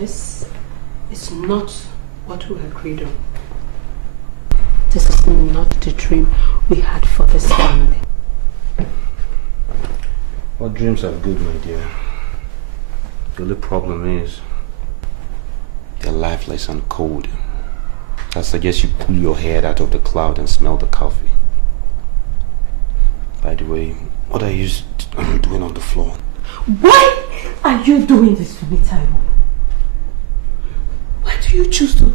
This is not what we agreed on. This is not the dream we had for this family. What dreams are good, my dear? The only problem is they're lifeless and cold. I suggest you pull your head out of the cloud and smell the coffee. By the way, what are you doing on the floor? Why are you doing this to me, Taiwo? Why do you choose to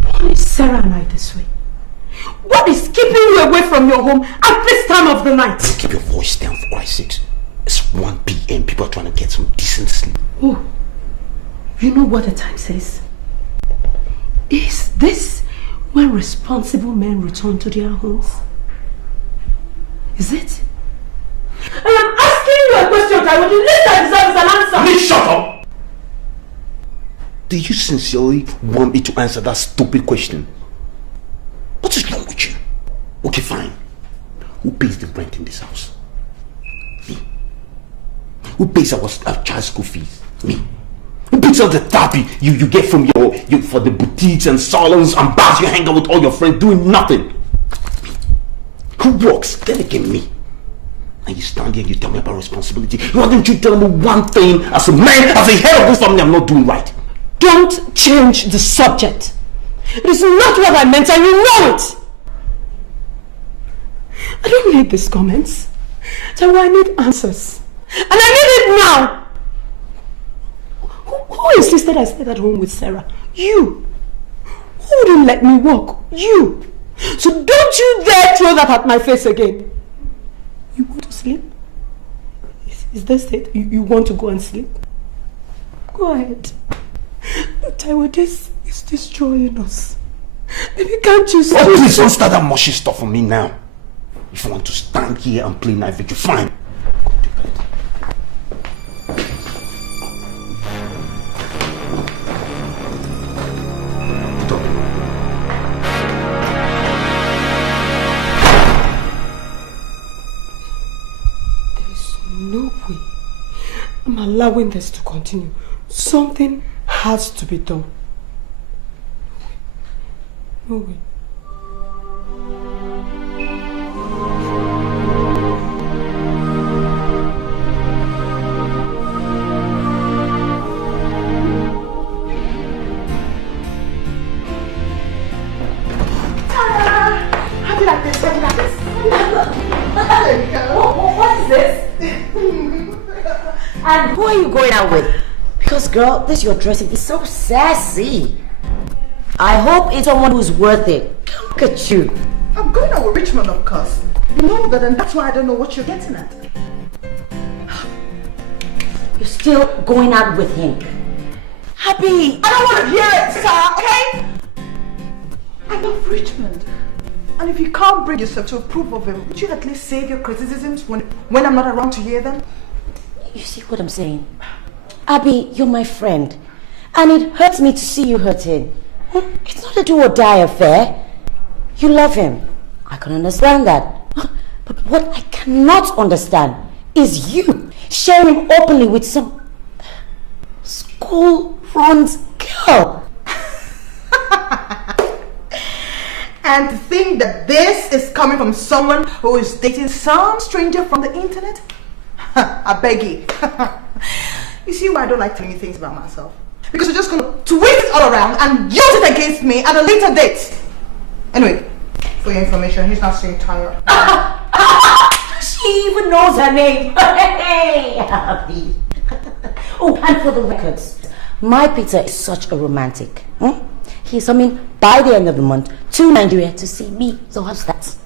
punish Sarah and I this way? What is keeping you away from your home at this time of the night? Keep your voice down, for Christ's sake. It's 1 p.m. People are trying to get some decent sleep. Oh, you know what the time says? Is this when responsible men return to their homes? Is it? I am asking you a question, Taiwo. The least I deserve is an answer. Please shut up! Do you sincerely want me to answer that stupid question? What is wrong with you? Okay, fine. Who pays the rent in this house? Me. Who pays our child school fees? Me. Who picks up the tab you get from your for the boutiques and salons and bars you hang out with all your friends doing nothing? Me. Who works? Then again, me. And you stand here and you tell me about responsibility. Why don't you tell me one thing as a man, as a head of this family I'm not doing right? Don't change the subject. It is not what I meant and you know it. I don't need these comments. So I need answers. And I need it now. Who insisted I stayed at home with Sarah? You. Who wouldn't let me walk? You. So don't you dare throw that at my face again. You want to sleep? Is this it? You want to go and sleep? Go ahead. But Taiwo, this is destroying us. Maybe can't you stop? Oh, please don't start that mushy stuff on me now. If you want to stand here and play night vigil, fine. Go to bed. Get up. There is no way I'm allowing this to continue. Something has to be done. No way. How do you like this? How do you like this? There you go. What is this? And who are you going out with? Because girl, this you're dressing is so sassy. I hope it's someone who's worth it. Look at you. I'm going out with Richmond, of course. You know that, and that's why I don't know what you're getting at. You're still going out with him. Happy. I don't want to hear it, sir, okay? I love Richmond. And if you can't bring yourself to approve of him, would you at least save your criticisms when I'm not around to hear them? You see what I'm saying? Abby, you're my friend. And it hurts me to see you hurting. It's not a do or die affair. You love him. I can understand that. But what I cannot understand is you sharing him openly with some school-runs girl. And to think that this is coming from someone who is dating some stranger from the internet? I beg you. You see why I don't like telling you things about myself? Because you're just going to twist it all around and use it against me at a later date. Anyway, for your information, he's not saying Tyra. She even knows her name. Hey, Abby. Oh, and for the records, my Peter is such a romantic. He's coming by the end of the month to Nigeria to see me. So how's that?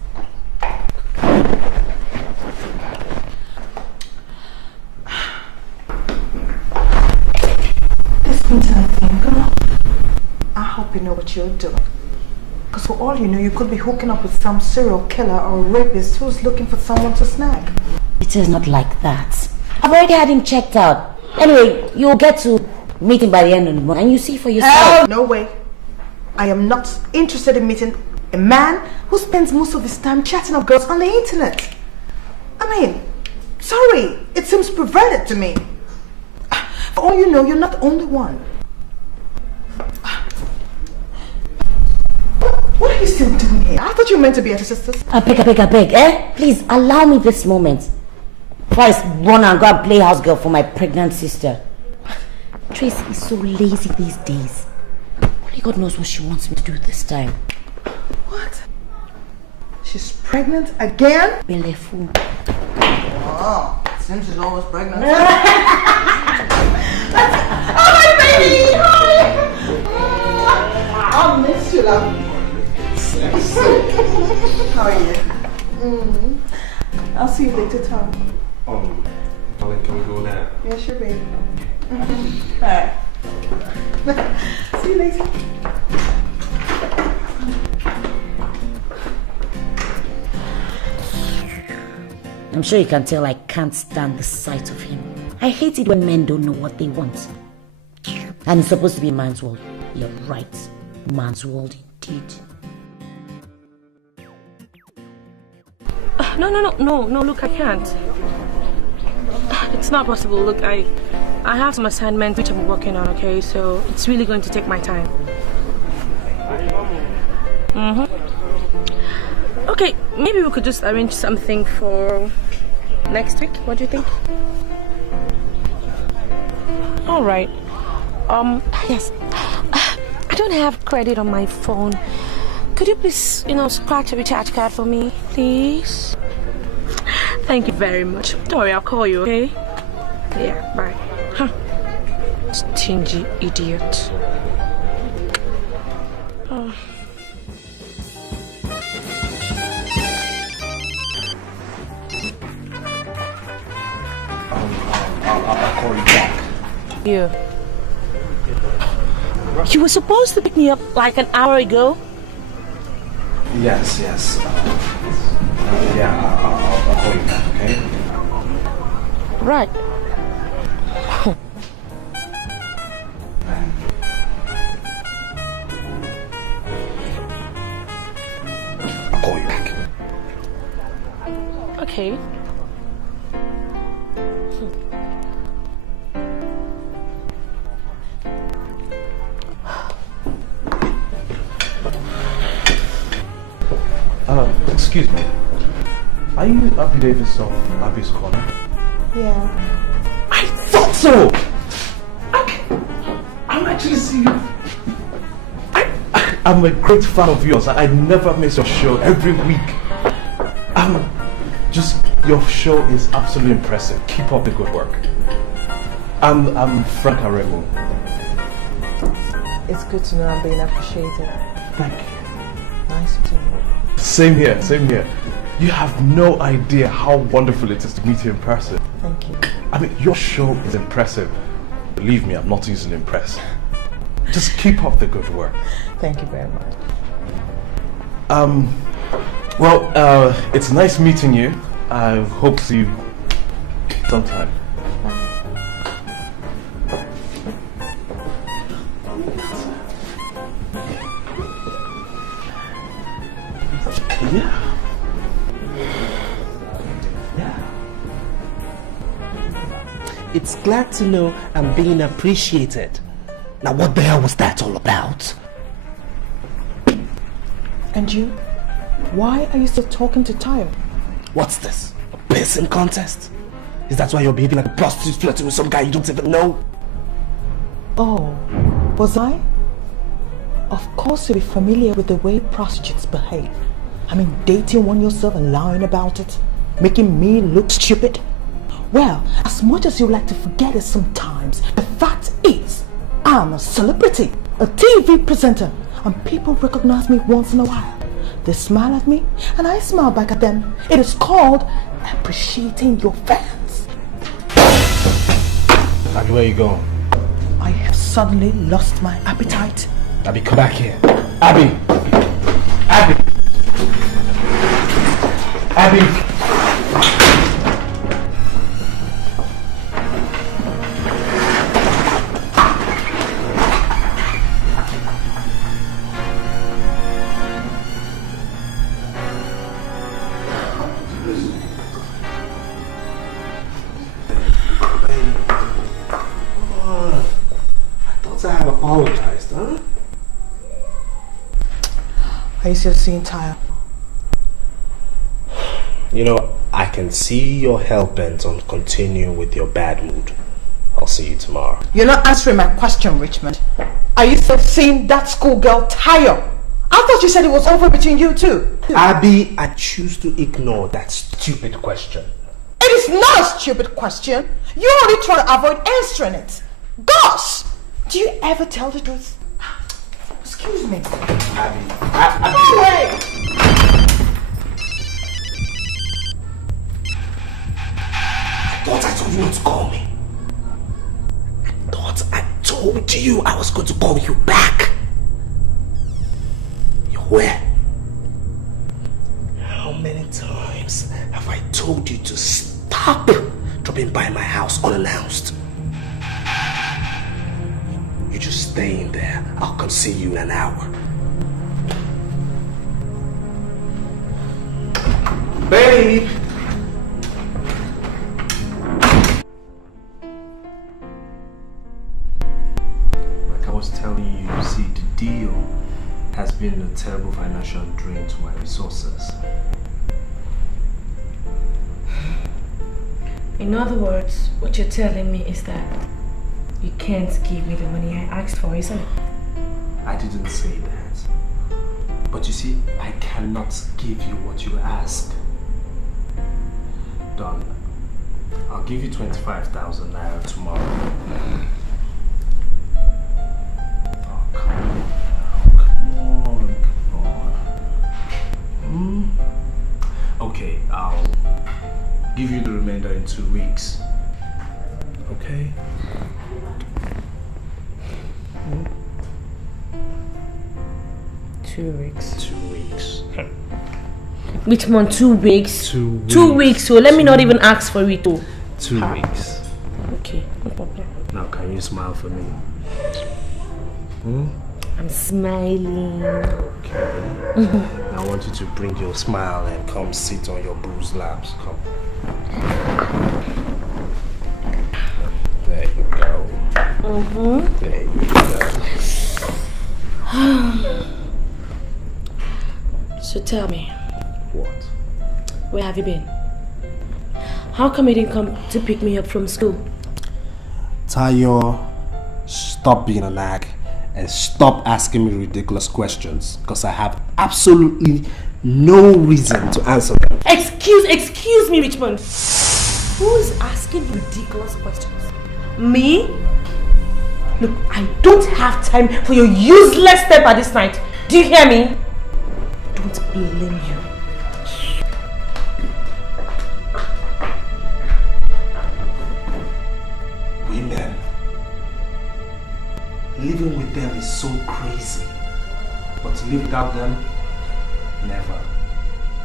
This winter thing, girl, I hope you know what you're doing. Because for all you know, you could be hooking up with some serial killer or rapist who's looking for someone to snag. It is not like that. I've already had him checked out. Anyway, you'll get to meet him by the end of the month and you see for yourself. Hell, no way. I am not interested in meeting a man who spends most of his time chatting up girls on the internet. I mean, sorry, it seems perverted to me. For all you know, you're not the only one. What are you still doing here? I thought you were meant to be at your sister's. I beg, eh? Please, allow me this moment. First, run and go and play house girl for my pregnant sister. Tracy is so lazy these days. Only God knows what she wants me to do this time. What? She's pregnant again? Belefu. Oh, seems she's always pregnant. Oh, my baby! Hi! I'll miss you, love. How are you? I'll see you later, Tom. Darling, can we go now? Yeah, sure, baby. Alright. See you later. I'm sure you can tell I can't stand the sight of him. I hate it when men don't know what they want. And it's supposed to be a man's world. You're right. Man's world indeed. No, look, I can't. It's not possible. Look, I have some assignments which I'm working on, okay? So it's really going to take my time. Okay, maybe we could just arrange something for next week. What do you think? All right. Yes. I don't have credit on my phone. Could you please, scratch a recharge card for me, please? Thank you very much. Don't worry, I'll call you, okay? Yeah, bye. Huh. Stingy idiot. Oh. I'll call you back. You were supposed to pick me up like an hour ago. Yes. I'll call you back, okay? Right. I'll call you back. Okay. Excuse me. Are you Abby Davis of Abby's Corner? Yeah. I thought so! I'm actually seeing you. I'm a great fan of yours. I never miss your show every week. Your show is absolutely impressive. Keep up the good work. I'm Frank Aremo. It's good to know I'm being appreciated. Thank you. Nice to meet you. Same here. You have no idea how wonderful it is to meet you in person. Thank you. I mean, your show is impressive. Believe me, I'm not easily impressed. Just keep up the good work. Thank you very much. It's nice meeting you. I hope to see you sometime. Yeah. It's glad to know I'm being appreciated. Now what the hell was that all about? And you? Why are you still talking to Tayo? What's this? A pissing contest? Is that why you're behaving like a prostitute flirting with some guy you don't even know? Oh, was I? Of course you'll be familiar with the way prostitutes behave. I mean, dating one yourself and lying about it, making me look stupid. Well, as much as you like to forget it sometimes, the fact is, I'm a celebrity, a TV presenter, and people recognize me once in a while. They smile at me, and I smile back at them. It is called appreciating your fans. Abby, where are you going? I have suddenly lost my appetite. Abby, come back here. Abby! Are you still seeing tired? You know, I can see you're hell-bent on continuing with your bad mood. I'll see you tomorrow. You're not answering my question, Richmond. Are you still seeing that schoolgirl Tayo? I thought you said it was over between you two. Abby, I choose to ignore that stupid question. It is not a stupid question. You're only trying to avoid answering it. Gosh! Do you ever tell the truth? Excuse me. Abby, Go away! I thought I told you not to call me. I thought I told you I was going to call you back. You're where? How many times have I told you to stop dropping by my house unannounced? You're just staying there. I'll come see you in an hour. Babe! Like I was telling you, see, the deal has been a terrible financial drain to my resources. In other words, what you're telling me is that you can't give me the money I asked for, isn't it? I didn't say that. But you see, I cannot give you what you ask. Done. I'll give you 25,000 naira tomorrow. Oh, come on. Okay, I'll give you the remainder in 2 weeks. Okay? 2 weeks. 2 weeks. Which one? 2 weeks? 2 weeks. 2 weeks, so let me not even ask for it too. 2 weeks. Okay, no problem. Now can you smile for me? I'm smiling. Okay. I want you to bring your smile and come sit on your bruised laps. Come. There you go. There you go. So tell me, What? where have you been? How come you didn't come to pick me up from school? Tayo, stop being a nag and stop asking me ridiculous questions because I have absolutely no reason to answer them. Excuse me, Richmond. Who is asking ridiculous questions? Me? Look, I don't have time for your useless step at this night. Do you hear me? Don't blame you. Women, living with them is so crazy, but to live without them, never.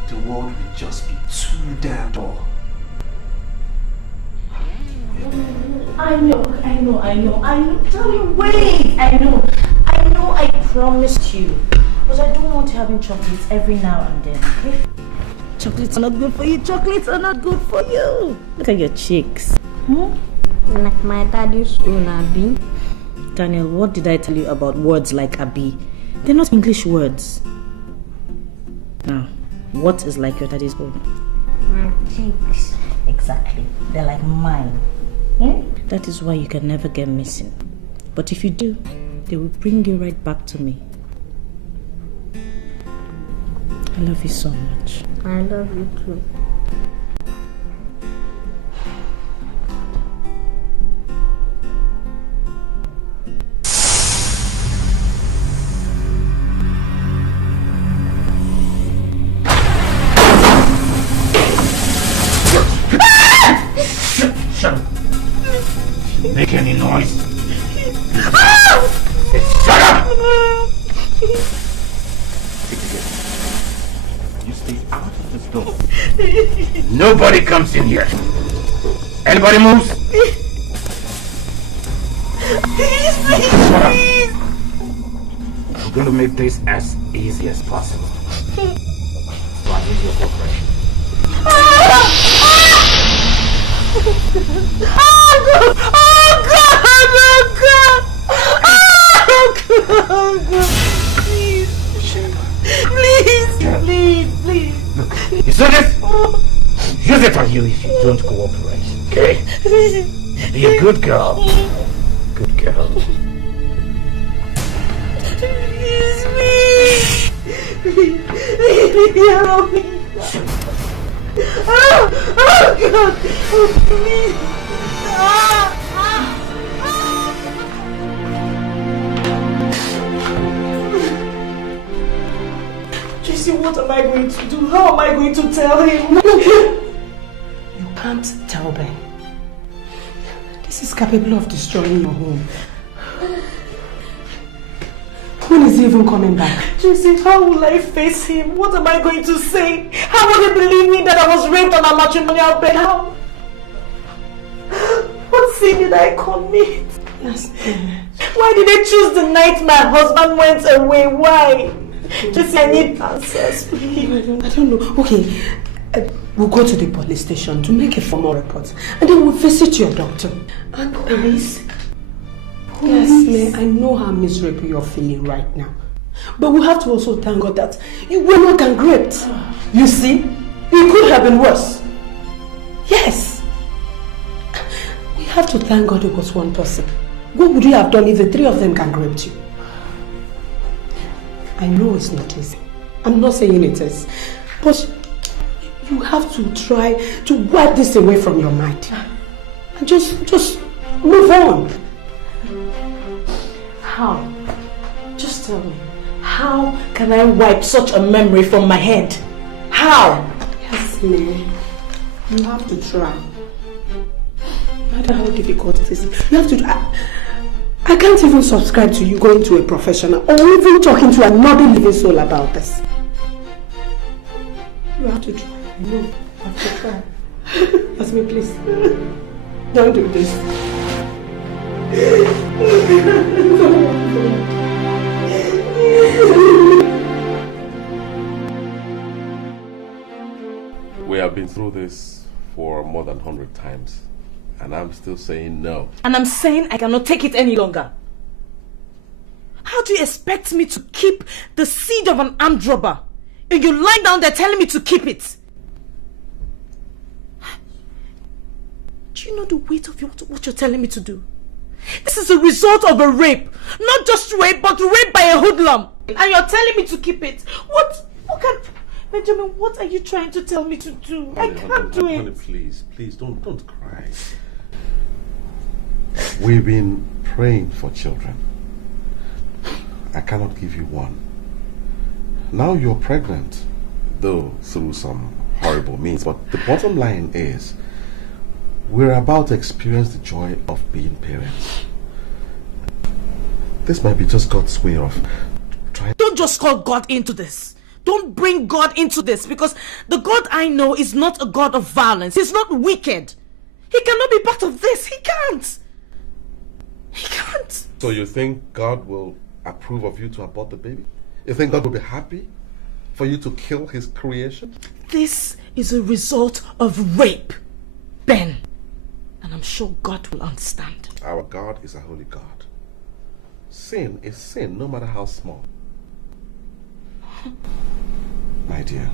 The world will just be too damn dull. I know. Darling, wait. I know, I promised you. But I don't want to have chocolates every now and then, okay? Chocolates are not good for you. Chocolates are not good for you. Look at your cheeks. Like my daddy's own Abby. Daniel, what did I tell you about words like Abi? They're not English words. Now, what is like your daddy's own? My cheeks. Exactly. They're like mine. That is why you can never get missing. But if you do, they will bring you right back to me. I love you so much. I love you too. Shut up! Make any noise! Shut up! You stay out of this door. Nobody comes in here. Anybody moves? Shut up. I'm going to make this as easy as possible. So I need your cooperation. Oh God! Please, please. Please. You see this? Use it on you if you don't cooperate, okay? Be a good girl. Good girl. Please, help me. Oh, God. Oh, please. Tracy, what am I going to do? How am I going to tell him? No. You can't tell Ben. This is capable of destroying your home. When is he even coming back? Tracy, how will I face him? What am I going to say? How will he believe me that I was raped on a matrimonial bed? How? What sin did I commit? Yes. Why did they choose the night my husband went away? Why? Tracy, I need answers, please. I don't know. Okay, we'll go to the police station to make a formal report. And then we'll visit your doctor. And police? Yes, May, I know how miserable you're feeling right now. But we have to also thank God that you were not gang raped. You see, it could have been worse. Yes. We have to thank God it was one person. What would you have done if the three of them gang raped you? I know it's not easy. I'm not saying it is. But you have to try to wipe this away from your mind. And just move on. How? Just tell me. How can I wipe such a memory from my head? How? Yes, May. You have to try. No matter how difficult it is, you have to. I can't even subscribe to you going to a professional or even talking to another living soul about this. You have to try. I know. You have to try. Yasmin, please. Don't do this. We have been through this for more than 100 times. And I'm still saying no. And I'm saying I cannot take it any longer. How do you expect me to keep the seed of an armed robber? And you lie down there telling me to keep it? Do you know the weight of what you're telling me to do? This is a result of a rape. Not just rape, but rape by a hoodlum. And you're telling me to keep it. What kind of... Benjamin, what are you trying to tell me to do? I can't do it. Honey, please, don't cry. We've been praying for children. I cannot give you one. Now you're pregnant, though through some horrible means. But the bottom line is, we're about to experience the joy of being parents. This might be just God's way of trying. Don't just call God into this. Don't bring God into this, because the God I know is not a God of violence. He's not wicked. He cannot be part of this. He can't. He can't. So you think God will approve of you to abort the baby? You think God will be happy for you to kill his creation? This is a result of rape, Ben. And I'm sure God will understand. Our God is a holy God. Sin is sin, no matter how small. My dear,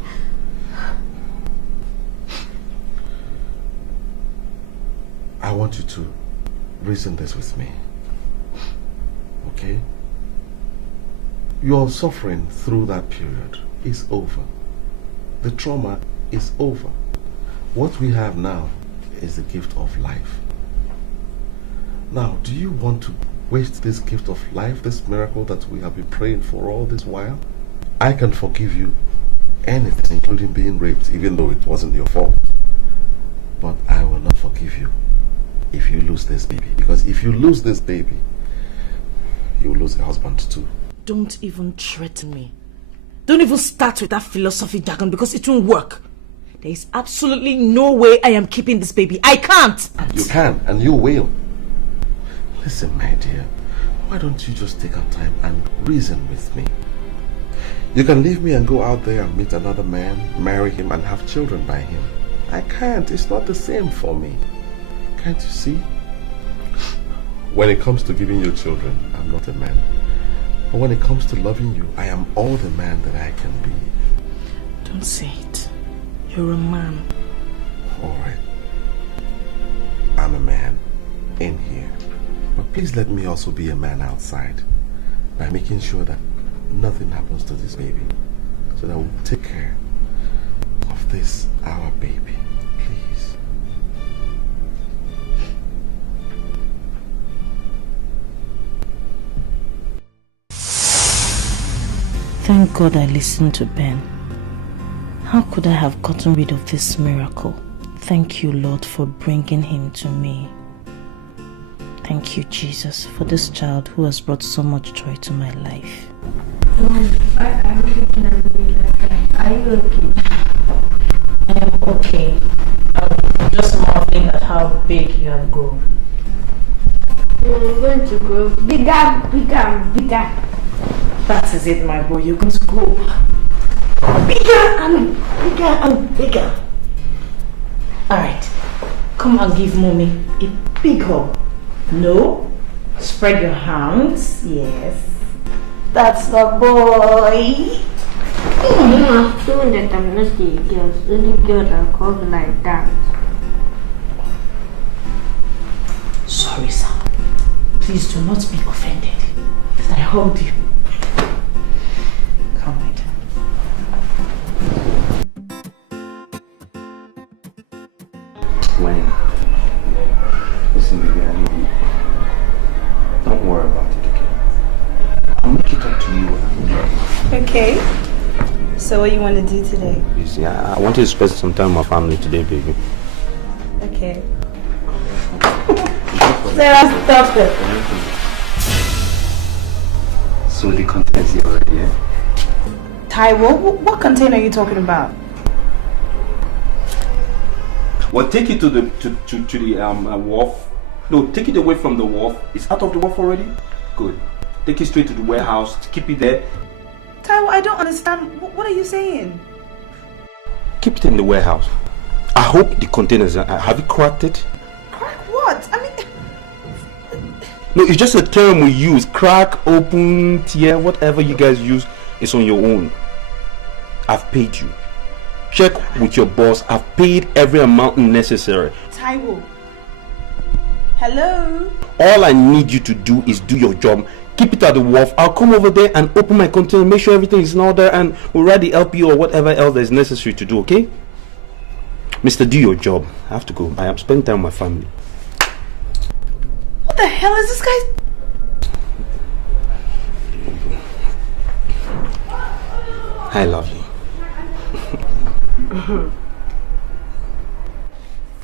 I want you to reason this with me. Okay? Your suffering through that period is over. The trauma is over. What we have now is the gift of life. Now, do you want to waste this gift of life, this miracle that we have been praying for all this while? I can forgive you anything, including being raped, even though it wasn't your fault. But I will not forgive you if you lose this baby. Because if you lose this baby, you will lose a husband too. Don't even threaten me. Don't even start with that philosophy, Dagon, because it won't work. There is absolutely no way I am keeping this baby. I can't. You can, and you will. Listen, my dear, why don't you just take our time and reason with me? You can leave me and go out there and meet another man, marry him, and have children by him. I can't. It's not the same for me. Can't you see? When it comes to giving you children, I'm not a man. But when it comes to loving you, I am all the man that I can be. Don't say it. You're a man. Alright. I'm a man in here. But please let me also be a man outside by making sure that nothing happens to this baby. So that we'll take care of this, our baby. Please. Thank God I listened to Ben. How could I have gotten rid of this miracle? Thank you, Lord, for bringing him to me. Thank you, Jesus, for this child who has brought so much joy to my life. I really cannot be like that. Are you okay? I am okay. I'm just marveling at how big you have grown. You're going to grow bigger, bigger, and bigger. That is it, my boy. You're going to grow bigger and bigger and bigger. Alright, come and give mommy a big hug. No, spread your hands. Yes, that's the boy. I'm sure that I'm not the girls. Only girls are called like that. Sorry, sir. Please do not be offended that I hugged you. Come, my dear. Wayne, listen, baby, I love you. Don't worry about it, okay? I'll make it up to you when I'm ready. Okay. So what you want to do today? You see, I want you to spend some time with my family today, baby. Okay. Sarah, stop it. So the content's here already, eh? Taiwo, what container are you talking about? Well, take it to the wharf. No, take it away from the wharf. It's out of the wharf already? Good. Take it straight to the warehouse. Keep it there. Taiwo, I don't understand. What are you saying? Keep it in the warehouse. I hope the containers have you cracked it? Crack what? I mean... No, it's just a term we use. Crack, open, tear, whatever you guys use, it's on your own. I've paid you. Check with your boss. I've paid every amount necessary. Taiwo. Hello? All I need you to do is do your job. Keep it at the wharf. I'll come over there and open my container, make sure everything is in order, and we'll write the LP or whatever else that is necessary to do, okay? Mister, do your job. I have to go. I am spending time with my family. What the hell is this guy? I love you.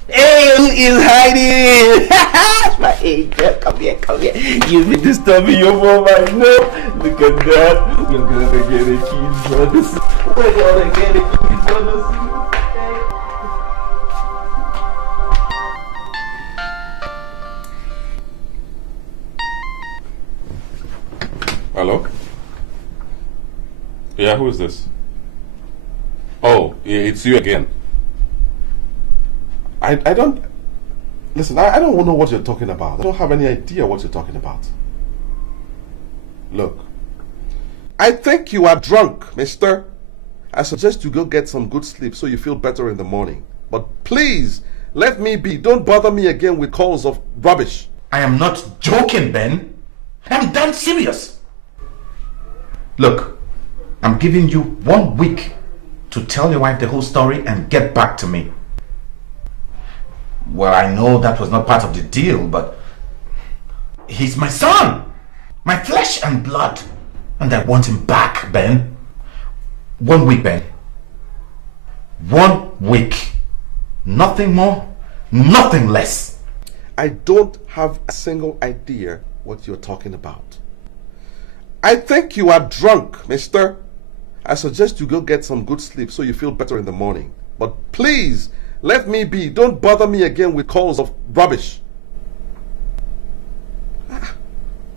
Hey, who is hiding? My angel, come here, come here. You've been disturbing your mom, I know. Look at that. We're gonna get a kid, brothers. We're gonna get a kid, brothers. Hello? Yeah, who is this? Oh, yeah, it's you again. I don't... Listen, I don't know what you're talking about. I don't have any idea what you're talking about. Look, I think you are drunk, mister. I suggest you go get some good sleep so you feel better in the morning. But please, let me be. Don't bother me again with calls of rubbish. I am not joking, Ben. I'm damn serious. Look, I'm giving you 1 week to tell your wife the whole story and get back to me. Well, I know that was not part of the deal, but he's my son, my flesh and blood, and I want him back, Ben. 1 week, Ben. 1 week. Nothing more, nothing less. I don't have a single idea what you're talking about. I think you are drunk, mister. I suggest you go get some good sleep so you feel better in the morning. But please, let me be. Don't bother me again with calls of rubbish.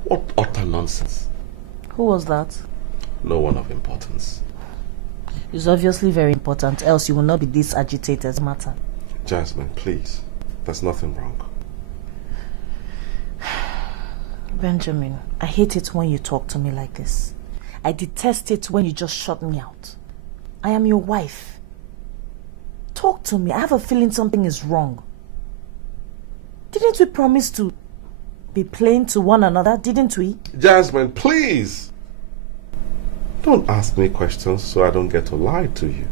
What utter nonsense. Who was that? No one of importance. It's obviously very important, else you will not be this agitated matter. Jasmine, please. There's nothing wrong. Benjamin, I hate it when you talk to me like this. I detest it when you just shut me out. I am your wife. Talk to me. I have a feeling something is wrong. Didn't we promise to be plain to one another, didn't we? Jasmine, please! Don't ask me questions so I don't get to lie to you.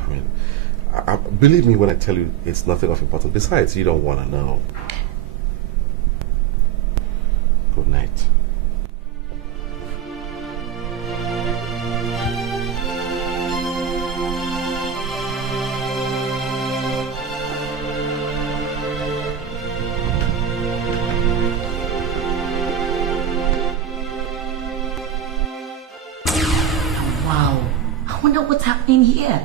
I mean, believe me when I tell you it's nothing of importance. Besides, you don't want to know. Good night. I wonder what's happening here.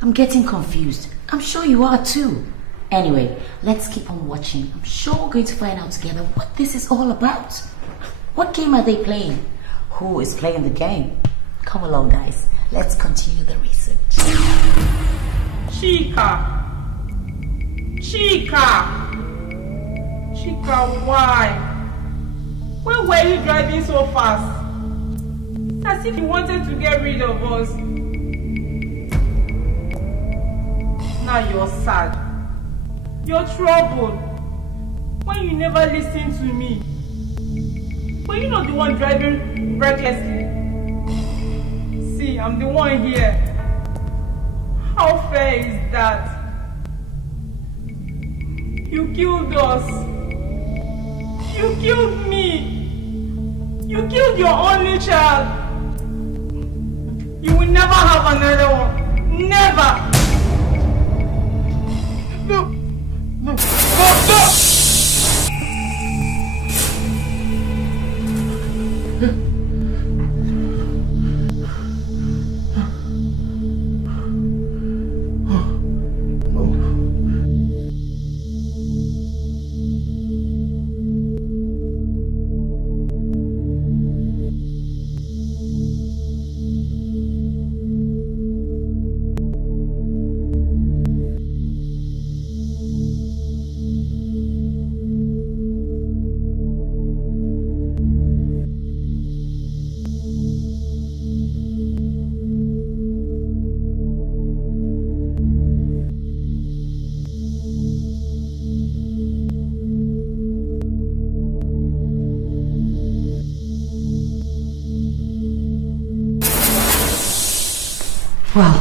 I'm getting confused. I'm sure you are too. Anyway, let's keep on watching. I'm sure we're going to find out together what this is all about. What game are they playing? Who is playing the game? Come along, guys. Let's continue the research. Chika, why? Why were you driving so fast? As if you wanted to get rid of us. Now you're sad. You're troubled. When you never listen to me. But you're not the one driving recklessly. See, I'm the one here. How fair is that? You killed us. You killed me. You killed your only child. You will never have another one. Never! No! No! No! Well,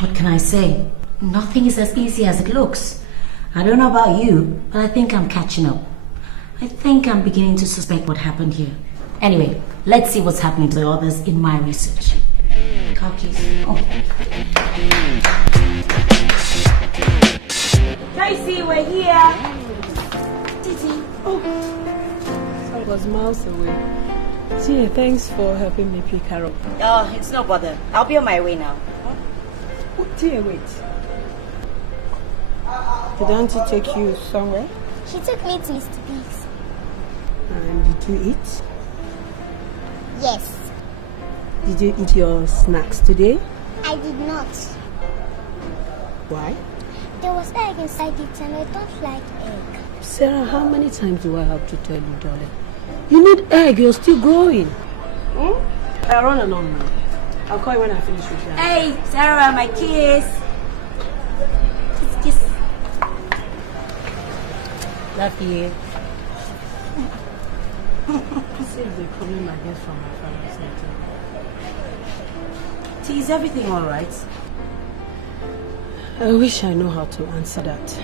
what can I say? Nothing is as easy as it looks. I don't know about you, but I think I'm catching up. I think I'm beginning to suspect what happened here. Anyway, let's see what's happening to the others in my research. Car keys. Oh. Tracy, we're here. Titi. Oh, I was miles away. Tia, thanks for helping me pick her up. Oh, it's no bother. I'll be on my way now. Oh, Tia, wait. Did Auntie take you somewhere? She took me to Mr. Biggs. And did you eat? Yes. Did you eat your snacks today? I did not. Why? There was egg inside it and I don't like egg. Sarah, how many times do I have to tell you, darling? You need egg, you're still growing. I run along now. I'll call you when I finish with you. Hey, Sarah, my kiss. Kiss. Love you. See if they're coming my guest from my father's side. T, is everything all right? I wish I know how to answer that.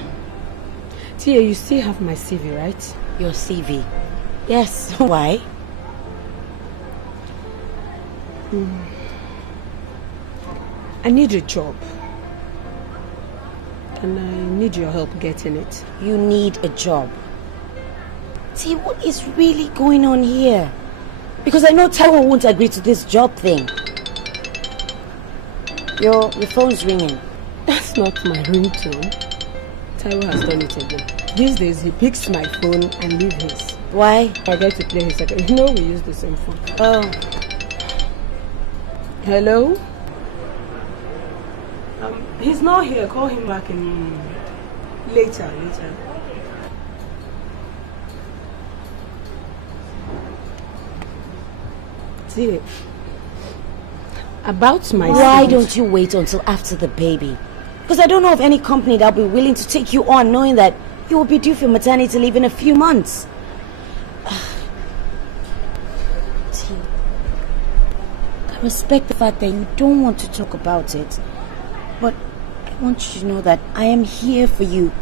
Tia, you still have my CV, right? Your CV? Yes. Why? I need a job. And I need your help getting it. You need a job? See, what is really going on here? Because I know Taiwo won't agree to this job thing. Your phone's ringing. That's not my ringtone. Taiwo has done it again. These days he picks my phone and leaves his. Why? I get to play his second. You know we use the same phone. Oh. Hello? He's not here. Call him back in later. See, About my Why seat. don't you wait until after the baby? Because I don't know of any company that will be willing to take you on knowing that you will be due for maternity leave in a few months. T, I respect the fact that you don't want to talk about it, but I want you to know that I am here for you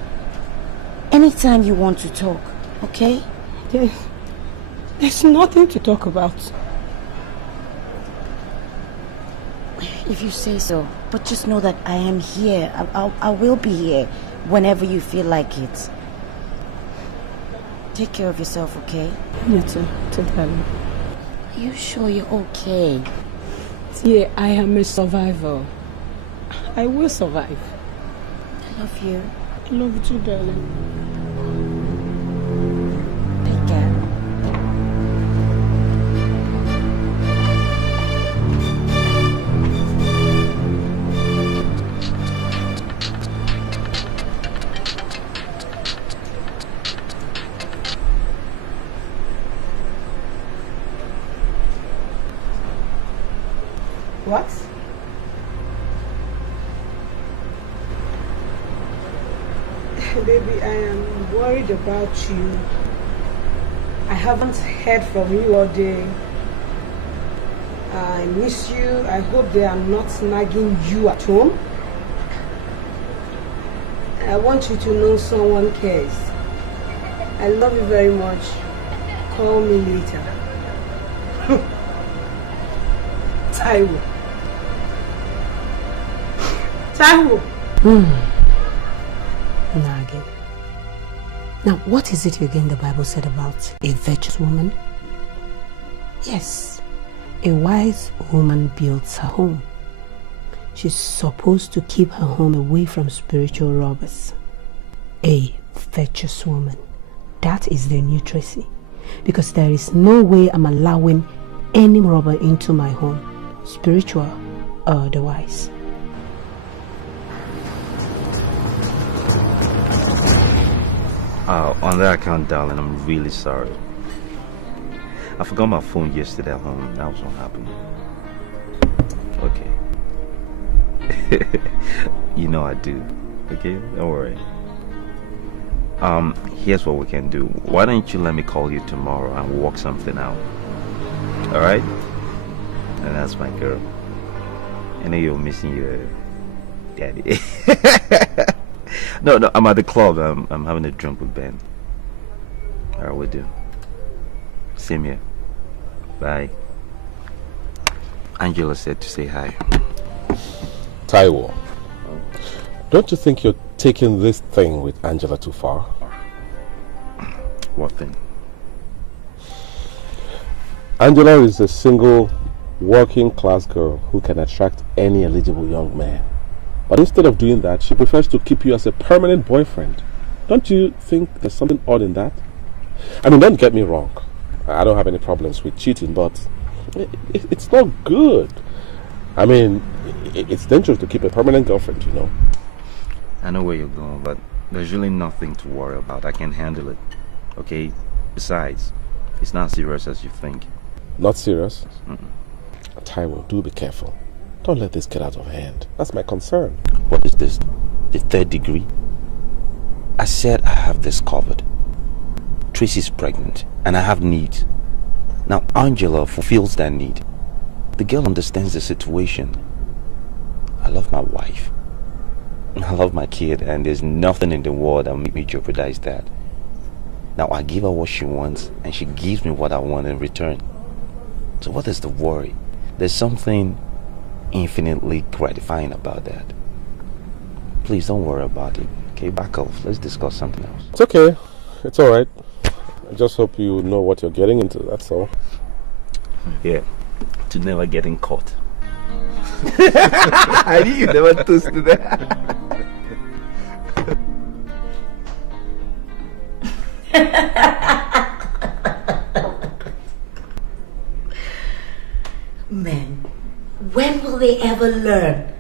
anytime you want to talk, okay? There's nothing to talk about. If you say so, but just know that I am here. I will be here whenever you feel like it. Take care of yourself, okay? You too, darling. Are you sure you're okay? Yeah, I am a survivor. I will survive. I love you. I love you too, darling. Take care. What? Baby, I am worried about you. I haven't heard from you all day. I miss you. I hope they are not nagging you at home. I want you to know someone cares. I love you very much. Call me later. Taiwo. Nagin. Now, what is it again the Bible said about a virtuous woman? Yes, a wise woman builds her home. She's supposed to keep her home away from spiritual robbers. A virtuous woman. That is the new Tracy. Because there is no way I'm allowing any robber into my home, spiritual or otherwise. On that account, darling, I'm really sorry. I forgot my phone yesterday at home. That was what happened. Okay. You know I do. Okay? Don't worry. Here's what we can do. Why don't you let me call you tomorrow and we'll work something out? Alright? And that's my girl. I know you're missing your daddy. No, I'm at the club. I'm having a drink with Ben. Alright, we'll do. Same here. Bye. Angela said to say hi. Taiwo, don't you think you're taking this thing with Angela too far? What thing? Angela is a single, working class girl who can attract any eligible young man. But instead of doing that, she prefers to keep you as a permanent boyfriend. Don't you think there's something odd in that? I mean, don't get me wrong. I don't have any problems with cheating, but it's not good. I mean, it's dangerous to keep a permanent girlfriend, you know. I know where you're going, but there's really nothing to worry about. I can handle it. Okay? Besides, it's not serious as you think. Not serious? Taiwo, do be careful. Don't let this get out of hand. That's my concern. What is this? The third degree? I said I have this covered. Tracy's pregnant, and I have needs. Now Angela fulfills that need. The girl understands the situation. I love my wife. I love my kid, and there's nothing in the world that will make me jeopardize that. Now I give her what she wants, and she gives me what I want in return. So what is the worry? There's something infinitely gratifying about that. Please don't worry about it. Okay, back off. Let's discuss something else. It's okay. It's alright. I just hope you know what you're getting into, that's all. Yeah, to never getting caught. I knew you never toasted that. Men, when will they ever learn?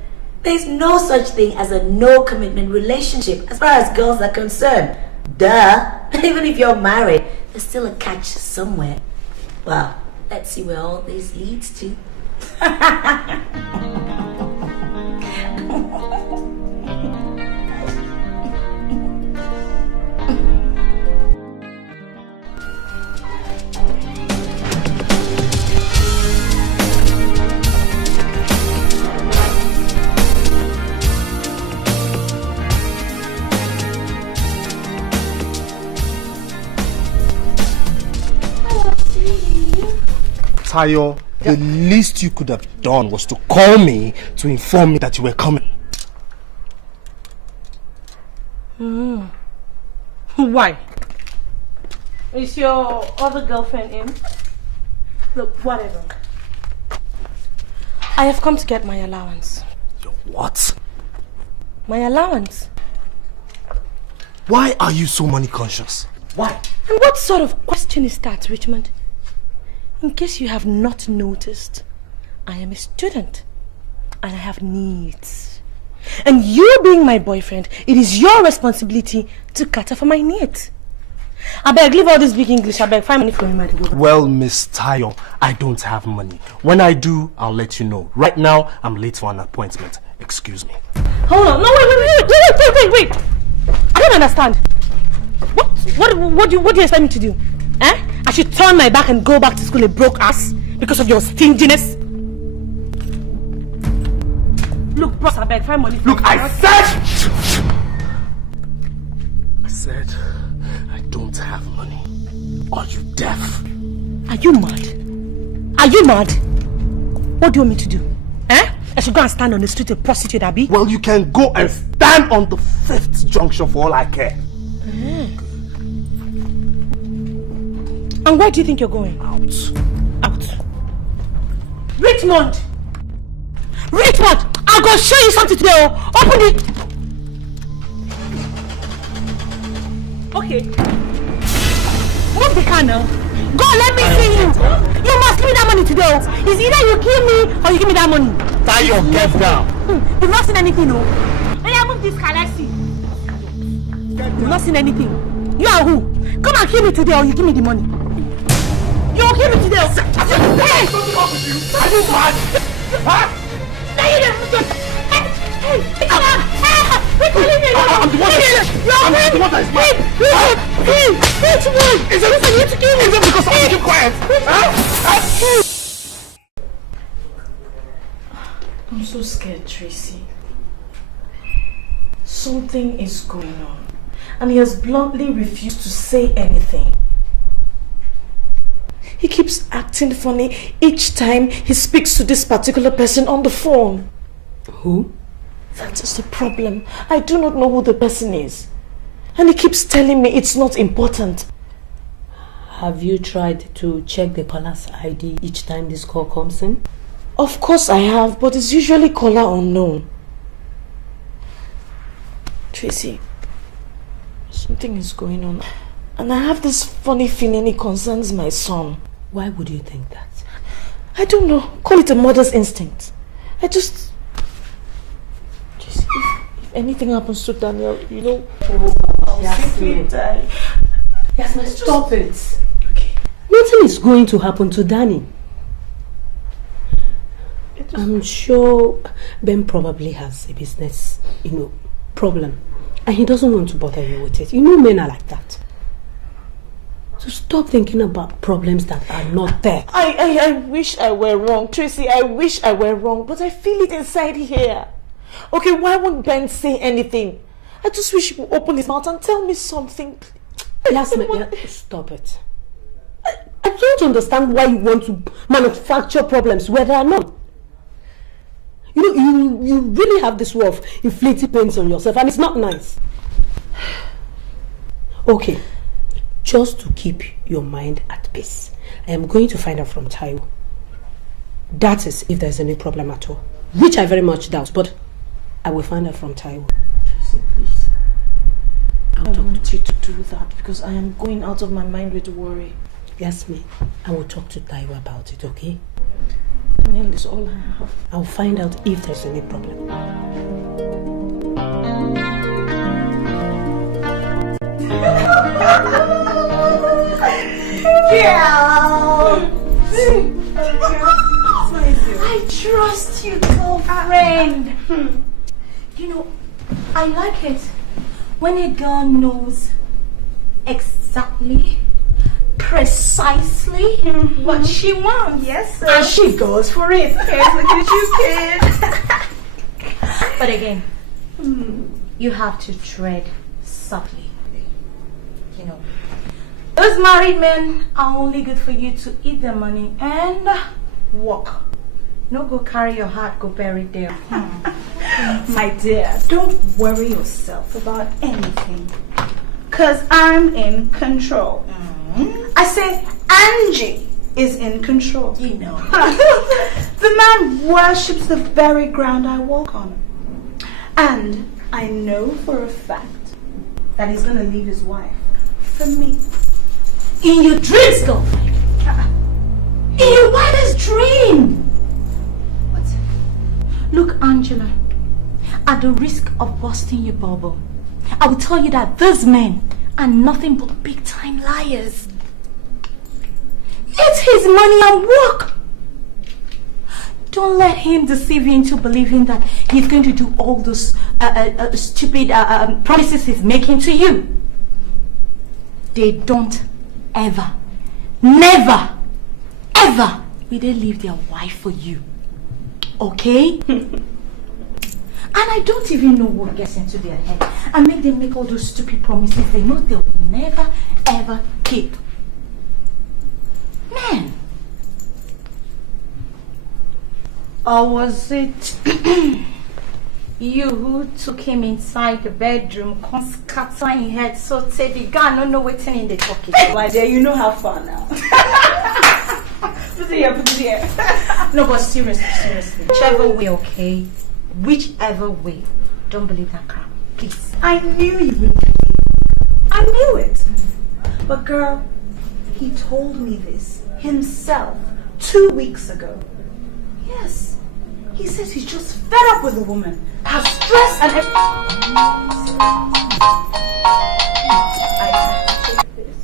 There's no such thing as a no-commitment relationship as far as girls are concerned. Duh. Even if you're married, there's still a catch somewhere. Well, let's see where all this leads to. Tayo, the least you could have done was to call me to inform me that you were coming. Why? Is your other girlfriend in? Look, whatever. I have come to get my allowance. Your what? My allowance. Why are you so money conscious? Why? And what sort of question is that, Richmond? In case you have not noticed, I am a student and I have needs. And you being my boyfriend, it is your responsibility to cater for my needs. I beg, leave all this big English. I beg, find money for me, man. Well, Miss Tayo, I don't have money. When I do, I'll let you know. Right now, I'm late for an appointment. Excuse me. Hold on. No, wait. I don't understand. What do you expect me to do? Eh? I should turn my back and go back to school a broke ass because of your stinginess? Look, bros, I beg, find money. Look, I said I don't have money. Are you deaf? Are you mad? Are you mad? What do you want me to do? Eh? I should go and stand on the street a prostitute, Abby? Well, you can go and stand on the 5th junction for all I care. And where do you think you're going? Out. Richmond! I'll go show you something today. Open it! Okay. Move the car now. Go, let me see you. You must give me that money today. It's either you kill me or you give me that money. Tayo, get down. You've not seen anything, no? When I move this car, let's see. You've not seen anything. You are who? Come and kill me today or you give me the money. You'll kill me today. Hey! What's wrong with you? Are you mad? Huh? I'm the one that is mad. Is it because I keep quiet? I'm so scared, Tracy. Something is going on, and he has bluntly refused to say anything. He keeps acting funny each time he speaks to this particular person on the phone. Who? That is the problem. I do not know who the person is. And he keeps telling me it's not important. Have you tried to check the caller's ID each time this call comes in? Of course I have, but it's usually caller unknown. Tracy, something is going on. And I have this funny feeling it concerns my son. Why would you think that? I don't know. Call it a mother's instinct. Just if anything happens to Daniel, you know, I'll simply die. Yasmin, stop it. Okay. Nothing is going to happen to Danny. I'm sure Ben probably has a business, problem. And he doesn't want to bother you with it. You know men are like that. So stop thinking about problems that are not there. I wish I were wrong, Tracy. I wish I were wrong, but I feel it inside here. Okay, why won't Ben say anything? I just wish he would open his mouth and tell me something. Yasmin, stop it. I don't understand why you want to manufacture problems where there are none. You really have this way of inflicting pains on yourself, and it's not nice. Okay. Just to keep your mind at peace, I am going to find out from Tayo. That is, if there's any problem at all. Which I very much doubt, but I will find out from Tayo. Tracy, please. I want you to do that because I am going out of my mind with worry. Yasmin, I will talk to Tayo about it, okay? Daniel is all I have. I'll find out if there's any problem. I trust you, girlfriend. You know, I like it when a girl knows exactly, precisely what she wants. Yes, sir. And she goes for it. Yes, look at you, kid. But again, you have to tread softly. You know, those married men are only good for you to eat their money and walk. No, go carry your heart, go bury it there. My dear, don't worry yourself about anything. Cause I'm in control. I say Angie is in control. You know. The man worships the very ground I walk on. And I know for a fact that he's gonna leave his wife for me. In your dreams, girlfriend. In your wildest dream. What? Look, Angela, at the risk of busting your bubble, I will tell you that these men are nothing but big-time liars. Eat his money and work. Don't let him deceive you into believing that he's going to do all those stupid promises he's making to you. They don't ever, never, ever will they leave their wife for you. Okay? And I don't even know what gets into their head and make them make all those stupid promises they know they will never, ever keep. Man. Or was it you who took him inside the bedroom, scattering head so say the guy no know waiting in the pocket? My dear, you know how far now. Put it here. No, but seriously. Whichever way, okay? Whichever way. Don't believe that crap. Please. I knew you wouldn't believe me. I knew it. But girl, he told me this himself 2 weeks ago. Yes. He says he's just fed up with the woman. Her stress and everything. I have to take this.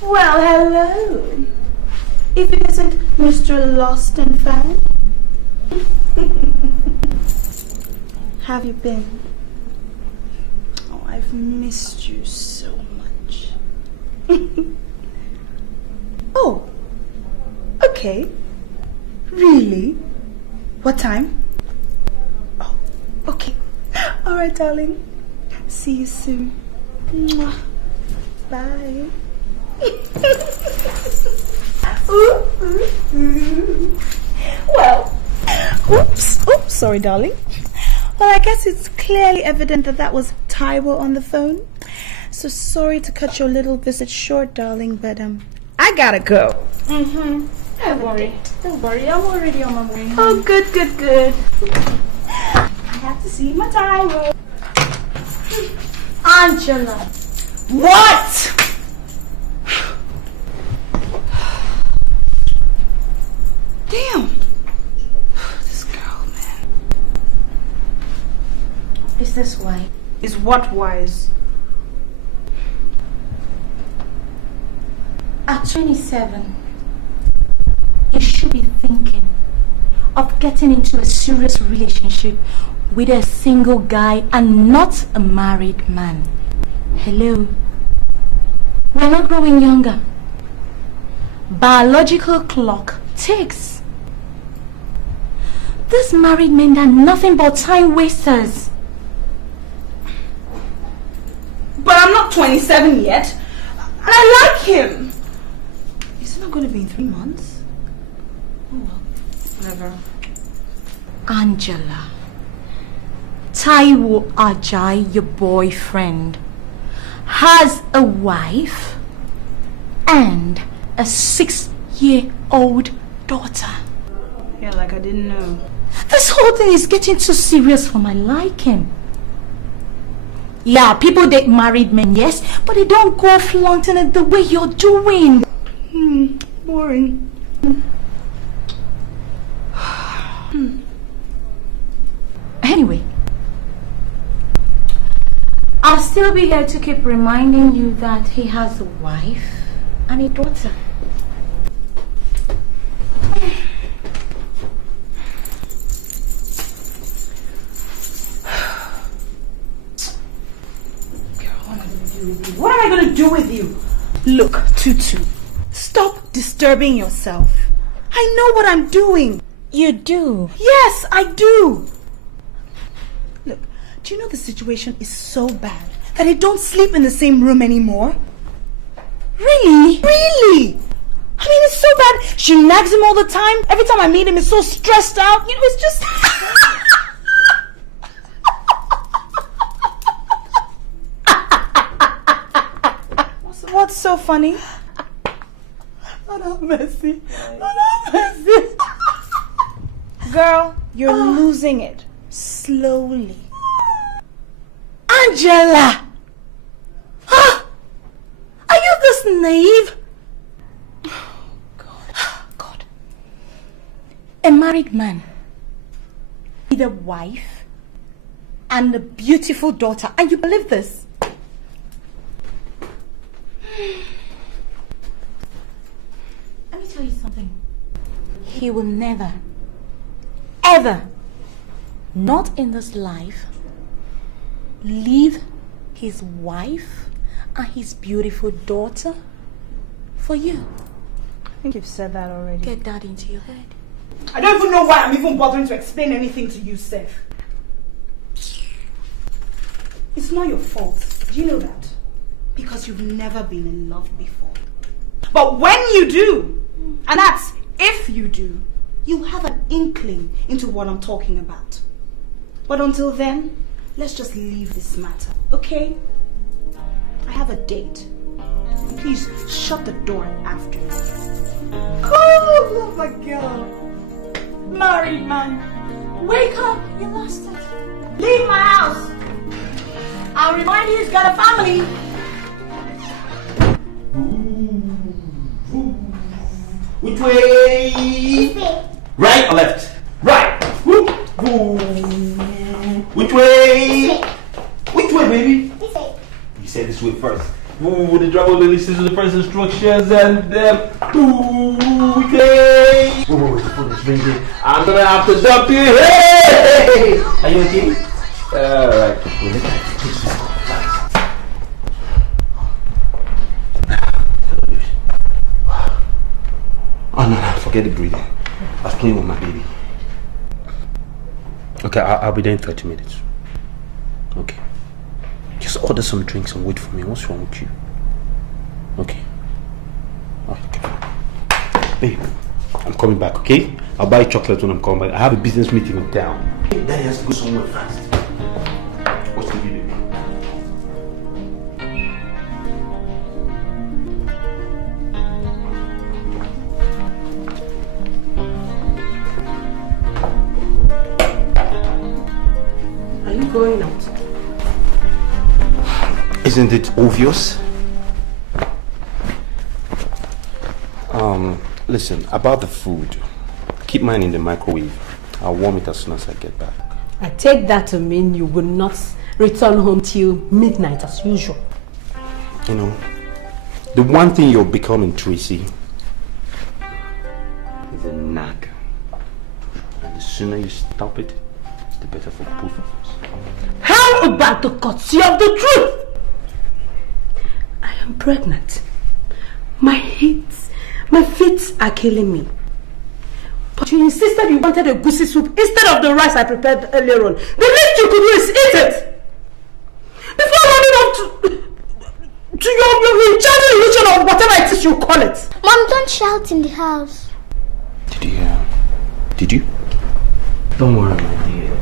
Well, hello. If it isn't Mr. Lost and Found. Have you been? Oh, I've missed you so much. Oh, okay. Really? What time? Oh, okay. All right, darling. See you soon. Mwah. Bye. Well, oops, sorry, darling. Well, I guess it's clearly evident that was Taiwo on the phone. So sorry to cut your little visit short, darling, but I gotta go. Don't worry, I'm already on my way. Oh, good. I have to see my Taiwo. Angela. What? Damn. This girl, man. Is this why? Is what wise? At 27, you should be thinking of getting into a serious relationship with a single guy and not a married man. Hello. We're not growing younger. Biological clock ticks. These married men are nothing but time wasters. But I'm not 27 yet. And I like him. Is it not going to be in 3 months? Oh well, whatever. Angela. Taiwo Ajay, your boyfriend, has a wife and a 6-year-old daughter. Yeah, like I didn't know. This whole thing is getting too serious for my liking. Yeah, people date married men, yes, but they don't go flaunting it the way you're doing. Boring. Anyway, I'll still be here to keep reminding you that he has a wife and a daughter. Tutu, stop disturbing yourself. I know what I'm doing. You do? Yes, I do. Look, do you know the situation is so bad that I don't sleep in the same room anymore? Really? Really? I mean, it's so bad. She nags him all the time. Every time I meet him, he's so stressed out. You know, it's just... What's so funny? Lord have mercy. Lord have mercy. Girl, you're losing it. Slowly. Angela! Huh? Are you this naive? God. A married man with a wife and a beautiful daughter. And you believe this? Let me tell you something. He will never, ever, not in this life, leave his wife and his beautiful daughter for you. I think you've said that already. Get that into your head. I don't even know why I'm even bothering to explain anything to you, Seth. It's not your fault. Do you know that? Because you've never been in love before. But when you do, and that's if you do, you'll have an inkling into what I'm talking about. But until then, let's just leave this matter, okay? I have a date. Please shut the door after me. Oh, love my girl. Married man. Wake up, you lost it. Leave my house. I'll remind you he's got a family. Which way? Right or left? Right. Which way? Which way, baby? You said this way first. The driver will listen to the first instructions and which way? The phone is ringing. I'm gonna have to dump you. Hey! Are you okay? Alright. Oh no, forget the breathing. I was playing with my baby. Okay, I'll be there in 30 minutes. Okay. Just order some drinks and wait for me. What's wrong with you? Okay. Okay. Babe, I'm coming back, okay? I'll buy chocolate when I'm coming back. I have a business meeting in town. Daddy has to go somewhere fast. What's the video? Are you going out? Isn't it obvious? Listen, about the food, keep mine in the microwave. I'll warm it as soon as I get back. I take that to mean you will not return home till midnight as usual. You know, the one thing you're becoming, Tracy, is a nag. And the sooner you stop it, the better for both of us. How about the courtesy of the truth? I am pregnant. My feet are killing me. But you insisted you wanted a goosey soup instead of the rice I prepared earlier on. The least you could do is eat it. Before running off to your internal illusion of whatever it is you call it. Mom, don't shout in the house. Did you? Don't worry, my dear.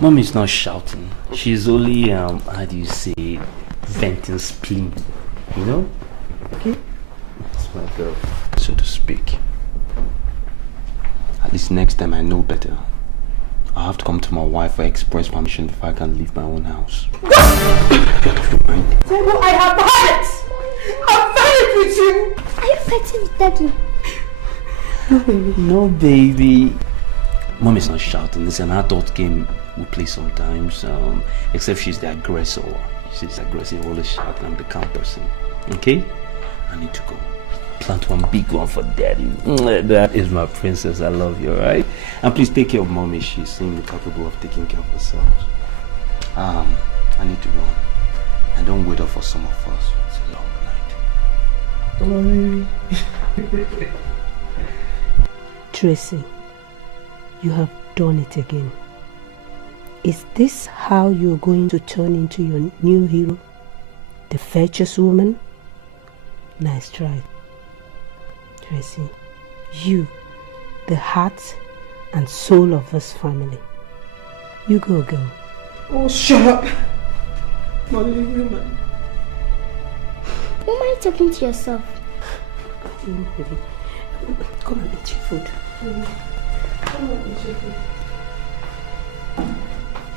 Mommy's not shouting. She's only, how do you say, venting spleen. You know? Okay? That's my girl, so to speak. At least next time I know better. I'll have to come to my wife for express permission before I can leave my own house. What? I have had it! I've had it with you! Are you fighting with Daddy? No, baby. No, baby. Mommy's not shouting. It's an adult game we play sometimes. Except she's the aggressor. She's aggressive, always shouting. I'm the calm person. Okay? I need to go. Plant one big one for Daddy. That is my princess. I love you, alright? And please take care of Mommy. She seems capable of taking care of herself. I need to run. And don't wait up for some of us. It's a long night. Tracy, you have done it again. Is this how you're going to turn into your new hero? The virtuous woman? Nice try. Tracy, you, the heart and soul of this family. You go, girl. Oh, shut up. Molly woman. Who am I talking to yourself? Come and eat your food. Come on, eat your food.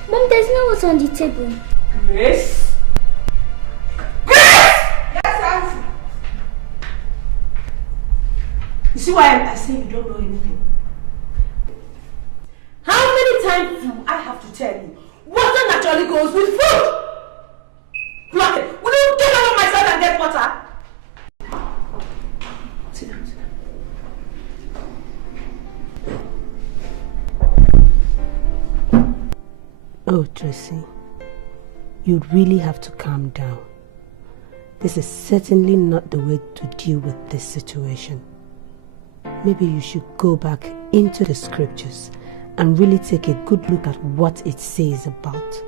Mom, there's no water on the table. Grace? Grace! Yes, Auntie. You see why I say you don't know anything? How many times do I have to tell you? Water naturally goes with food! Block it! Will you get out of my side and get water? Sit down, sit down. Oh, Tracy, you'd really have to calm down. This is certainly not the way to deal with this situation. Maybe you should go back into the scriptures and really take a good look at what it says about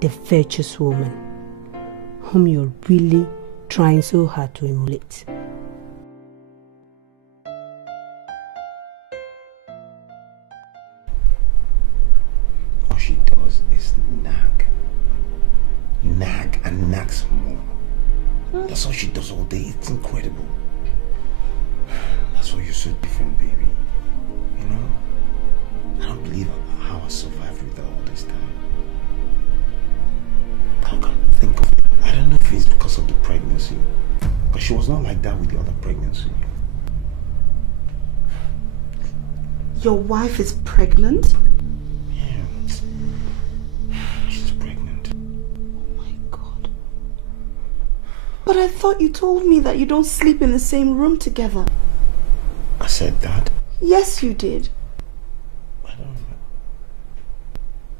the virtuous woman whom you're really trying so hard to emulate. All she does is nag. Nag and nag some more. That's all she does all day. It's incredible. That's why you're so different, baby. You know? I don't believe how I survived with her all this time. I can't think of it. I don't know if it's because of the pregnancy. But she was not like that with the other pregnancy. Your wife is pregnant? She's pregnant. Oh my God. But I thought you told me that you don't sleep in the same room together. I said that? Yes, you did. I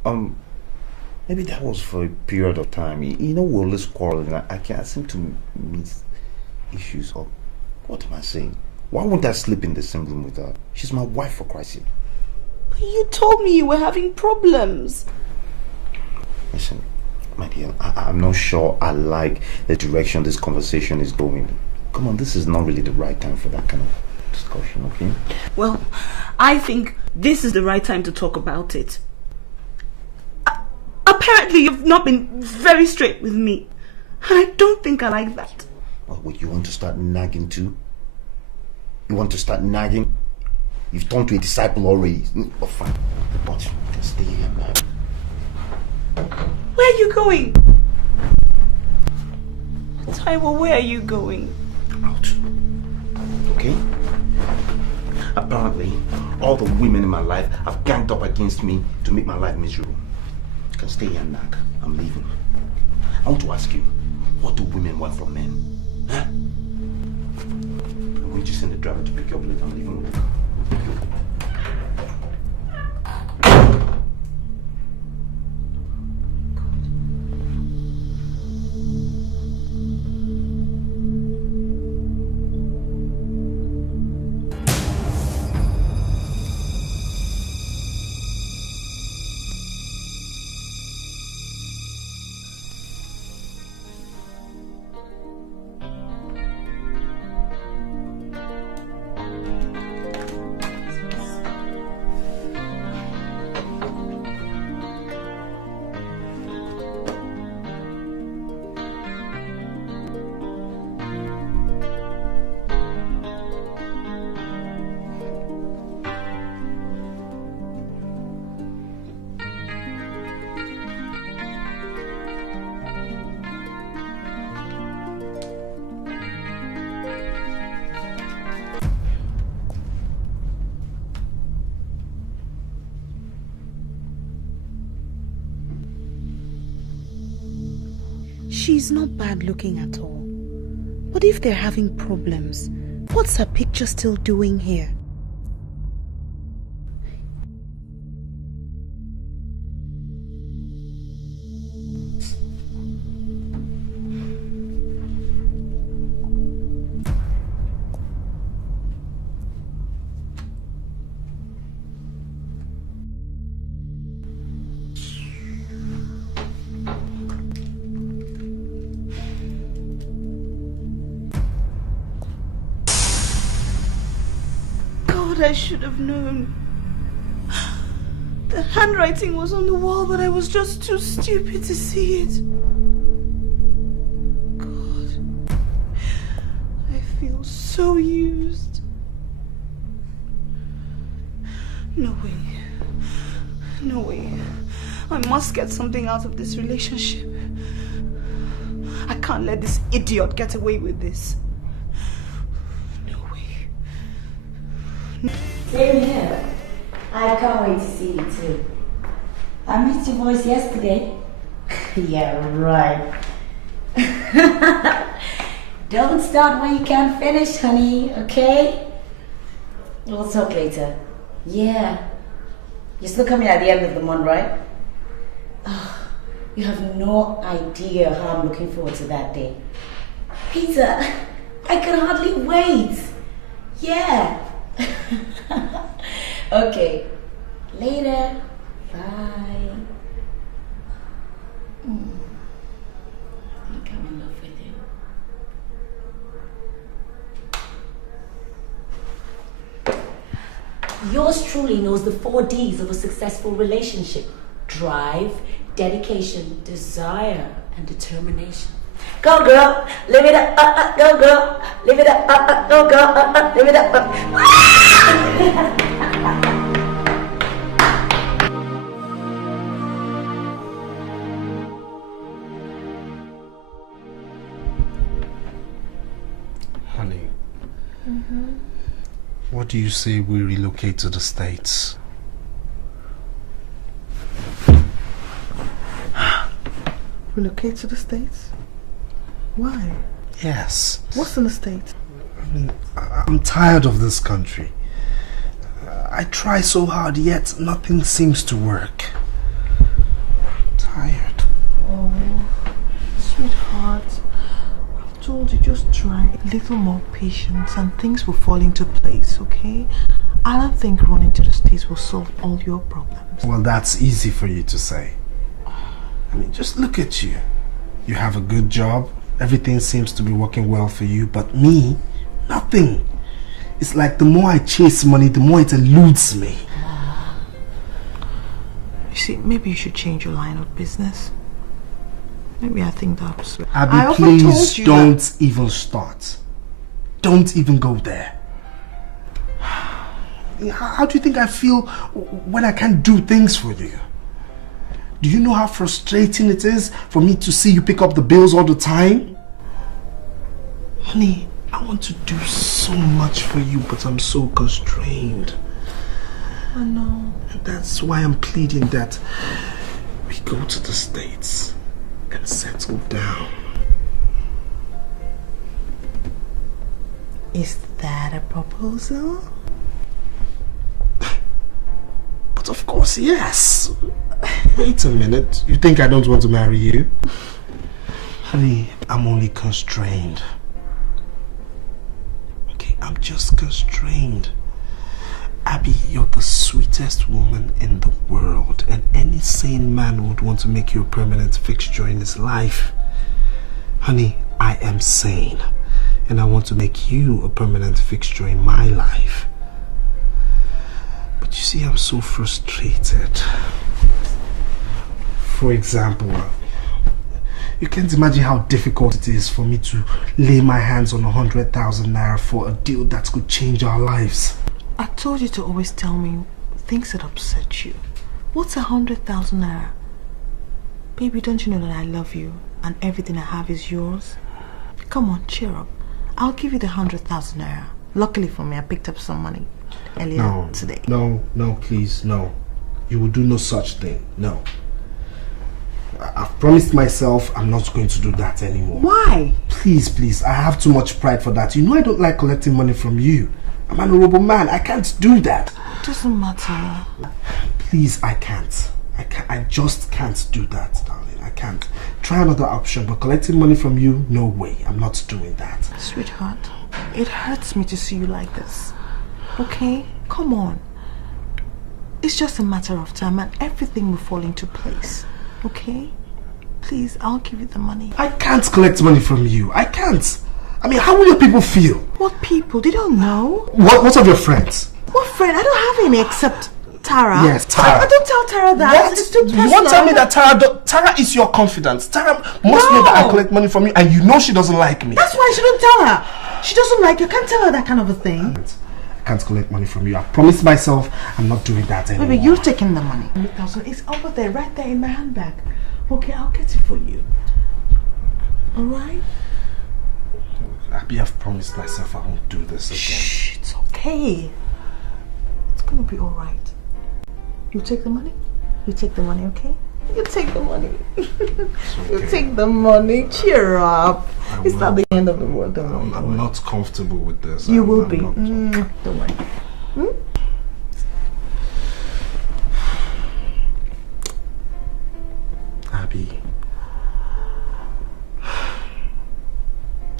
don't know. Maybe that was for a period of time. You know, we're always quarreling. I seem to miss issues. Or what am I saying? Why won't I sleep in the same room with her? She's my wife, for Christ's sake. But you told me you were having problems. Listen, my dear, I'm not sure I like the direction this conversation is going. Come on, this is not really the right time for that kind of discussion, okay? Well, I think this is the right time to talk about it. Apparently, you've not been very straight with me. And I don't think I like that. Oh, wait, you want to start nagging too? You want to start nagging? You've turned to a disciple already. Oh, fine. But you can stay here, man. Where are you going? Taiwo, where are you going? Out. Okay? Apparently, all the women in my life have ganged up against me to make my life miserable. You can stay here and nag. I'm leaving. I want to ask you, what do women want from men? Huh? I'm going to send the driver to pick you up later. I'm leaving. She's not bad looking at all. But if they're having problems, what's her picture still doing here? God, I should have known. The handwriting was on the wall, but I was just too stupid to see it. God, I feel so used. No way. No way. I must get something out of this relationship. I can't let this idiot get away with this. No way. Same here. I can't wait to see you too. I missed your voice yesterday. Yeah, right. Don't start when you can't finish, honey, okay? We'll talk later. Yeah. You're still coming at the end of the month, right? Oh, you have no idea how I'm looking forward to that day. Peter, I can hardly wait. Yeah. Okay. Later. Bye. I think I'm in love with you. Yours truly knows the 4 Ds of a successful relationship. Drive, dedication, desire, and determination. Go girl, live it up, go girl, live it up, go girl, live it up. Honey, what do you say we relocate to the States? Relocate to the States? Why? Yes. What's in the States? I mean, I'm tired of this country. I try so hard, yet nothing seems to work. I'm tired. Oh, sweetheart. I've told you, just try a little more patience and things will fall into place, okay? I don't think running to the States will solve all your problems. Well, that's easy for you to say. I mean, just look at you. You have a good job. Everything seems to be working well for you. But me, nothing. It's like the more I chase money, the more it eludes me. You see, maybe you should change your line of business. Maybe I think that's... Abby, please don't even start. Don't even go there. How do you think I feel when I can't do things for you? Do you know how frustrating it is for me to see you pick up the bills all the time? Honey, I want to do so much for you, but I'm so constrained. I know. And that's why I'm pleading that we go to the States and settle down. Is that a proposal? But of course, yes. Wait a minute. You think I don't want to marry you? Honey, I'm only constrained. Okay, I'm just constrained. Abby, you're the sweetest woman in the world, and any sane man would want to make you a permanent fixture in his life. Honey, I am sane, and I want to make you a permanent fixture in my life. But you see, I'm so frustrated. For example, you can't imagine how difficult it is for me to lay my hands on 100,000 naira for a deal that could change our lives. I told you to always tell me things that upset you. What's 100,000 naira? Baby, don't you know that I love you and everything I have is yours? Come on, cheer up. I'll give you the 100,000 naira. Luckily for me, I picked up some money earlier today. No, please, no. You will do no such thing, no. I've promised myself I'm not going to do that anymore. Why? Please, I have too much pride for that. You know I don't like collecting money from you. I'm an honorable man. I can't do that. It doesn't matter. Please, I can't. I just can't do that, darling. I can't. Try another option, but collecting money from you, no way. I'm not doing that. Sweetheart, it hurts me to see you like this. Okay? Come on. It's just a matter of time and everything will fall into place. Okay? Please, I'll give you the money. I can't collect money from you. I can't. I mean, how will your people feel? What people? They don't know. What of your friends? What friend? I don't have any except Tara. Yes, Tara. Don't tell Tara that. What? It's too personal. You want to tell me that Tara is your confidant? Tara must know that I collect money from you, and you know she doesn't like me. That's why I shouldn't tell her. She doesn't like you. Can't tell her that kind of a thing. I can't collect money from you. I promised myself I'm not doing that anymore. Baby, you're taking the money. 100,000. It's over there, right there in my handbag. Okay, I'll get it for you. Alright? Abby, I've promised myself I won't do this again. Shh, it's okay. It's gonna be alright. You take the money? You take the money, okay? You take the money. You take the money. Cheer up. It's not the end of the world. Don't worry. I'm not comfortable with this. You will be. Don't worry. Abby,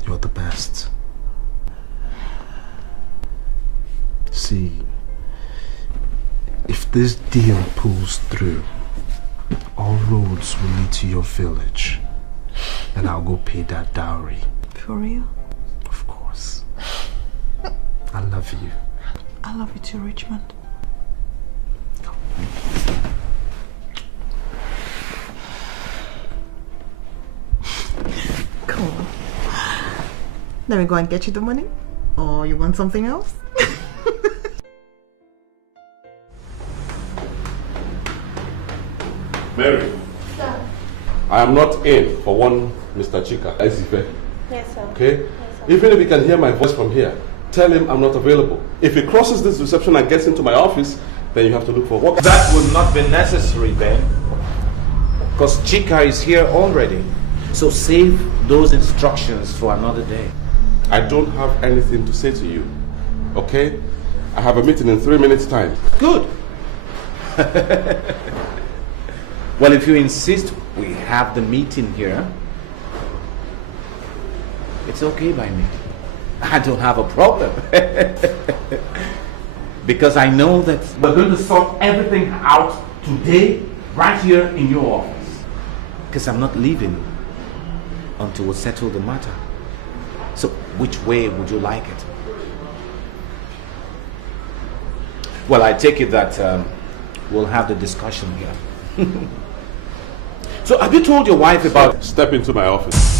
you're the best. See, if this deal pulls through, all roads will lead to your village, and I'll go pay that dowry. For real? Of course. I love you. I love you too, Richmond. Come on. Let me go and get you the money. Or you want something else? Mary. Sir. I am not in for one Mr. Chika. Yes, sir. Okay? Yes, sir. Even if he can hear my voice from here, tell him I'm not available. If he crosses this reception and gets into my office, then you have to look for work. That will not be necessary, Ben. Because Chika is here already. So save those instructions for another day. I don't have anything to say to you. Okay? I have a meeting in 3 minutes' time. Good. Well, if you insist we have the meeting here, it's okay by me. I don't have a problem. Because I know that we're going to sort everything out today, right here in your office. Because I'm not leaving until we settle the matter. So, which way would you like it? Well, I take it that we'll have the discussion here. So, have you told your wife about... Step into my office.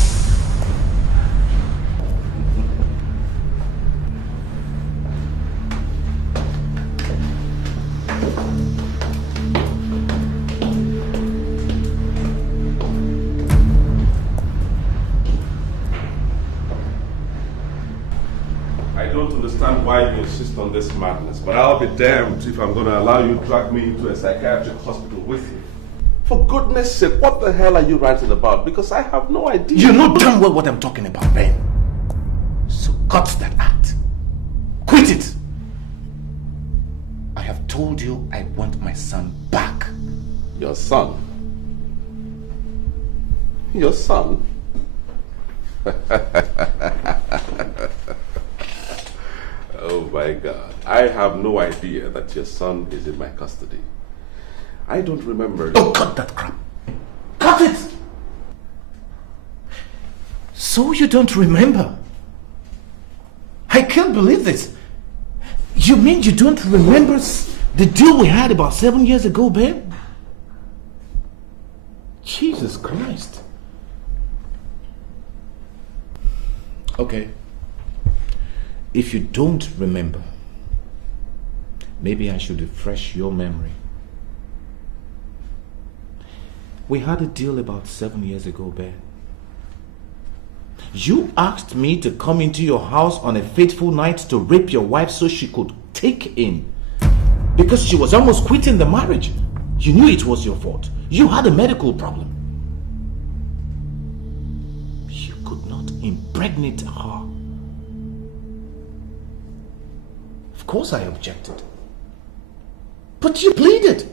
Why you insist on this madness, but I'll be damned if I'm going to allow you to drag me into a psychiatric hospital with you. For goodness sake, what the hell are you writing about? Because I have no idea. You know damn well what I'm talking about, Ben. So cut that act. Quit it. I have told you I want my son back. Your son? Your son? Oh my God. I have no idea that your son is in my custody. I don't remember. Oh, cut that crap. Cut it! So you don't remember? I can't believe this. You mean you don't remember the deal we had about 7 years ago, Ben? Jesus Christ. Okay. If you don't remember, maybe I should refresh your memory. We had a deal about 7 years ago, Ben. You asked me to come into your house on a fateful night to rape your wife so she could take in. Because she was almost quitting the marriage. You knew it was your fault. You had a medical problem. You could not impregnate her. Of course I objected. But you pleaded.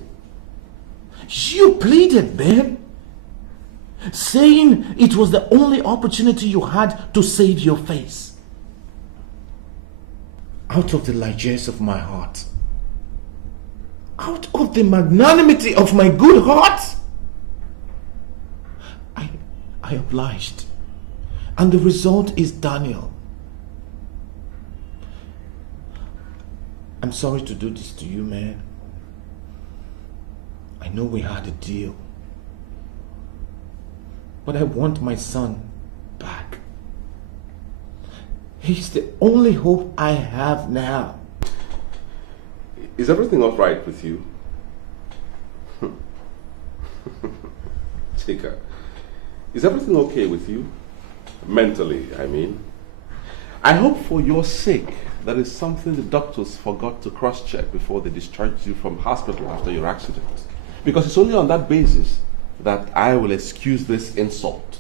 You pleaded, Ben. Saying it was the only opportunity you had to save your face. Out of the largesse of my heart. Out of the magnanimity of my good heart. I obliged. And the result is Daniel. I'm sorry to do this to you, man. I know we had a deal. But I want my son back. He's the only hope I have now. Is everything all right with you? Chika, is everything okay with you? Mentally, I mean. I hope for your sake that is something the doctors forgot to cross-check before they discharged you from hospital after your accident. Because it's only on that basis that I will excuse this insult.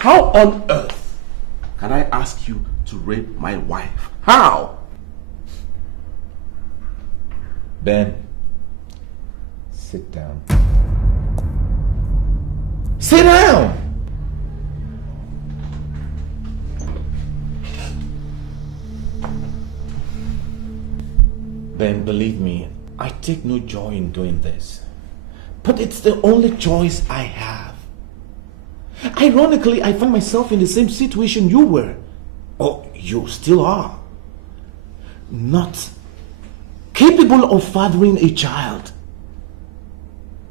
How on earth can I ask you to rape my wife? How? Ben, sit down. Sit down! Ben, believe me, I take no joy in doing this. But it's the only choice I have. Ironically, I find myself in the same situation you were. Or you still are. Not capable of fathering a child.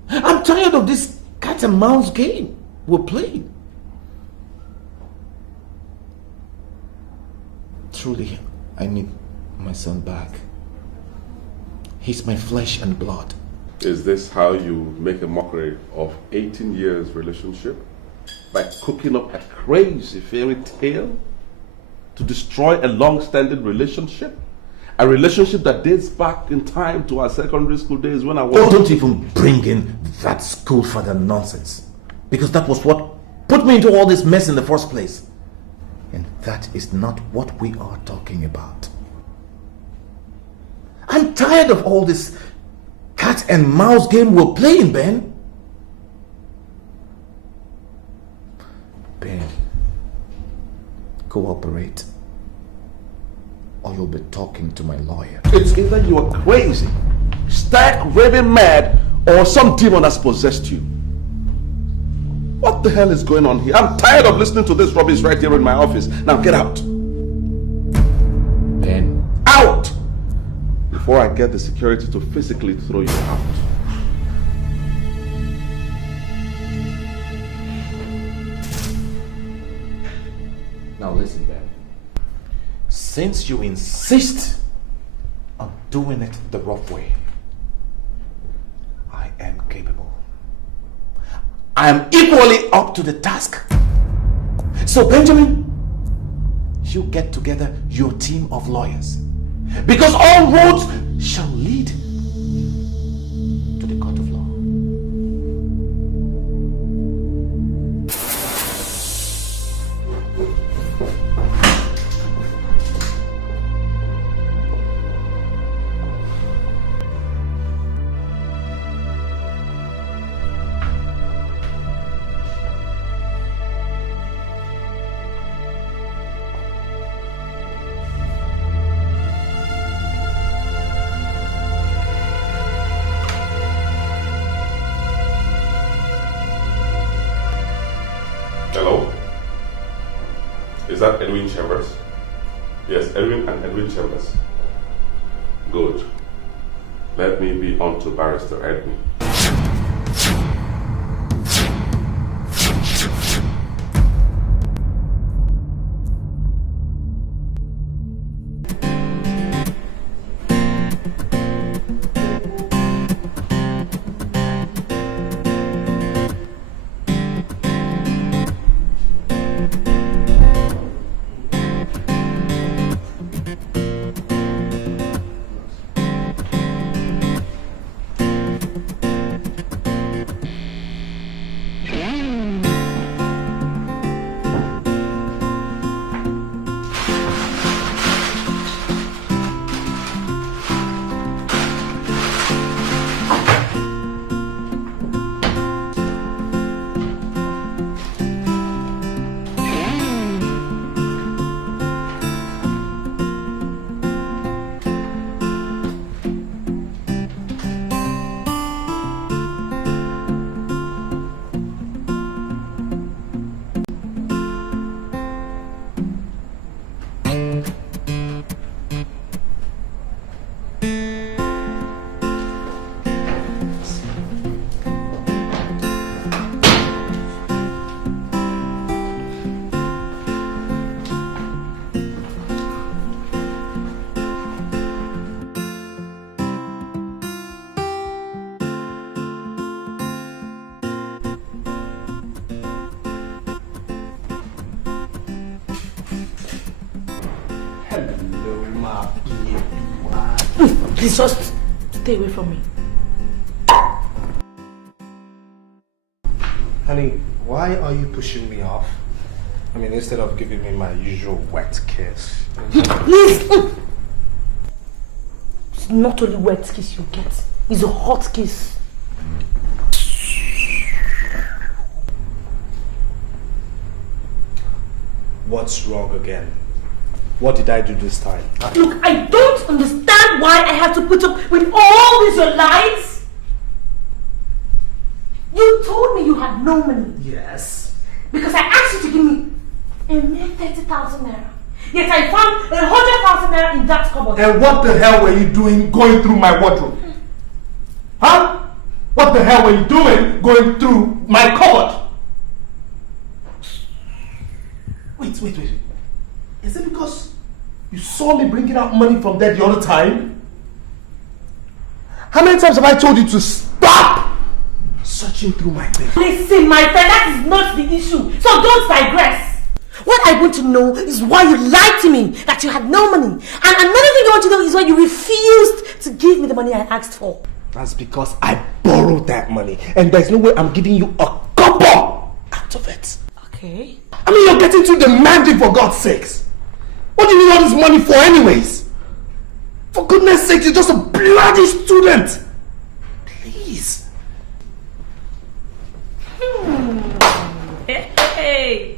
I'm tired of this cat and mouse game we're playing. Truly, I need my son back. He's my flesh and blood. Is this how you make a mockery of 18 years relationship? By cooking up a crazy fairy tale to destroy a long-standing relationship? A relationship that dates back in time to our secondary school days when I was... Oh, don't even bring in that school father nonsense. Because that was what put me into all this mess in the first place. And that is not what we are talking about. I'm tired of all this cat and mouse game we're playing, Ben. Ben, cooperate, or you'll be talking to my lawyer. It's either you are crazy, stark raving mad, or some demon has possessed you. What the hell is going on here? I'm tired of listening to this rubbish right here in my office. Now get out. Ben. Out! Before I get the security to physically throw you out. Now listen, Ben. Since you insist on doing it the rough way, I am capable. I am equally up to the task. So Benjamin, you get together your team of lawyers. Because all roads shall lead to the court of law. Hello? Is that Edwin Chambers? Yes, Edwin and Edwin Chambers. Good. Let me be on to Barrister Edwin. Please just stay away from me. Honey, why are you pushing me off? I mean, instead of giving me my usual wet kiss. Please! It's not only wet kiss you get, it's a hot kiss. What's wrong again? What did I do this time? Look, I don't understand why I have to put up with all these your lies. You told me you had no money. Yes. Because I asked you to give me a mere 30,000 naira. Yet I found 100,000 naira in that cupboard. And what the hell were you doing going through my wardrobe? Huh? What the hell were you doing going through my cupboard? Wait. Is it because you saw me bringing out money from there the other time? How many times have I told you to stop searching through my things? Listen, my friend, that is not the issue. So don't digress. What I want to know is why you lied to me that you had no money. And another thing I want to know is why you refused to give me the money I asked for. That's because I borrowed that money. And there's no way I'm giving you a couple out of it. Okay. I mean, you're getting too demanding, for God's sakes. What do you need all this money for anyways? For goodness sake, you're just a bloody student. Please. Hey.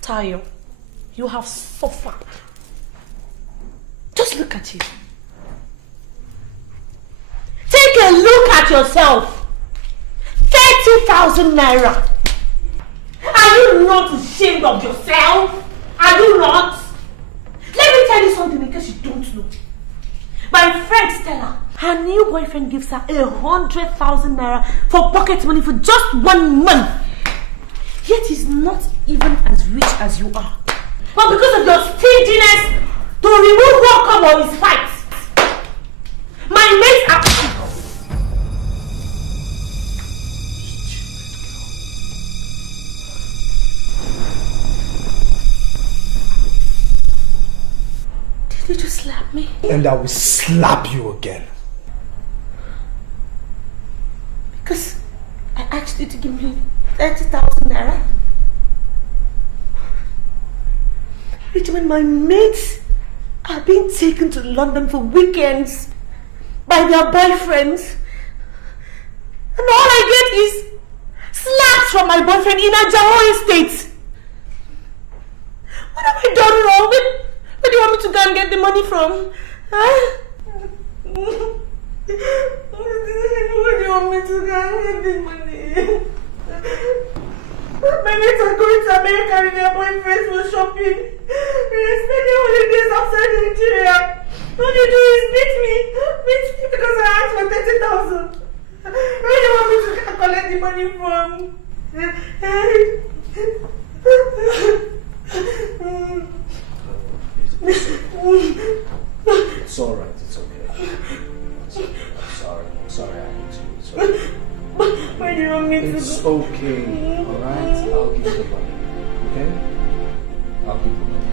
Tayo, you have suffered. Just look at you. Take a look at yourself. 30,000 naira. Are you not ashamed of yourself? Are you not? Let me tell you something in case you don't know. My friend Stella, her new boyfriend gives her 100,000 naira for pocket money for just 1 month. Yet he's not even as rich as you are. But because of your stinginess, to remove one cover is fight. My mates are... Did you just slap me? And I will slap you again. Because I asked you to give me 30,000 naira. Richmond, my mates are being taken to London for weekends by their boyfriends. And all I get is slaps from my boyfriend in a Jawa estate. What have I done wrong? Where do you want me to go and get the money from? Huh? Where do you want me to go and get the money? My mates are going to America with their boyfriends for shopping. We're spending holidays outside Nigeria. All you do is beat me because I asked for 30,000. Where do you want me to collect the money from? It's alright, it's okay. I'm sorry I hate you. It's okay. Where do you want me to It's go? okay, alright? I'll give you the money, okay? I'll give you the money.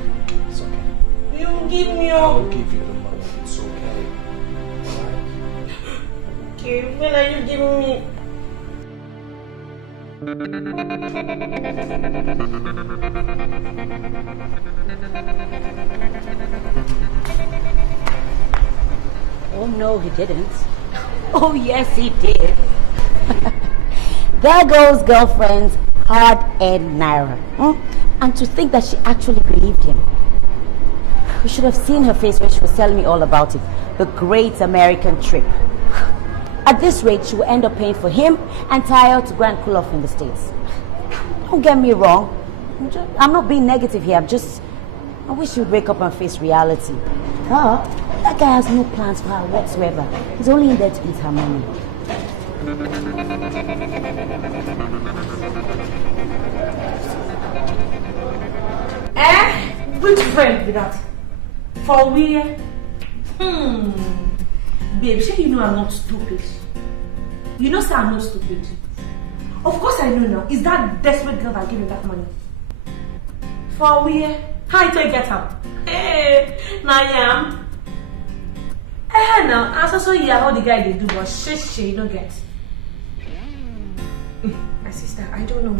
It's okay. You give me I'll give you the money. It's okay. Alright? Okay, when are you giving me? Oh no, he didn't. Oh yes, he did. There goes girlfriend's hard-earned naira. And to think that she actually believed him. You should have seen her face when she was telling me all about it. The great American trip. At this rate, she will end up paying for him and Tayo to go and cool off in the States. Don't get me wrong. I'm not being negative here. I wish she would wake up and face reality. That guy has no plans for her whatsoever. He's only in there to eat her money. Which friend be that? For where? Babe, sure you know I'm not stupid. You know, sir, I'm not stupid. Of course I know now. Is that desperate girl that gave me that money? For where? How you take get up? Hey, Nayam. Hey, now, I also hear how the guy they do, but she you don't get. My sister, I don't know.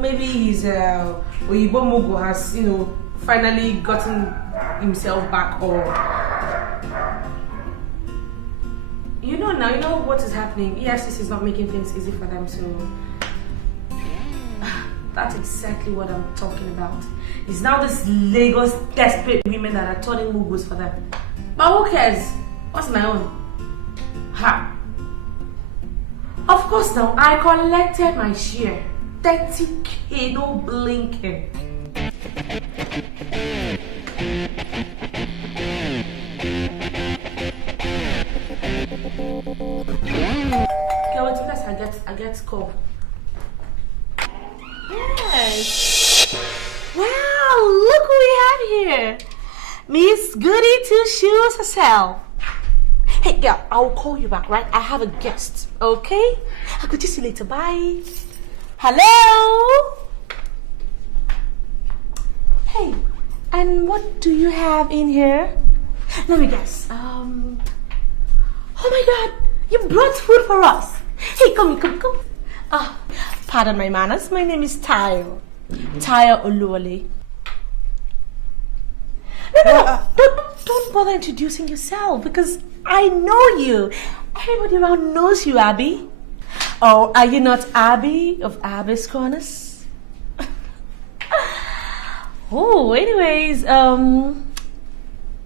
Maybe he's Oyibo Mogo has, finally gotten himself back, or now you know what is happening. EFCC is not making things easy for them, so that's exactly what I'm talking about. It's now this Lagos desperate women that are turning Mogos for them. But who cares? What's my own? Ha! Of course now, I collected my share. 30K, no blinking. Okay, wait, I get call. Yes. Wow, look who we have here. Miss Goody Two Shoes herself. Hey girl, I'll call you back, right? I have a guest, okay? I could just see you later. Bye. Hello? Hey, and what do you have in here? Let me guess. Oh my god, you brought food for us. Hey, come. Pardon my manners. My name is Tayo Oluwole. No, don't bother introducing yourself because I know you. Everybody around knows you, Abby. Oh, are you not Abby of Abby's Corners? Oh, anyways,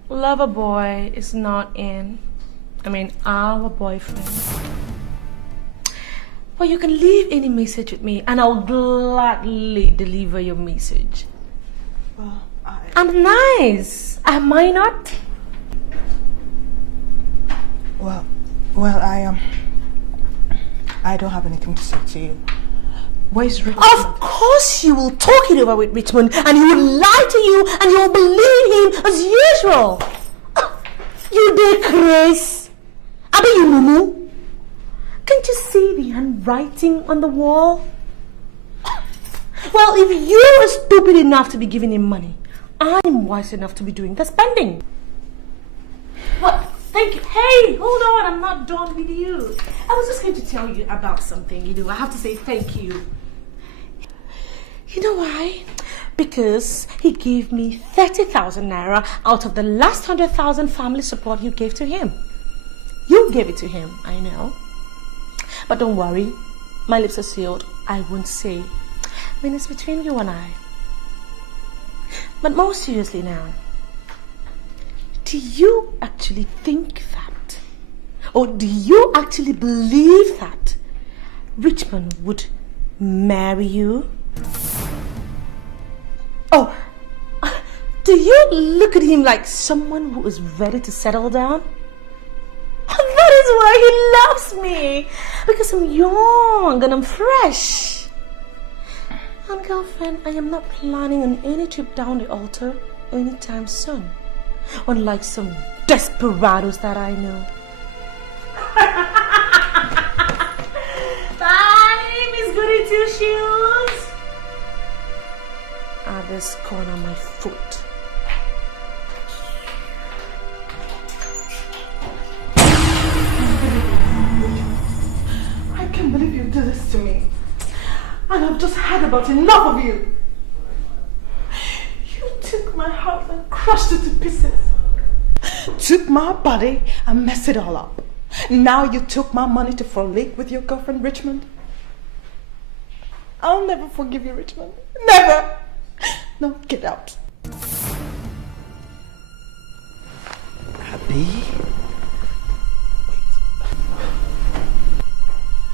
lover boy is not in. Our boyfriend. Well, you can leave any message with me and I'll gladly deliver your message. Well, I'm nice, am I not? Well, I don't have anything to say to you. Where's Richmond? Of course you will talk it over with Richmond and he will lie to you and you will believe him as usual. You did, Chris. Abi, you mumu. Can't you see the handwriting on the wall? Well, if you are stupid enough to be giving him money, I'm wise enough to be doing the spending. What? Thank you. Hey, hold on. I'm not done with you. I was just going to tell you about something. I have to say thank you. You know why? Because he gave me 30,000 naira out of the last 100,000 family support you gave to him. You gave it to him, I know. But don't worry. My lips are sealed. I won't say. It's between you and I. But more seriously now, do you actually think that, or do you actually believe that Richmond would marry you? Oh, do you look at him like someone who is ready to settle down? That is why he loves me, because I'm young and I'm fresh. And girlfriend, I am not planning on any trip down the altar anytime soon. Unlike some desperados that I know. Bye, Miss Goody Two Shoes. At this corner of my foot. I can't believe you did this to me. And I've just had about enough of you. You took my heart and crushed it to pieces. Took my body and messed it all up. Now you took my money to frolic with your girlfriend Richmond. I'll never forgive you, Richmond. Never. Now get out. Abby? Wait.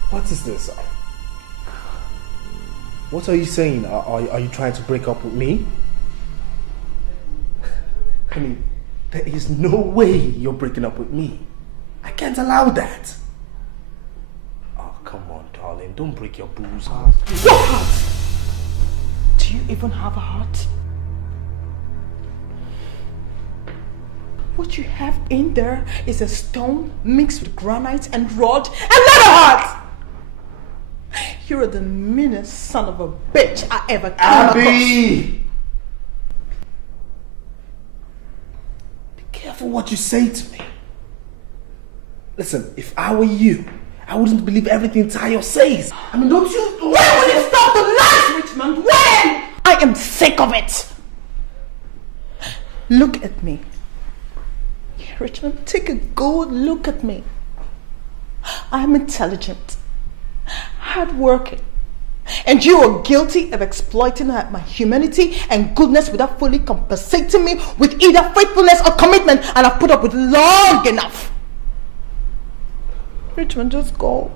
What is this? What are you saying? Are you trying to break up with me? There is no way you're breaking up with me. I can't allow that. Oh, come on, darling. Don't break your boo's heart. What heart? Do you even have a heart? What you have in there is a stone mixed with granite and rock and not a heart! You're the meanest son of a bitch I ever came across. careful what you say to me. Listen, if I were you, I wouldn't believe everything Tayo says. I mean, don't you... When will you stop the lies, Richmond? When? I am sick of it. Look at me. Richmond, take a good look at me. I'm intelligent, hardworking, and you are guilty of exploiting my humanity and goodness without fully compensating me with either faithfulness or commitment, and I've put up with long enough. Richmond, just go,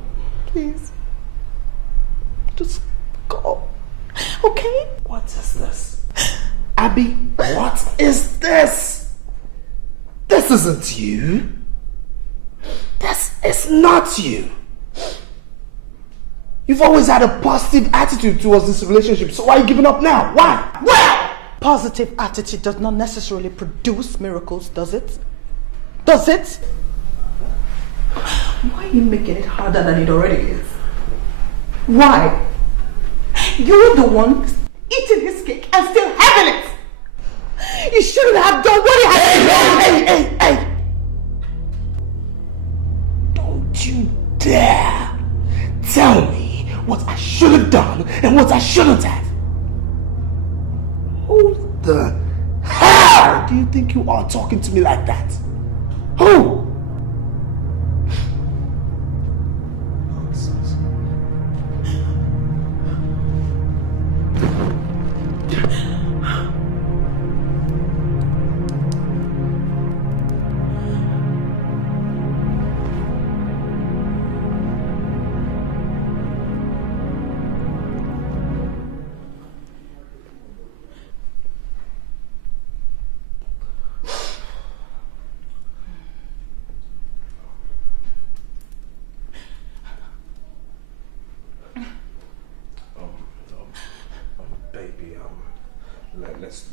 please. Just go, okay? What is this? Abby, what is this? This isn't you. This is not you. You've always had a positive attitude towards this relationship, so why are you giving up now? Why? Well, positive attitude does not necessarily produce miracles, does it? Does it? Why are you making it harder than it already is? Why? You're the one eating his cake and still having it. You shouldn't have done what he had done. Hey! Don't you dare tell me what I should have done and what I shouldn't have. Who the hell do you think you are talking to me like that? Who?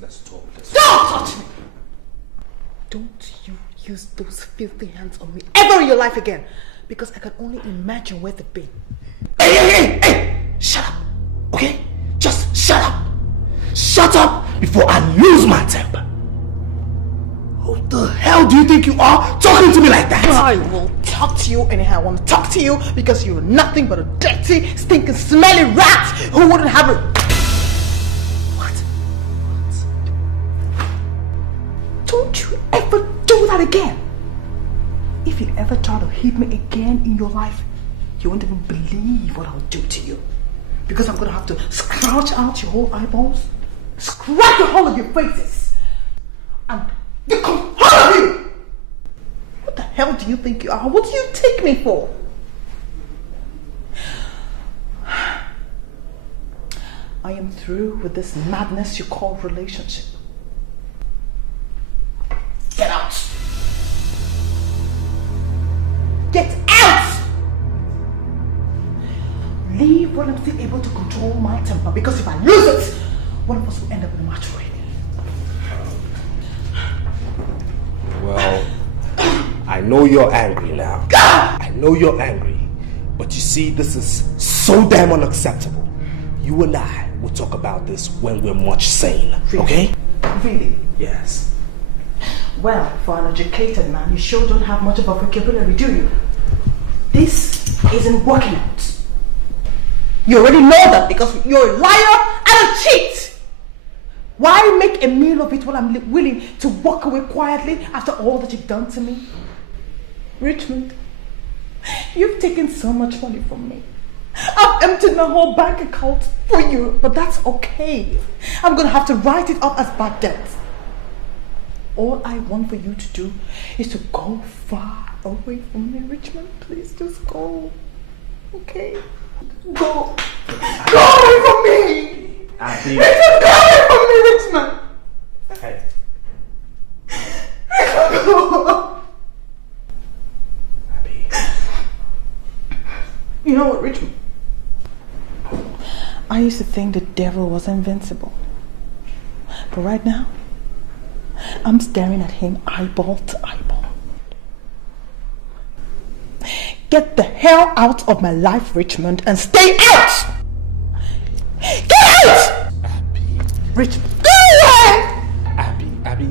Let's talk. Don't touch me! Don't you use those filthy hands on me ever in your life again, because I can only imagine where they've been. Hey! Shut up, okay? Just shut up. Shut up before I lose my temper. Who the hell do you think you are talking to me like that? I will talk to you anyhow I want to talk to you, because you're nothing but a dirty, stinking, smelly rat who wouldn't have a... Don't you ever do that again. If you ever try to hit me again in your life, you won't even believe what I'll do to you. Because I'm going to have to scratch out your whole eyeballs, scratch the whole of your faces, and become part of you. What the hell do you think you are? What do you take me for? I am through with this madness you call relationship. Get out! Get out! Leave when I'm still able to control my temper, because if I lose it, one of us will end up in a match already. Well, I know you're angry now. I know you're angry. But you see, this is so damn unacceptable. You and I will talk about this when we're much sane, okay? Really? Yes. Well, for an educated man, you sure don't have much of a vocabulary, do you? This isn't working out. You already know that, because you're a liar and a cheat. Why make a meal of it when I'm willing to walk away quietly after all that you've done to me? Richmond, you've taken so much money from me. I've emptied my whole bank account for you, but that's okay. I'm going to have to write it off as bad debt. All I want for you to do is to go far away from me, Richmond. Please just go. Okay? Go. Go away from me! Richmond, go away from me, Richmond! Hey. Richmond, go! Abby. You know what, Richmond? I used to think the devil was invincible. But right now, I'm staring at him eyeball to eyeball. Get the hell out of my life, Richmond, and stay out! Get out! Abby. Richmond, go away! Abby,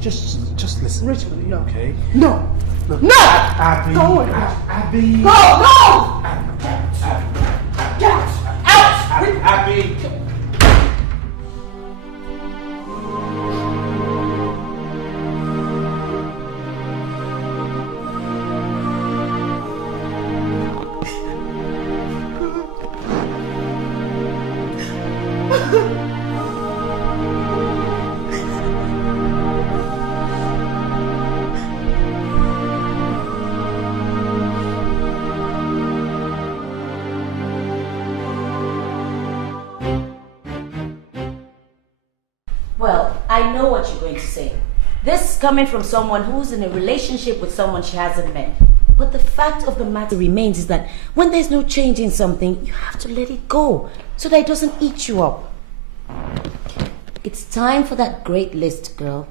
just listen. Richmond, no. Okay? No. No. No! Abby. Go away. Abby. Go! Go! Get out! Abby. Well, I know what you're going to say. This is coming from someone who's in a relationship with someone she hasn't met. But the fact of the matter remains is that when there's no change in something, you have to let it go so that it doesn't eat you up. It's time for that great list, girl.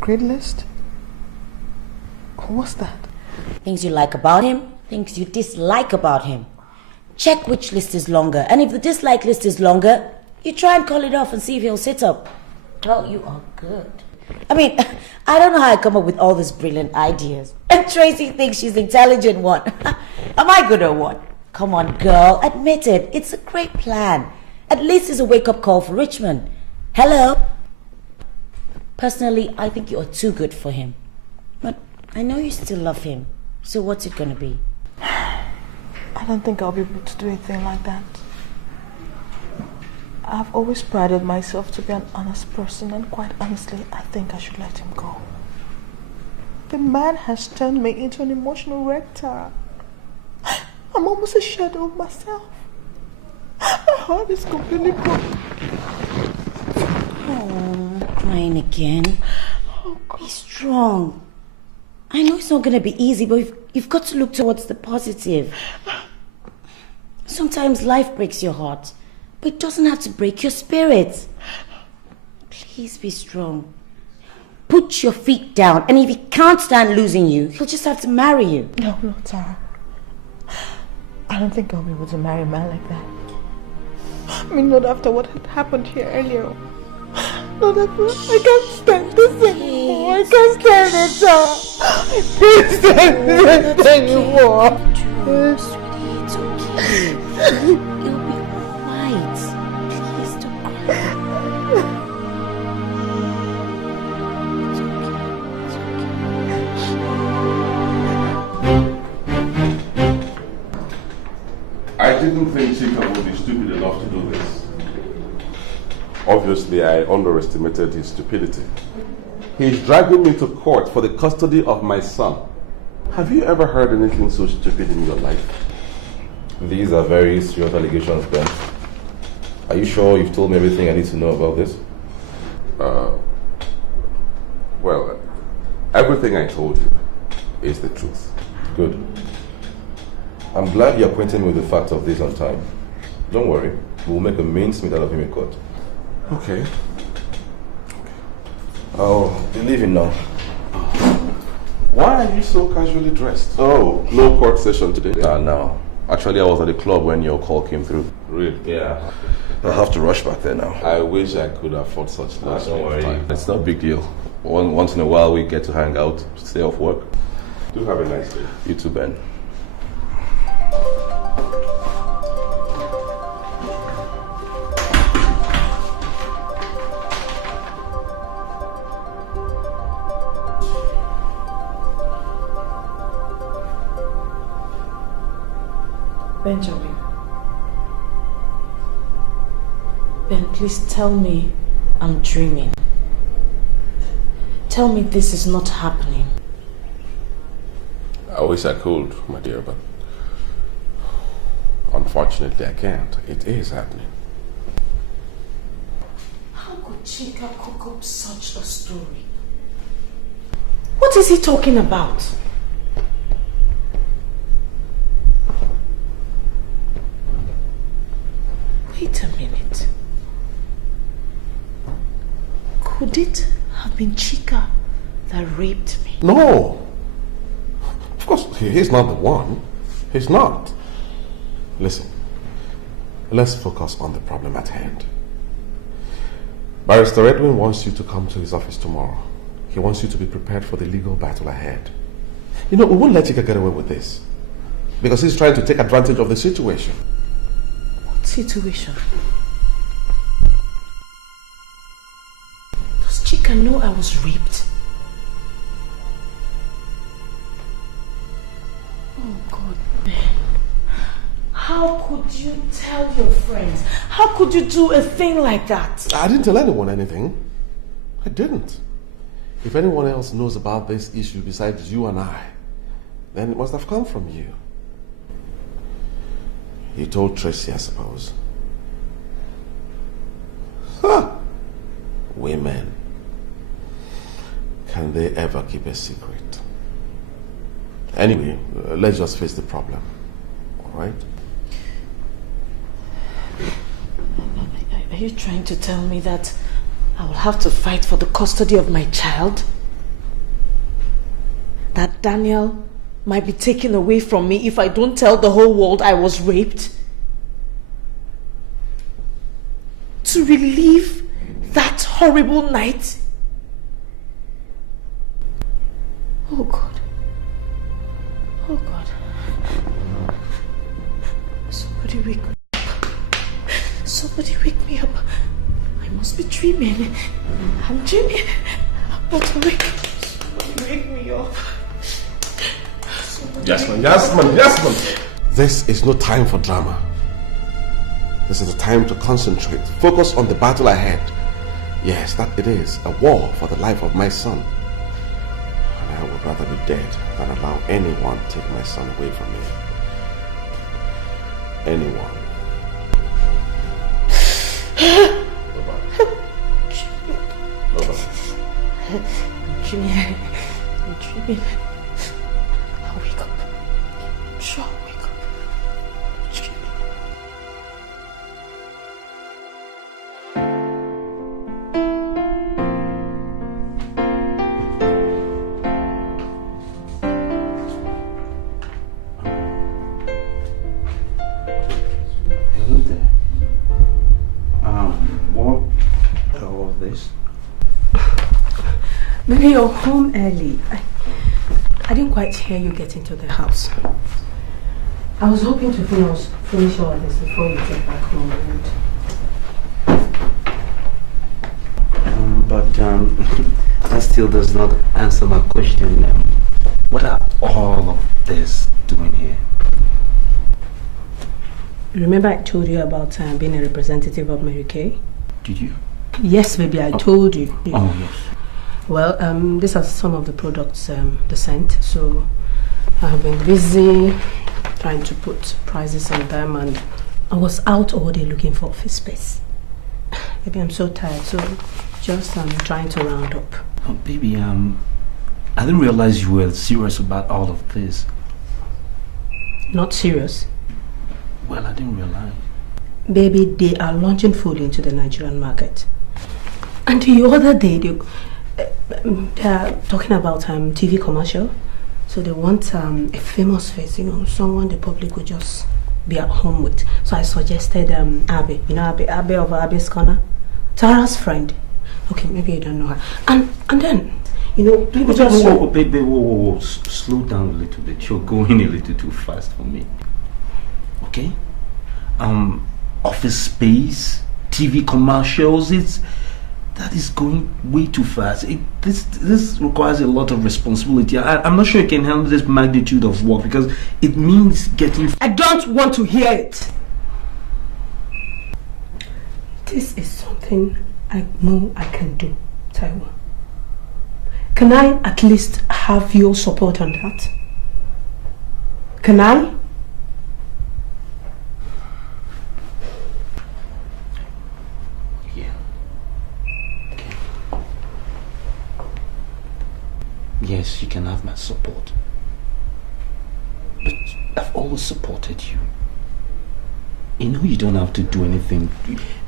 Great list? What's that? Things you like about him, things you dislike about him. Check which list is longer, and if the dislike list is longer, you try and call it off and see if he'll sit up. Well, you are good. I mean, I don't know how I come up with all these brilliant ideas. And Tracy thinks she's the intelligent one. Am I good or what? Come on, girl, admit it. It's a great plan. At least it's a wake-up call for Richmond. Hello? Personally, I think you are too good for him. But I know you still love him. So what's it gonna be? I don't think I'll be able to do anything like that. I've always prided myself to be an honest person, and quite honestly, I think I should let him go. The man has turned me into an emotional wreck, Tara. I'm almost a shadow of myself. My heart is completely broken. Oh, crying again. Be strong. I know it's not going to be easy, but you've got to look towards the positive. Sometimes life breaks your heart, but it doesn't have to break your spirit. Please be strong. Put your feet down, and if he can't stand losing you, he'll just have to marry you. No, Tara. I don't think I'll be able to marry a man like that. I mean, not after what had happened here earlier. Not after. I can't stand this anymore. I can't stand it, Tara. I can't stand this anymore. Sweetie, it's okay. You'll be alright. Please don't cry. I didn't think Chika would be stupid enough to do this. Obviously, I underestimated his stupidity. He's dragging me to court for the custody of my son. Have you ever heard anything so stupid in your life? These are very serious allegations, Ben. Are you sure you've told me everything I need to know about this? Well, everything I told you is the truth. Good. I'm glad you're acquainted me with the facts of this on time. Don't worry, we'll make a mincemeat out of him in court. Okay. I'll be leaving now. Why are you so casually dressed? Oh, no court session today? No. Actually, I was at the club when your call came through. Really? Yeah. I'll have to rush back there now. I wish I could afford such last Don't worry. time. It's no big deal. Once in a while, we get to hang out, stay off work. Do have a nice day. You too, Ben. Benjamin. Ben, please tell me I'm dreaming. Tell me this is not happening. I wish I could, my dear, but unfortunately I can't. It is happening. How could Chika cook up such a story? What is he talking about? Wait a minute. Could it have been Chika that raped me? No! Of course, he's not the one. He's not. Listen, let's focus on the problem at hand. Barrister Edwin wants you to come to his office tomorrow. He wants you to be prepared for the legal battle ahead. You know, we won't let Chika get away with this. Because he's trying to take advantage of the situation. What situation? Does Chika know I was raped? Oh God, Ben. How could you tell your friends? How could you do a thing like that? I didn't tell anyone anything. I didn't. If anyone else knows about this issue besides you and I, then it must have come from you. You told Tracy, I suppose. Huh. Women. Can they ever keep a secret? Anyway, let's just face the problem. All right? Are you trying to tell me that I will have to fight for the custody of my child? That Daniel might be taken away from me if I don't tell the whole world I was raped? To relive that horrible night? Oh God. Oh God. Somebody wake me up. Somebody wake me up. I must be dreaming. I'm dreaming. I'm not awake. Somebody wake me up. Jasmine. This is no time for drama. This is a time to concentrate. Focus on the battle ahead. Yes, that it is. A war for the life of my son. And I would rather be dead than allow anyone to take my son away from me. Anyone. I'm dreaming. I'll wake up. I'm sure I'll wake up. Hello there. What all of this? Maybe you're home early. I didn't quite hear you get into the house. I was hoping to finish all this before you get back home. But that still does not answer my question. What are all of this doing here? Remember I told you about being a representative of Mary Kay? Did you? Yes, baby, I told you. Oh, yes. Well, these are some of the products they sent, so I've been busy trying to put prices on them, and I was out all day looking for office space. Baby, I'm so tired, so just trying to round up. Oh, baby, I didn't realize you were serious about all of this. Not serious? Well, I didn't realize. Baby, they are launching food into the Nigerian market. And the other day, they are talking about TV commercial. So they want a famous face, someone the public would just be at home with. So I suggested Abby, Abby of Abby's Corner, Tara's friend. Okay, maybe you don't know her. And then, people just... Whoa. Slow down a little bit. You're going a little too fast for me. Okay? Office space, TV commercials, that is going way too fast. This requires a lot of responsibility. I'm not sure you can handle this magnitude of work because it means getting... I don't want to hear it. This is something I know I can do, Taiwo. Can I at least have your support on that? Can I? Yes, you can have my support. But I've always supported you. You don't have to do anything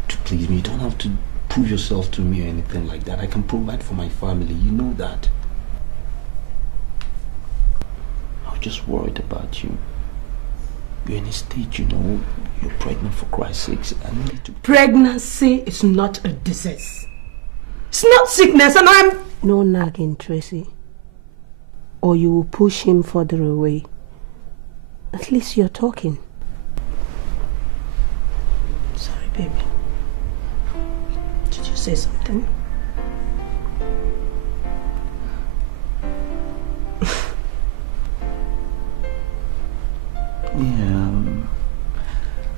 to please me. You don't have to prove yourself to me or anything like that. I can provide for my family. You know that. I was just worried about you. You're in a state, you're pregnant for Christ's sake. I need to... Pregnancy is not a disease. It's not sickness and I'm... No nagging, Tracy. Or you will push him further away. At least you're talking. Sorry, baby. Did you say something? Yeah,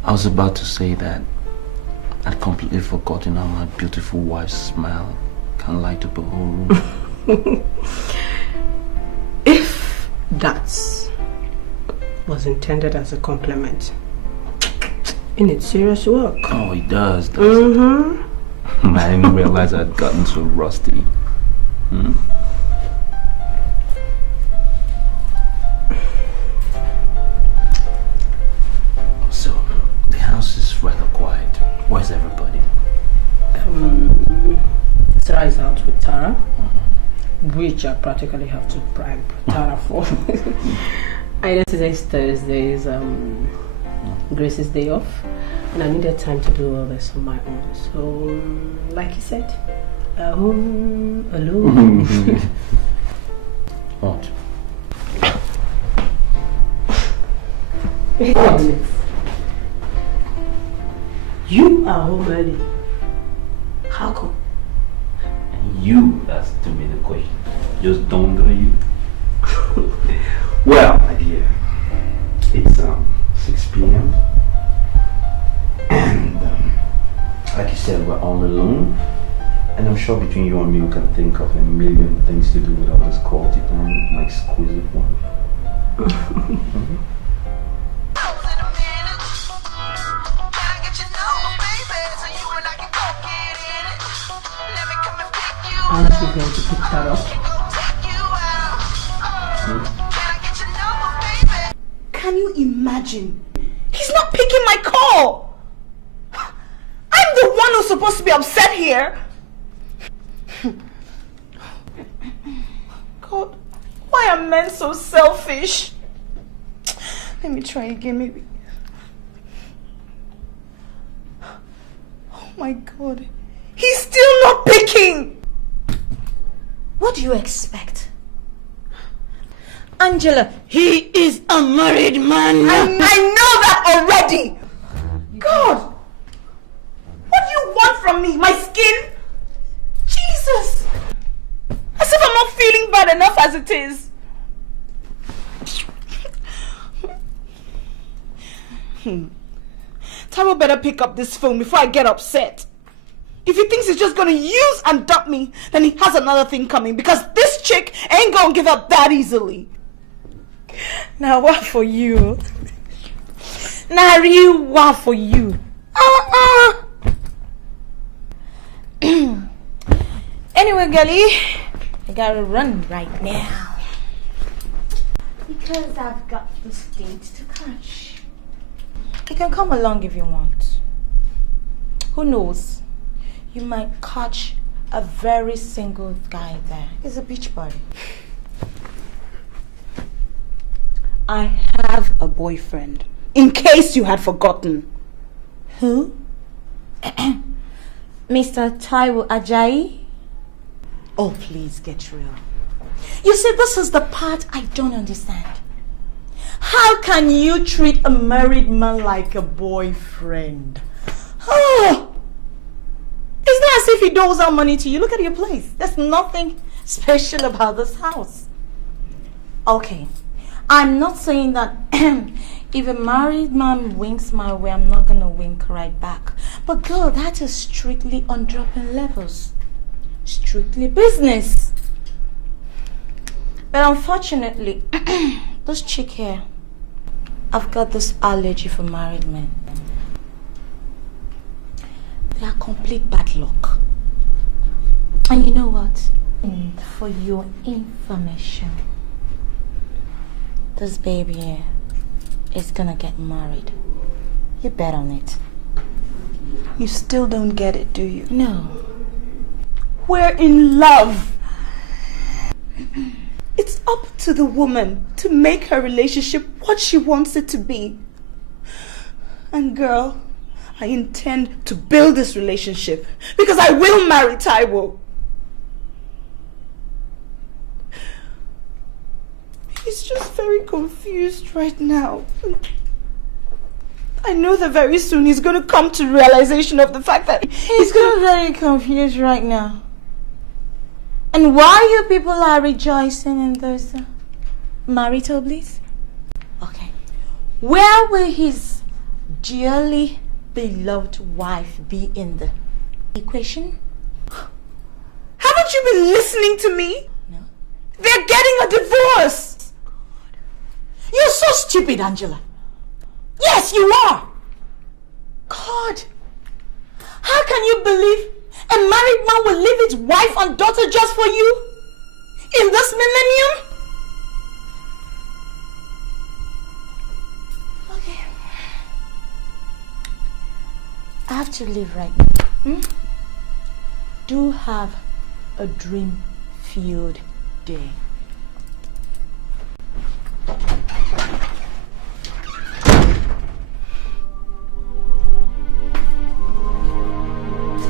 I was about to say that I'd completely forgotten how my beautiful wife's smile can light up a whole room. If that was intended as a compliment, it needs serious work. Oh, it does, doesn't it? I didn't realize I'd gotten so rusty. So, the house is rather quiet. Where's everybody? Sarah is out with Tara, which I practically have to bribe Tara for. I know today's Thursday is Grace's day off, and I needed time to do all this on my own. So, like you said, home alone. What? Wait a minute. You are home early. How come? And you asked me the question. Just don't on you. Well, my dear, it's 6 p.m. And like you said, we're all alone. And I'm sure between you and me, we can think of a million things to do with all this quality time, my exquisite one. How are you going to pick that up? Can you imagine? He's not picking my call. I'm the one who's supposed to be upset here. God, why are men so selfish? Let me try again, maybe. Oh my God. He's still not picking. What do you expect? Angela, he is a married man. I know that already. God, what do you want from me? My skin? Jesus. As if I'm not feeling bad enough as it is. Taro better pick up this phone before I get upset. If he thinks he's just gonna use and dump me, then he has another thing coming, because this chick ain't gonna give up that easily. Now what for you? Now you what for you? Anyway, girlie, I gotta run right now. Because I've got this date to catch. You can come along if you want. Who knows? You might catch a very single guy there. It's a beach party. I have a boyfriend. In case you had forgotten. Who? Mr. Taiwo Ajayi? Oh, please get real. You see, this is the part I don't understand. How can you treat a married man like a boyfriend? Oh! It's not as if he doles out money to you. Look at your place. There's nothing special about this house. Okay, I'm not saying that if a married man winks my way, I'm not gonna wink right back. But girl, that is strictly on dropping levels. Strictly business. But unfortunately, this chick here, I've got this allergy for married men. They are complete bad luck. And you know what? And for your information, this baby here is gonna get married. You bet on it. You still don't get it, do you? No. We're in love. It's up to the woman to make her relationship what she wants it to be. And girl, I intend to build this relationship because I will marry Taiwo. just very confused right now. I know that very soon he's going to come to realization of the fact that he's very confused right now. And why you people are rejoicing in this marital bliss? Okay. Where will his dearly beloved wife be in the equation? Haven't you been listening to me? No. They're getting a divorce. You're so stupid, Angela. Yes, you are. God, how can you believe a married man will leave his wife and daughter just for you? In this millennium? Okay. I have to leave right now. Do have a dream-filled day.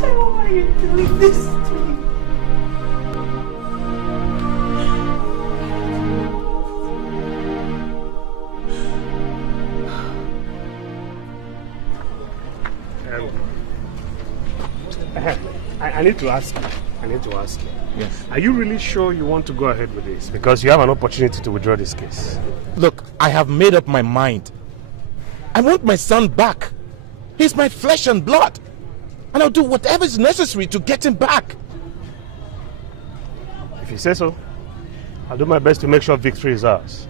Why are you doing this to me? I need to ask you. Yes. Are you really sure you want to go ahead with this? Because you have an opportunity to withdraw this case. Look, I have made up my mind. I want my son back. He's my flesh and blood. And I'll do whatever is necessary to get him back. If you say so, I'll do my best to make sure victory is ours.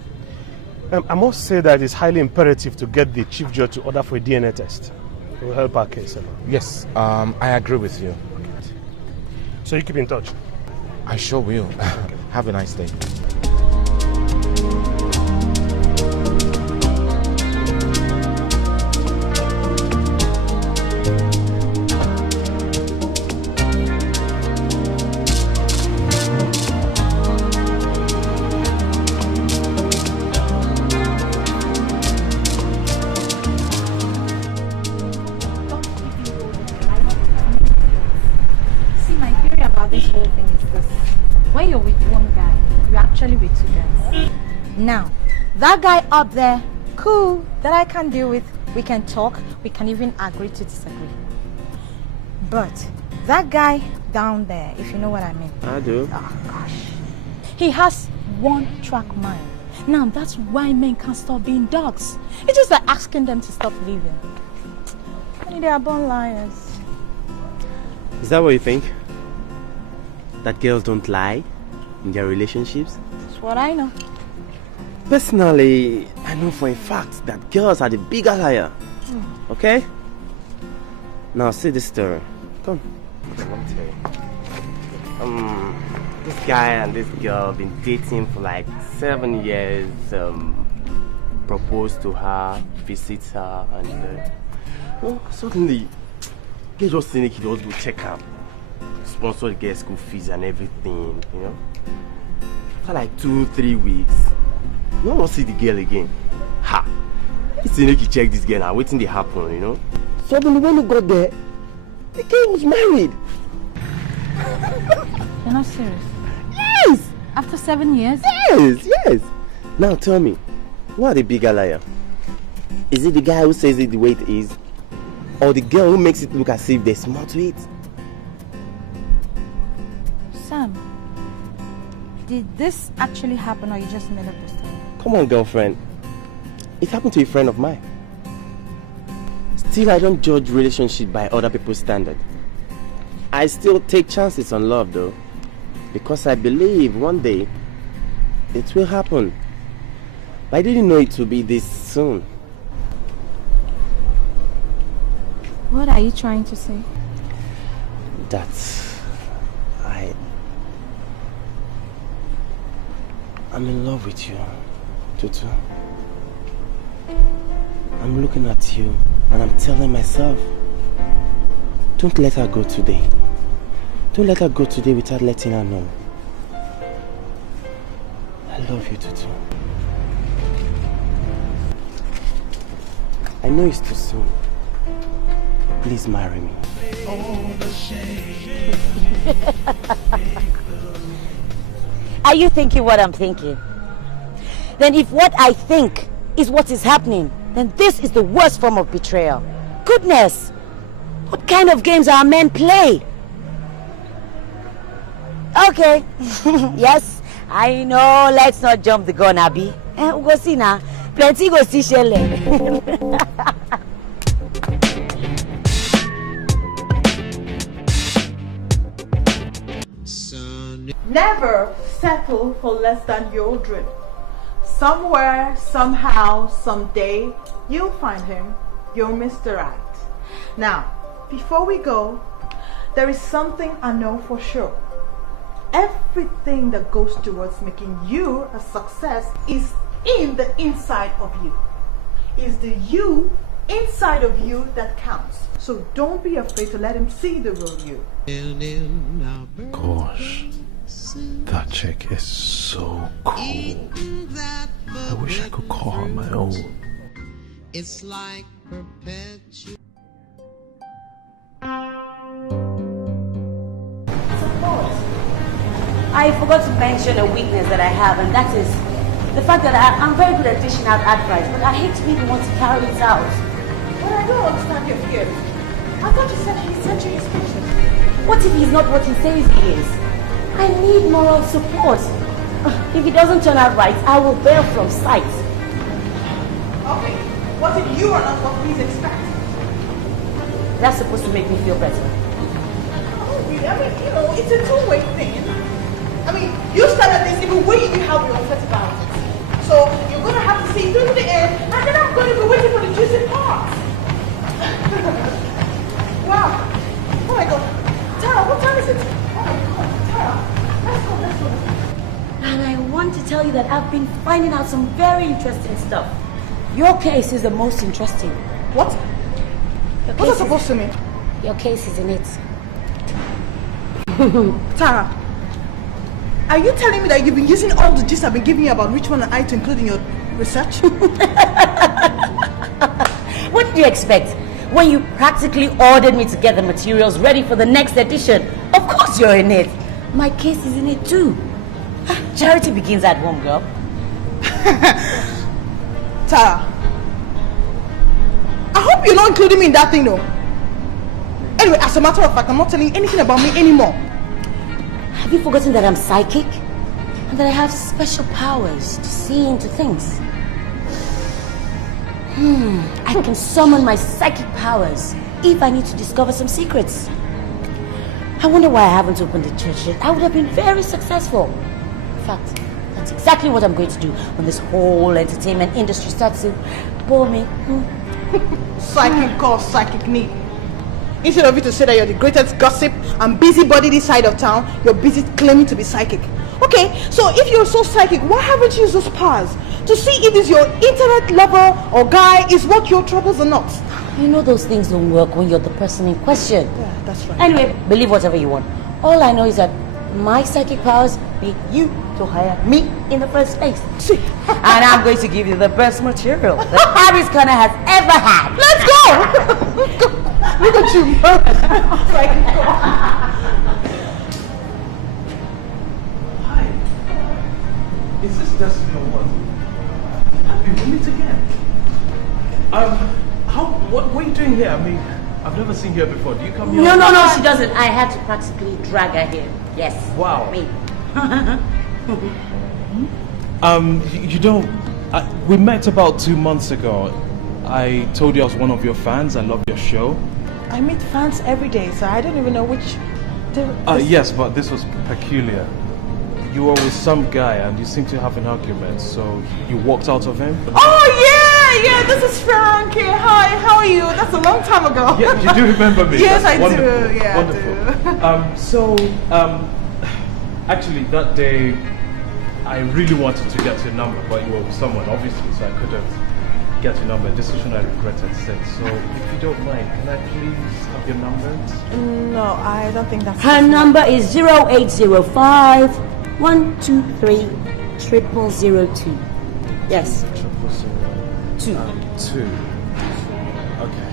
I must say that it's highly imperative to get the chief judge to order for a DNA test. It will help our case a lot. Yes, I agree with you. So you keep in touch? I sure will. Have a nice day. Now, that guy up there, cool, that I can deal with. We can talk, we can even agree to disagree. But that guy down there, if you know what I mean. I do. Oh gosh. He has one-track mind. Now that's why men can't stop being dogs. It's just like asking them to stop living. Only they are born liars. Is that what you think? That girls don't lie in their relationships? That's what I know. Personally, I know for a fact that girls are the bigger liar. Okay? Now see this story. Come. Let me tell you. This guy and this girl been dating for like 7 years. Proposed to her, visit her, and suddenly, they just think he just go check her, sponsor the girl's school fees and everything, you know. For like 2-3 weeks. You won't see the girl again. Ha! It's the he check this girl and waiting to happen, you know. Suddenly when he got there, the girl was married. You're not serious? Yes! After 7 years? Yes! Now tell me, who are the bigger liar? Is it the guy who says it the way it is? Or the girl who makes it look as if there's more to it? Sam, did this actually happen or you just made up the story? Come on, girlfriend. It happened to a friend of mine. Still, I don't judge relationship by other people's standard. I still take chances on love though. Because I believe one day it will happen. But I didn't know it would be this soon. What are you trying to say? That I'm in love with you, Tutu. I'm looking at you and I'm telling myself, don't let her go today. Don't let her go today without letting her know. I love you, Tutu. I know it's too soon. Please marry me. Are you thinking what I'm thinking? then if what I think is what is happening, then this is the worst form of betrayal. Goodness! What kind of games are men play? Okay. Yes, I know. Let's not jump the gun, Abby. We go see now. Plenty go see Shelley. Never settle for less than your dream. Somewhere, somehow, someday, you'll find him, your Mr. Right. Now, before we go, there is something I know for sure. Everything that goes towards making you a success is in the inside of you. It's the you inside of you that counts. So don't be afraid to let him see the real you. Gosh, that chick is so cool. I wish I could call her my own. It's like perpetual. I forgot to mention a weakness that I have, and that is the fact that I'm very good at dishing out advice, but I hate to be the one to carry it out. But I don't understand your fear. I thought you said he sent you his pictures. What if he's not what he says he is? I need moral support. If he doesn't turn out right, I will bail from sight. Okay, what if you are not what he's expecting? That's supposed to make me feel better. Oh, really? I mean, you know, it's a two-way thing. I mean, you started this even when you have your upset about it. So you're going to have to see through to the end, and then I'm going to be waiting for the juicy part. Wow. Oh my God. Tara, what time is it? Oh my God. Tara, let's go. And I want to tell you that I've been finding out some very interesting stuff. Your case is the most interesting. What? What's that supposed to mean? Your case is in it. Tara, are you telling me that you've been using all the gist I've been giving you about Richmond and I to include in your research? What did you expect? When you practically ordered me to get the materials ready for the next edition, of course you're in it. My case is in it too. Charity begins at home, girl. Tara, I hope you're not including me in that thing though. Anyway, as a matter of fact, I'm not telling you anything about me anymore. Have you forgotten that I'm psychic? And that I have special powers to see into things? I can summon my psychic powers if I need to discover some secrets. I wonder why I haven't opened the church yet. I would have been very successful. In fact, that's exactly what I'm going to do when this whole entertainment industry starts to bore me. Psychic cause psychic need. Instead of you to say that you're the greatest gossip and busybody this side of town, you're busy claiming to be psychic. Okay, so if you're so psychic, why haven't you used those powers to see if this your internet lover or guy is worth your troubles or not? You know those things don't work when you're the person in question. Yeah, that's right. Anyway, believe whatever you want. All I know is that my psychic powers need you to hire me in the first place. And I'm going to give you the best material that Harry's Corner has ever had. Let's go! Look at you. Psychic Hi. Is this Destiny or what? Happy, we meet again. What are you doing here? I mean, I've never seen you here before. Do you come here? No, she doesn't. I had to practically drag her here. Yes. Wow. Me. You don't. We met about 2 months ago. I told you I was one of your fans. I love your show. I meet fans every day, so I don't even know which. Yes, but this was peculiar. You were with some guy and you seemed to have an argument, so you walked out of him. Oh yeah, this is Frank. Hi, how are you? That's a long time ago. Yeah, you do remember me. Yes, That's I wonderful. do. Yeah, wonderful. I do. Actually, that day, I really wanted to get your number, but you were with someone, obviously, so I couldn't get your number. A decision I regretted since. So, if you don't mind, can I please have your number? No, I don't think that's. Her number is 0805 123 0002. Yes. 0002. Okay.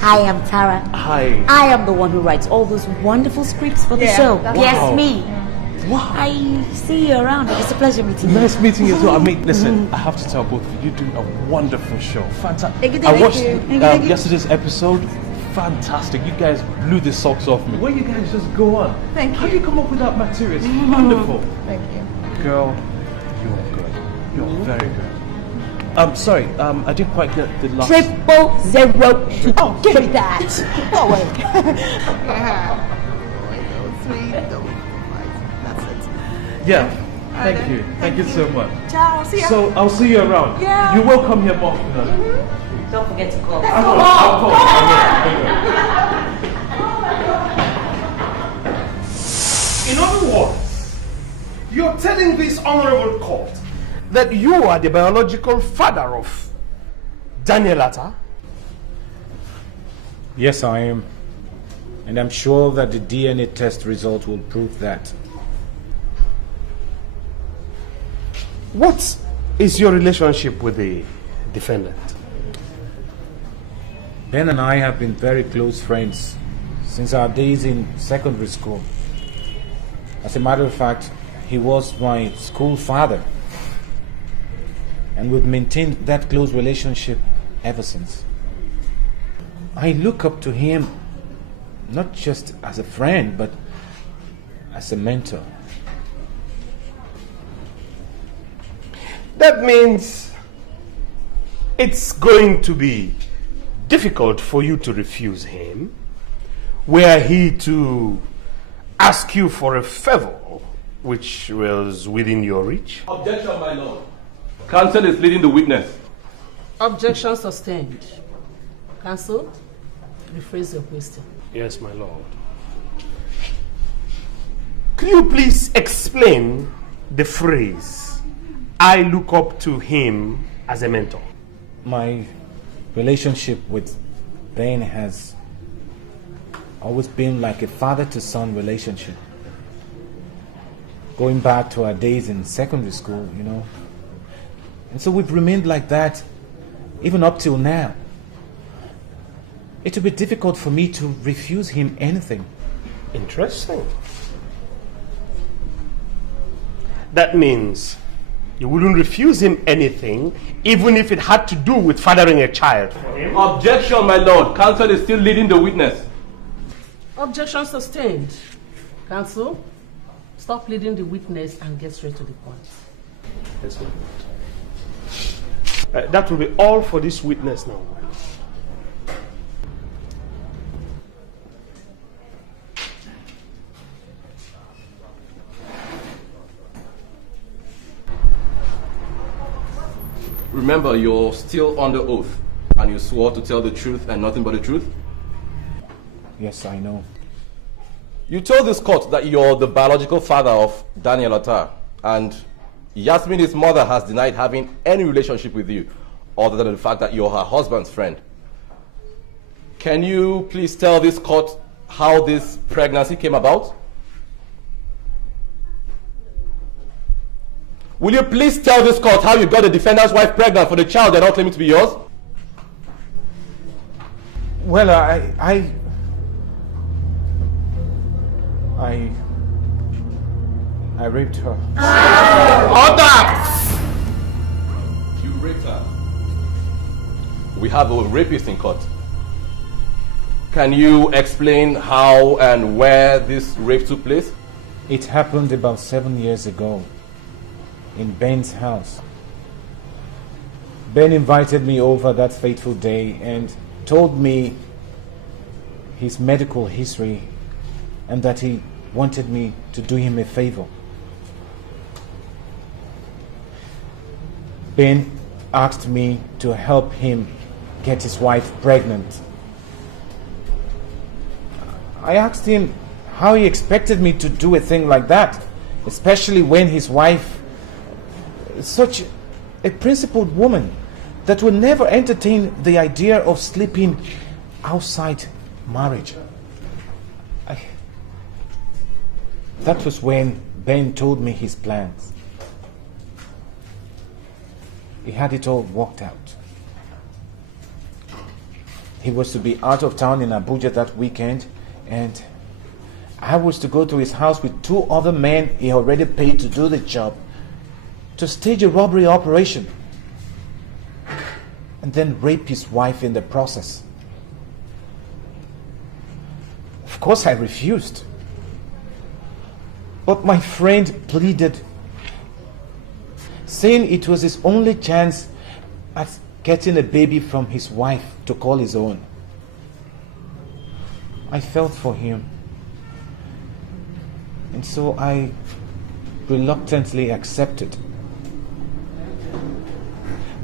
Hi, I'm Tara. Hi. I am the one who writes all those wonderful scripts for the show. Wow. Yes, me. Wow. I see you around. It's a pleasure meeting you. Nice meeting you as well. I mean, listen, I have to tell both of you, you do a wonderful show. Fantastic. I watched yesterday's episode. Fantastic. You guys blew the socks off me. Where you guys just go on? Thank you. How do you come up with that material? It's wonderful. Thank you. Girl, you're good. You're very good. Sorry, I didn't quite get the last... 000. Oh, give me that. Oh, wait. That's it. Yeah, thank you. Thank you so much. Ciao. See ya. So, I'll see you around. Yeah. You will come here more often. Don't forget to call. I'll call. In other words, you're telling this honorable court that you are the biological father of Daniel Atta? Yes, I am. And I'm sure that the DNA test result will prove that. What is your relationship with the defendant? Ben and I have been very close friends since our days in secondary school. As a matter of fact, he was my school father. And we've maintained that close relationship ever since. I look up to him not just as a friend, but as a mentor. That means it's going to be difficult for you to refuse him were he to ask you for a favor which was within your reach. Objection, my lord. Counsel is leading the witness. Objection sustained. Counsel, rephrase your question. Yes, my lord. Could you please explain the phrase, I look up to him as a mentor? My relationship with Ben has always been like a father-to-son relationship. Going back to our days in secondary school, you know. And so we've remained like that even up till now. It would be difficult for me to refuse him anything. Interesting. That means you wouldn't refuse him anything, even if it had to do with fathering a child. Objection, my lord. Counsel is still leading the witness. Objection sustained. Counsel, stop leading the witness and get straight to the point. Yes, my lord. That will be all for this witness now. Remember, you're still under oath, and you swore to tell the truth and nothing but the truth? Yes, I know. You told this court that you're the biological father of Daniel Atta, and Yasmin's mother has denied having any relationship with you, other than the fact that you're her husband's friend. Can you please tell this court how this pregnancy came about? Will you please tell this court how you got the defendant's wife pregnant for the child they're not claiming to be yours? Well, I raped her. Order! You raped her. We have a rapist in court. Can you explain how and where this rape took place? It happened about 7 years ago in Ben's house. Ben invited me over that fateful day and told me his medical history and that he wanted me to do him a favor. Ben asked me to help him get his wife pregnant. I asked him how he expected me to do a thing like that, especially when his wife is such a principled woman that would never entertain the idea of sleeping outside marriage. That was when Ben told me his plans. He had it all worked out. He was to be out of town in Abuja that weekend, and I was to go to his house with 2 other men he already paid to do the job, to stage a robbery operation, and then rape his wife in the process. Of course, I refused. But my friend pleaded, saying it was his only chance at getting a baby from his wife to call his own. I felt for him, and so I reluctantly accepted.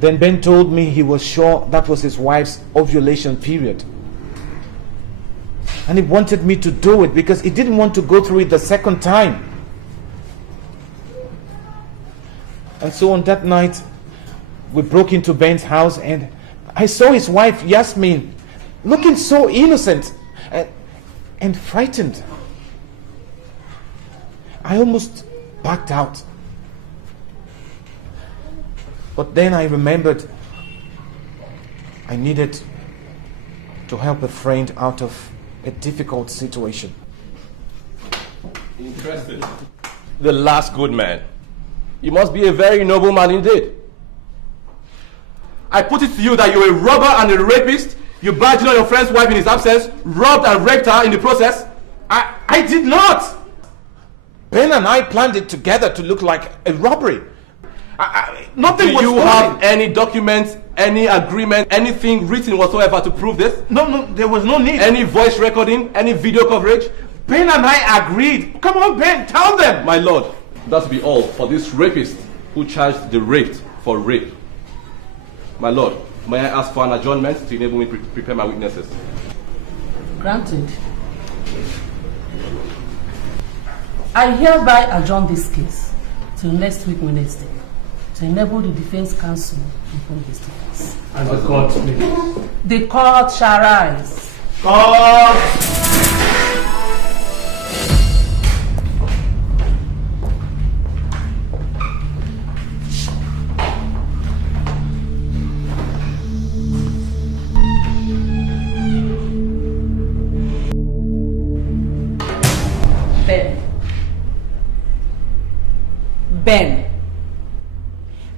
Then Ben told me he was sure that was his wife's ovulation period, and he wanted me to do it because he didn't want to go through it the second time. And so on that night, we broke into Ben's house, and I saw his wife, Yasmin, looking so innocent and frightened. I almost backed out. But then I remembered I needed to help a friend out of a difficult situation. Interesting. The last good man. You must be a very noble man indeed. I put it to you that you're a robber and a rapist. You badged on your friend's wife in his absence, robbed and raped her in the process. I did not. Ben and I planned it together to look like a robbery. Nothing was Do you have any documents, any agreement, anything written whatsoever to prove this? No, there was no need. Any voice recording, any video coverage? Ben and I agreed. Come on, Ben, tell them. My lord, that will be all for this rapist who charged the raped for rape. My lord, may I ask for an adjournment to enable me to prepare my witnesses? Granted. I hereby adjourn this case till next week Wednesday to enable the defense counsel to inform his defense. And the court, please. The court shall rise.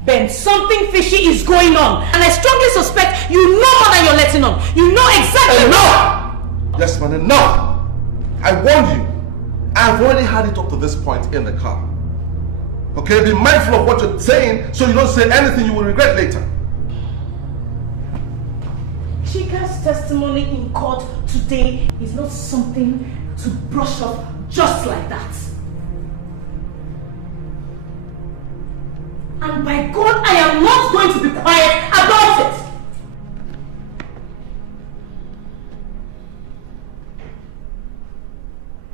Ben, something fishy is going on, and I strongly suspect you know more than you're letting on. You know exactly. Enough! Yes, man, enough! I warned you. I've already had it up to this point in the car. Okay, be mindful of what you're saying so you don't say anything you will regret later. Chika's testimony in court today is not something to brush off just like that. And by God, I am not going to be quiet about it.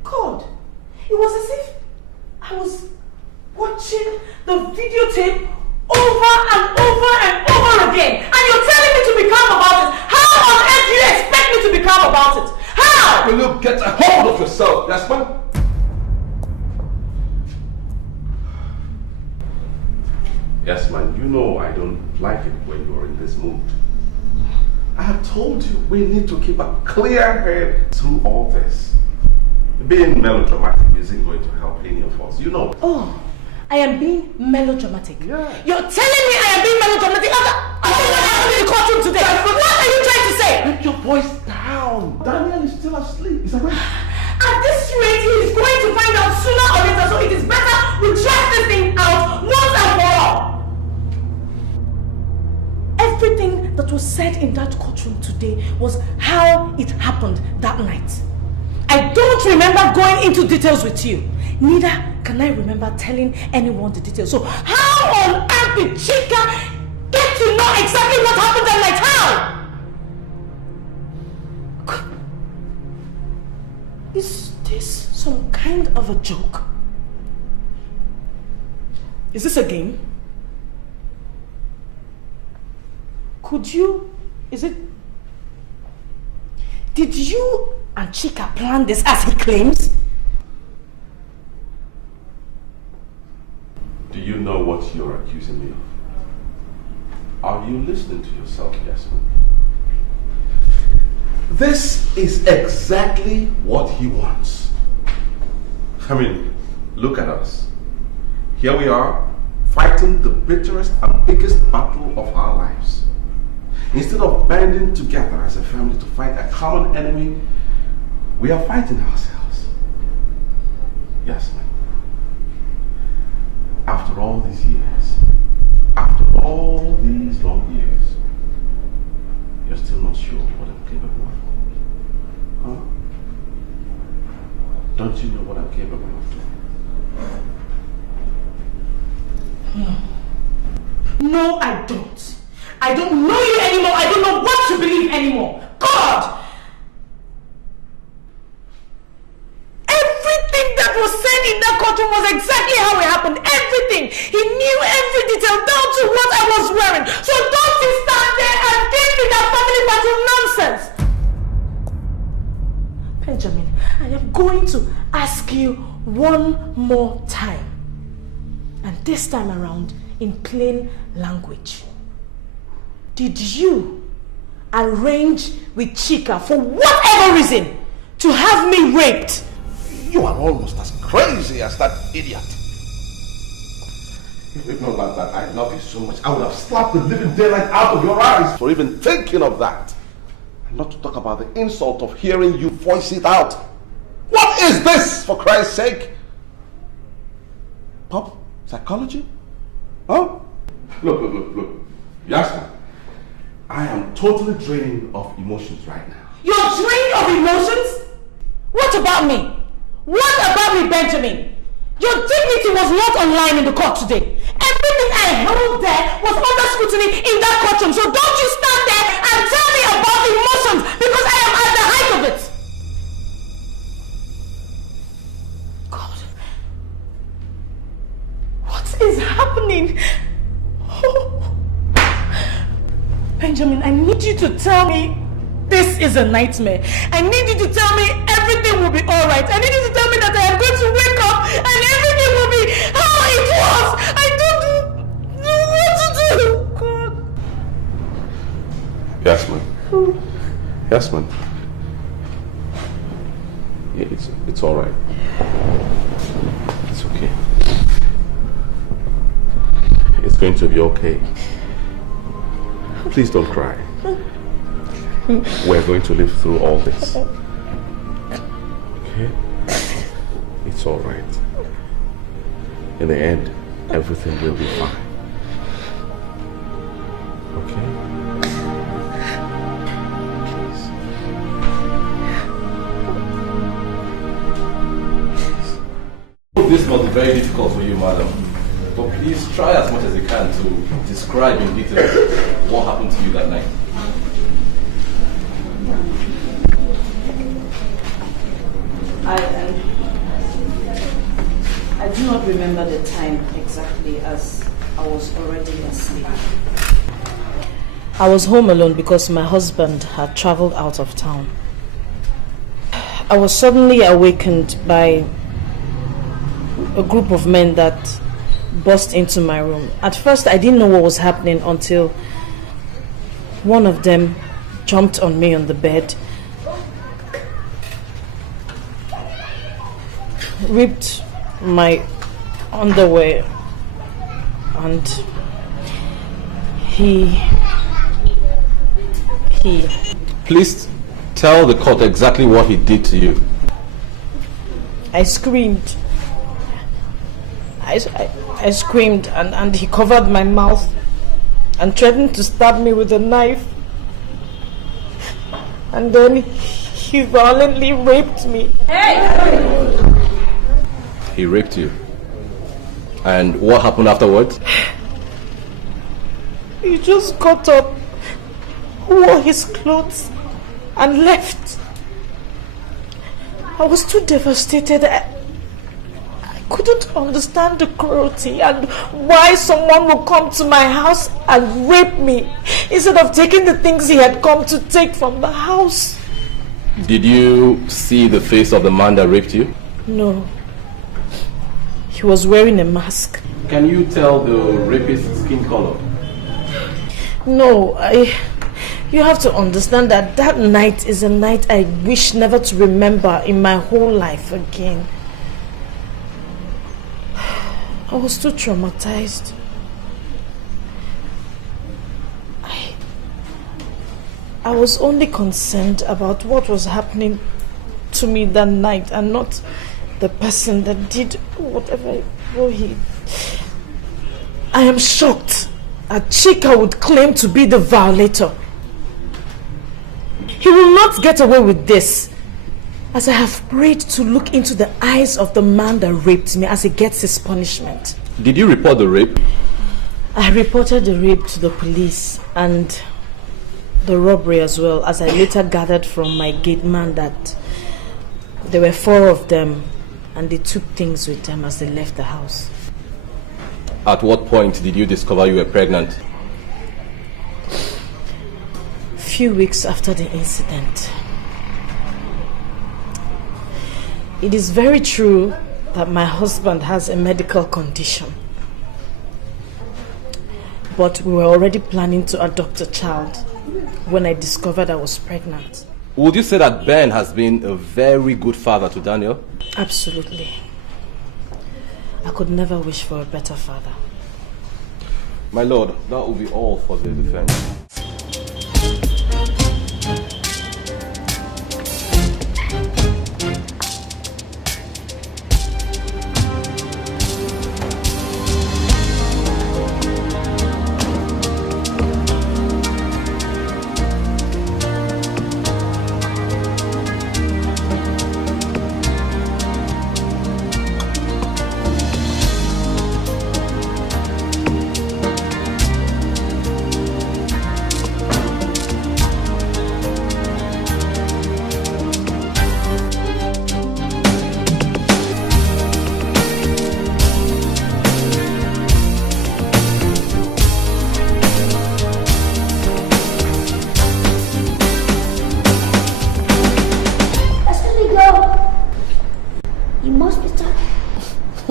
God, it was as if I was watching the videotape over and over and over again. And you're telling me to be calm about it. How on earth do you expect me to be calm about it? How? Will you get a hold of yourself, Yasmin? Yes, man, you know I don't like it when you're in this mood. I have told you we need to keep a clear head through all this. Being melodramatic isn't going to help any of us, you know. Oh, I am being melodramatic. Yeah. You're telling me I am being melodramatic after what happened in the courtroom today. What are you trying to say? Put your voice down. Daniel is still asleep. He's awake. At this rate, he is going to find out sooner or later, so it is better we track this thing out once and for all. Everything that was said in that courtroom today was how it happened that night. I don't remember going into details with you. Neither can I remember telling anyone the details. So how on earth did Chika get to know exactly what happened that night? How? Is this some kind of a joke? Is this a game? Could you... Did you and Chika plan this as he claims? Do you know what you're accusing me of? Are you listening to yourself, Yasmin? This is exactly what he wants. I mean, look at us. Here we are, fighting the bitterest and biggest battle of our lives. Instead of banding together as a family to fight a common enemy, we are fighting ourselves. Yes, ma'am. After all these years, after all these long years, you're still not sure what I'm capable of? Huh? Don't you know what I'm capable of doing? No, I don't. I don't know you anymore. I don't know what to believe anymore. God! Everything that was said in that courtroom was exactly how it happened. Everything. He knew every detail down to what I was wearing. So don't you stand there and give me that family battle nonsense. Benjamin, I am going to ask you one more time. And this time around, in plain language. Did you arrange with Chika for whatever reason to have me raped? You are almost as crazy as that idiot. If not like that, I love you so much, I would have slapped the living daylight out of your eyes for even thinking of that. And not to talk about the insult of hearing you voice it out. What is this, for Christ's sake? Pop? Psychology? Huh? Look. Yasmin, I am totally drained of emotions right now. You're drained of emotions? What about me? What about me, Benjamin? Your dignity was not online in the court today. Everything I held there was under scrutiny in that courtroom. So don't you stand there and tell me about emotions because I am at the height of it. God. What is happening? Benjamin, I need you to tell me this is a nightmare. I need you to tell me everything will be alright. I need you to tell me that I am going to wake up and everything will be how it was. I don't know what to do. God. Yasmin. Yeah, it's alright. It's okay. It's going to be okay. Please don't cry. We're going to live through all this. Okay? It's all right. In the end, everything will be fine. Okay? This must be very difficult for you, madam. But please try as much as you can to describe in detail what happened to you that night. I do not remember the time exactly, as I was already asleep. I was home alone because my husband had traveled out of town. I was suddenly awakened by a group of men that burst into my room. At first, I didn't know what was happening until one of them jumped on me on the bed, ripped my underwear, and he... Please tell the court exactly what he did to you. I screamed. I screamed and he covered my mouth and threatened to stab me with a knife. And then he violently raped me. Hey! He raped you. And what happened afterwards? He just got up, wore his clothes, and left. I was too devastated. I couldn't understand the cruelty and why someone would come to my house and rape me instead of taking the things he had come to take from the house. Did you see the face of the man that raped you? No. He was wearing a mask. Can you tell the rapist's skin color? No, you have to understand that that night is a night I wish never to remember in my whole life again. I was too traumatized. I was only concerned about what was happening to me that night and not the person that did whatever he... I am shocked that Chika would claim to be the violator. He will not get away with this, as I have prayed to look into the eyes of the man that raped me as he gets his punishment. Did you report the rape? I reported the rape to the police and the robbery as well, as I later gathered from my gate man that there were 4 of them and they took things with them as they left the house. At what point did you discover you were pregnant? Few weeks after the incident. It is very true that my husband has a medical condition, but we were already planning to adopt a child when I discovered I was pregnant. Would you say that Ben has been a very good father to Daniel? Absolutely. I could never wish for a better father. My lord, that will be all for the defense.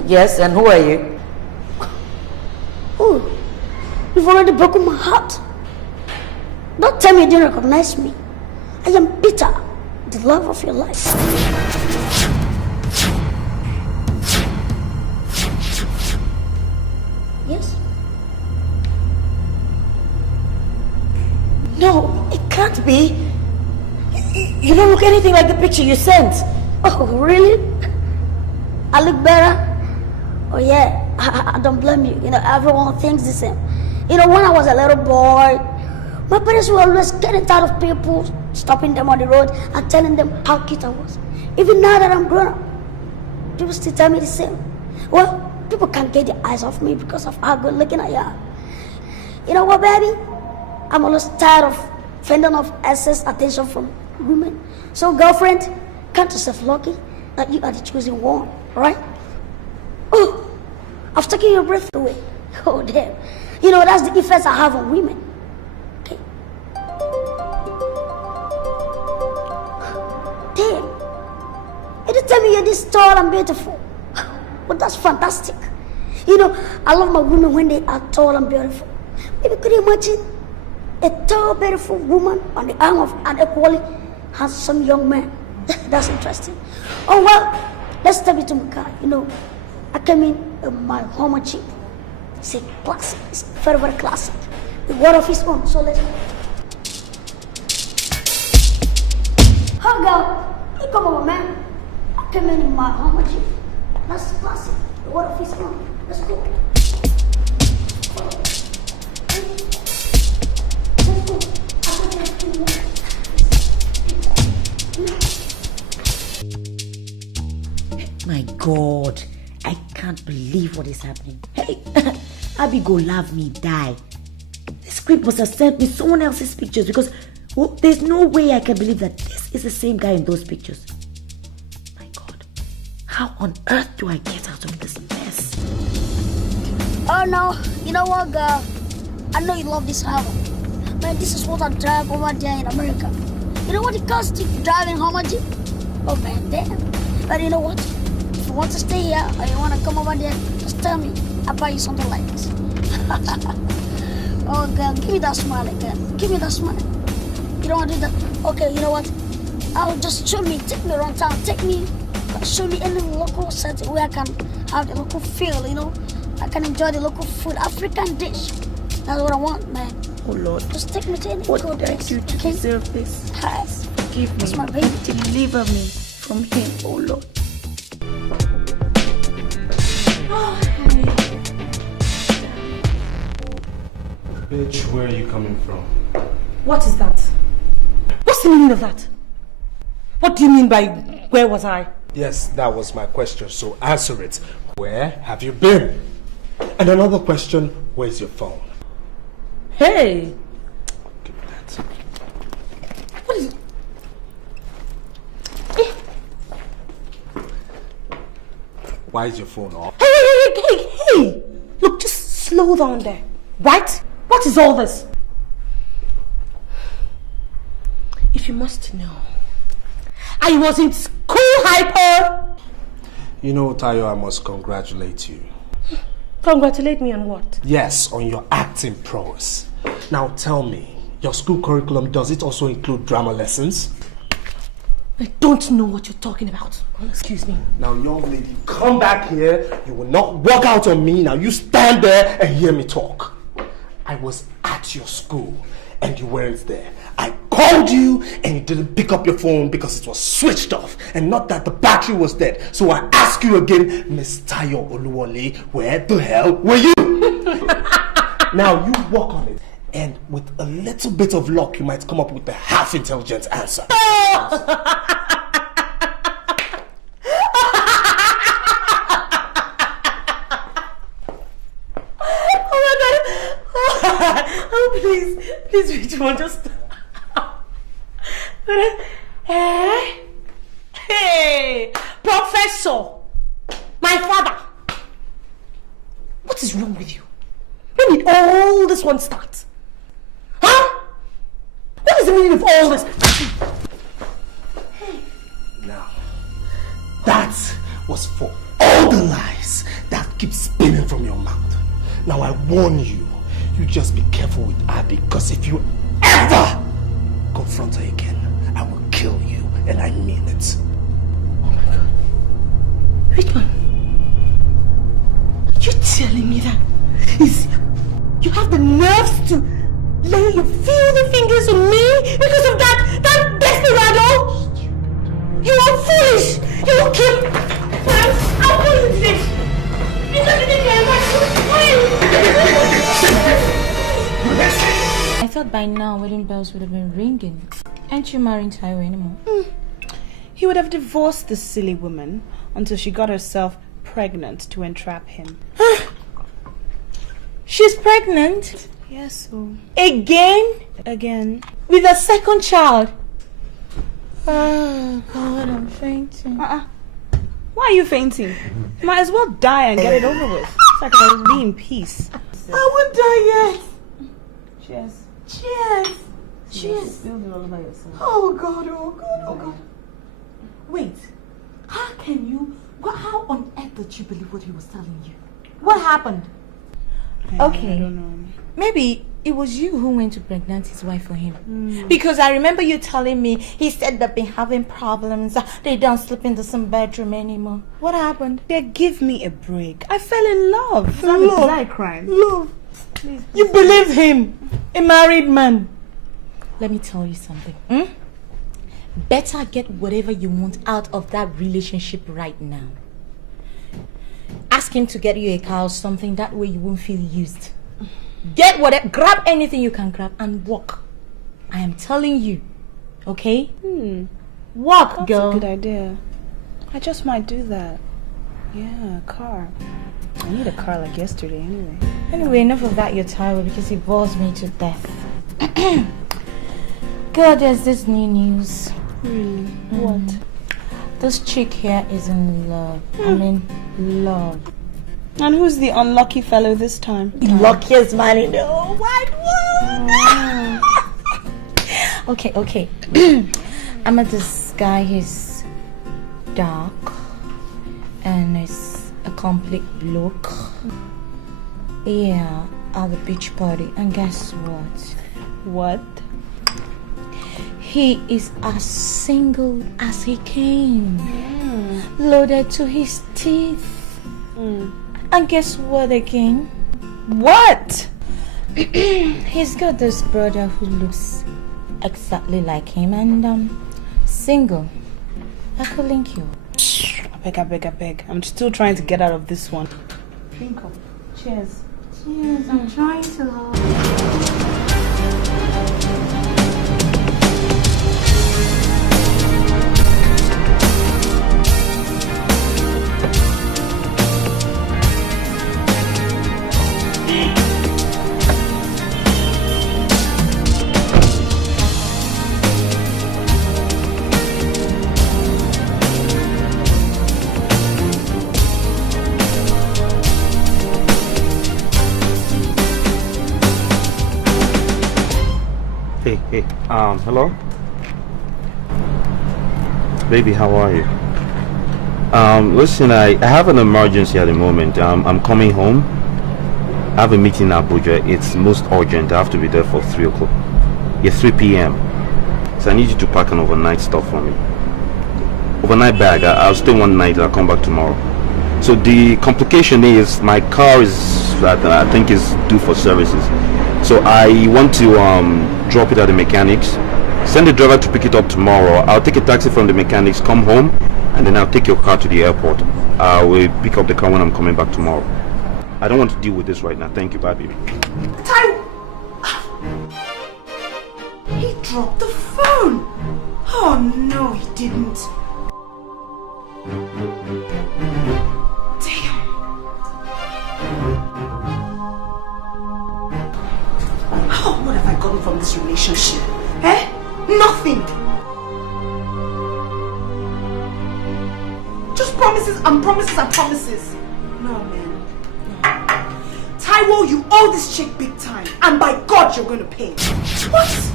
Yes, and who are you? Oh, you've already broken my heart. Don't tell me you didn't recognize me. I am Peter, the love of your life. Yes? No, it can't be. You don't look anything like the picture you sent. Oh, really? I look better? Oh yeah, I don't blame you. You know, everyone thinks the same. You know, when I was a little boy, my parents were always getting tired of people stopping them on the road and telling them how cute I was. Even now that I'm grown up, people still tell me the same. Well, people can't get their eyes off me because of how good looking I am. You know what, baby? I'm always tired of fending off excess attention from women. So, girlfriend, count yourself lucky that you are the chosen one, right? Oh, I've taken your breath away. Oh, damn. You know, that's the effects I have on women. Okay. Damn. You didn't tell me you're this tall and beautiful. But that's fantastic. You know, I love my women when they are tall and beautiful. Maybe could you imagine a tall, beautiful woman on the arm of an equally handsome young man? That's interesting. Oh, well, let's step into my car. You know, I came in my Homer Jeep. It's a classic. It's very, very classic. The word of his own. So let's go. Hi, girl. You come over, man. I came in my Homer Jeep. That's classic. The word of his own. Let's go. My God, I can't believe what is happening. Hey, Abby go love me, die. The script must have sent me someone else's pictures because there's no way I can believe that this is the same guy in those pictures. My God, how on earth do I get out of this mess? Oh no, you know what, girl? I know you love this album. Man, this is what I drive over there in America. You know what it costs to drive in Homer Jeep? Oh man, damn. But you know what? If you want to stay here or you want to come over there, just tell me. I'll buy you something like this. Oh girl, give me that smile again. Give me that smile. You don't want to do that? Okay, you know what? I'll just take me around town. Show me any local setting where I can have the local feel, you know? I can enjoy the local food, African dish. That's what I want, man. Oh Lord, just take me to any what good did I place, do to deserve this? Yes. Forgive me. That's my baby. Deliver me from him, oh Lord. Bitch, where are you coming from? What is that? What's the meaning of that? What do you mean by where was I? Yes, that was my question, so answer it. Where have you been? And another question, where's your phone? Hey! Give me that. What is... Why is your phone off? Hey! Look, just slow down there, right? What is all this? If you must know, I was in school hyper. You know, Tayo, I must congratulate you. Congratulate me on what? Yes, on your acting prowess. Now tell me, your school curriculum, does it also include drama lessons? I don't know what you're talking about. Excuse me. Now, young lady, come back here. You will not walk out on me. Now, you stand there and hear me talk. I was at your school and you weren't there. I called you and you didn't pick up your phone because it was switched off and not that the battery was dead. So I ask you again, Miss Tayo Oluwole, where the hell were you? Now, you work on it. And with a little bit of luck, you might come up with a half-intelligent answer. Oh, please, which one? Just... Hey, Professor, my father. What is wrong with you? When did all this one start? Huh? What is the meaning of all this? Now, that was for all the lies that keep spinning from your mouth. Now I warn you, you just be careful with Abby, because if you ever confront her again, I will kill you, and I mean it. Oh my God. Richman, are you telling me that you have the nerves to lay your filthy fingers on me because of that desperado? You are foolish! You will kill... I'll call you today! Because you think I thought by now wedding bells would have been ringing. Aren't you marrying Taiwo anymore? He would have divorced this silly woman until she got herself pregnant to entrap him. She's pregnant? Yes, so... Again? Again. With a second child? Oh, God, I'm fainting. Why are you fainting? You might as well die and get it over with. So I can be in peace. I won't die yet. Cheers. Cheers. Cheers. Spilled it all over yourself. Oh God, oh God, oh God. Wait, how on earth did you believe what he was telling you? What happened? Okay. I don't know. Maybe it was you who went to pregnant his wife for him. Because I remember you telling me he said they've been having problems. They don't sleep in the same bedroom anymore. What happened? Give me a break. I fell in love. Is that a crime? Love. Please. You believe him, a married man. Let me tell you something. Better get whatever you want out of that relationship right now. Ask him to get you a car or something. That way you won't feel used. Get whatever, grab anything you can grab and walk. I am telling you, okay? Walk, That's girl. a good idea. I just might do that. Yeah, a car. I need a car like yesterday anyway. Anyway, enough of that, you're tired because he bores me to death. Girl, there's this new news. Really? What? This chick here is in love. I mean, love. And who's the unlucky fellow this time? The luckiest man in the whole wide world. Okay. I met this guy. He's dark and he's a complete bloke. Yeah, at the beach party. And guess what? What? He is as single as he came. Loaded to his teeth. And guess what again? What? He's got this brother who looks exactly like him and single. I could link you. I beg. I'm still trying to get out of this one. Drink up. Cheers. Cheers, I'm trying to love. Hey, hello? Baby, how are you? Listen, I have an emergency at the moment. I'm coming home. I have a meeting in Abuja. It's most urgent. I have to be there for 3 o'clock. Yeah, 3 p.m. So I need you to pack an overnight stuff for me. Overnight bag. I'll stay one night. I'll come back tomorrow. So the complication is my car is, I think, is due for services. So I want to drop it at the mechanics. Send the driver to pick it up tomorrow. I'll take a taxi from the mechanics, come home, and then I'll take your car to the airport. I will pick up the car when I'm coming back tomorrow. I don't want to deal with this right now. Thank you. Bye, baby. He dropped the phone. Oh no, he didn't. Damn. Oh, what have I gotten from this relationship? Eh? Nothing. Just promises and promises and promises. No, man. Taiwo, you owe this chick big time. And by God, you're going to pay. What?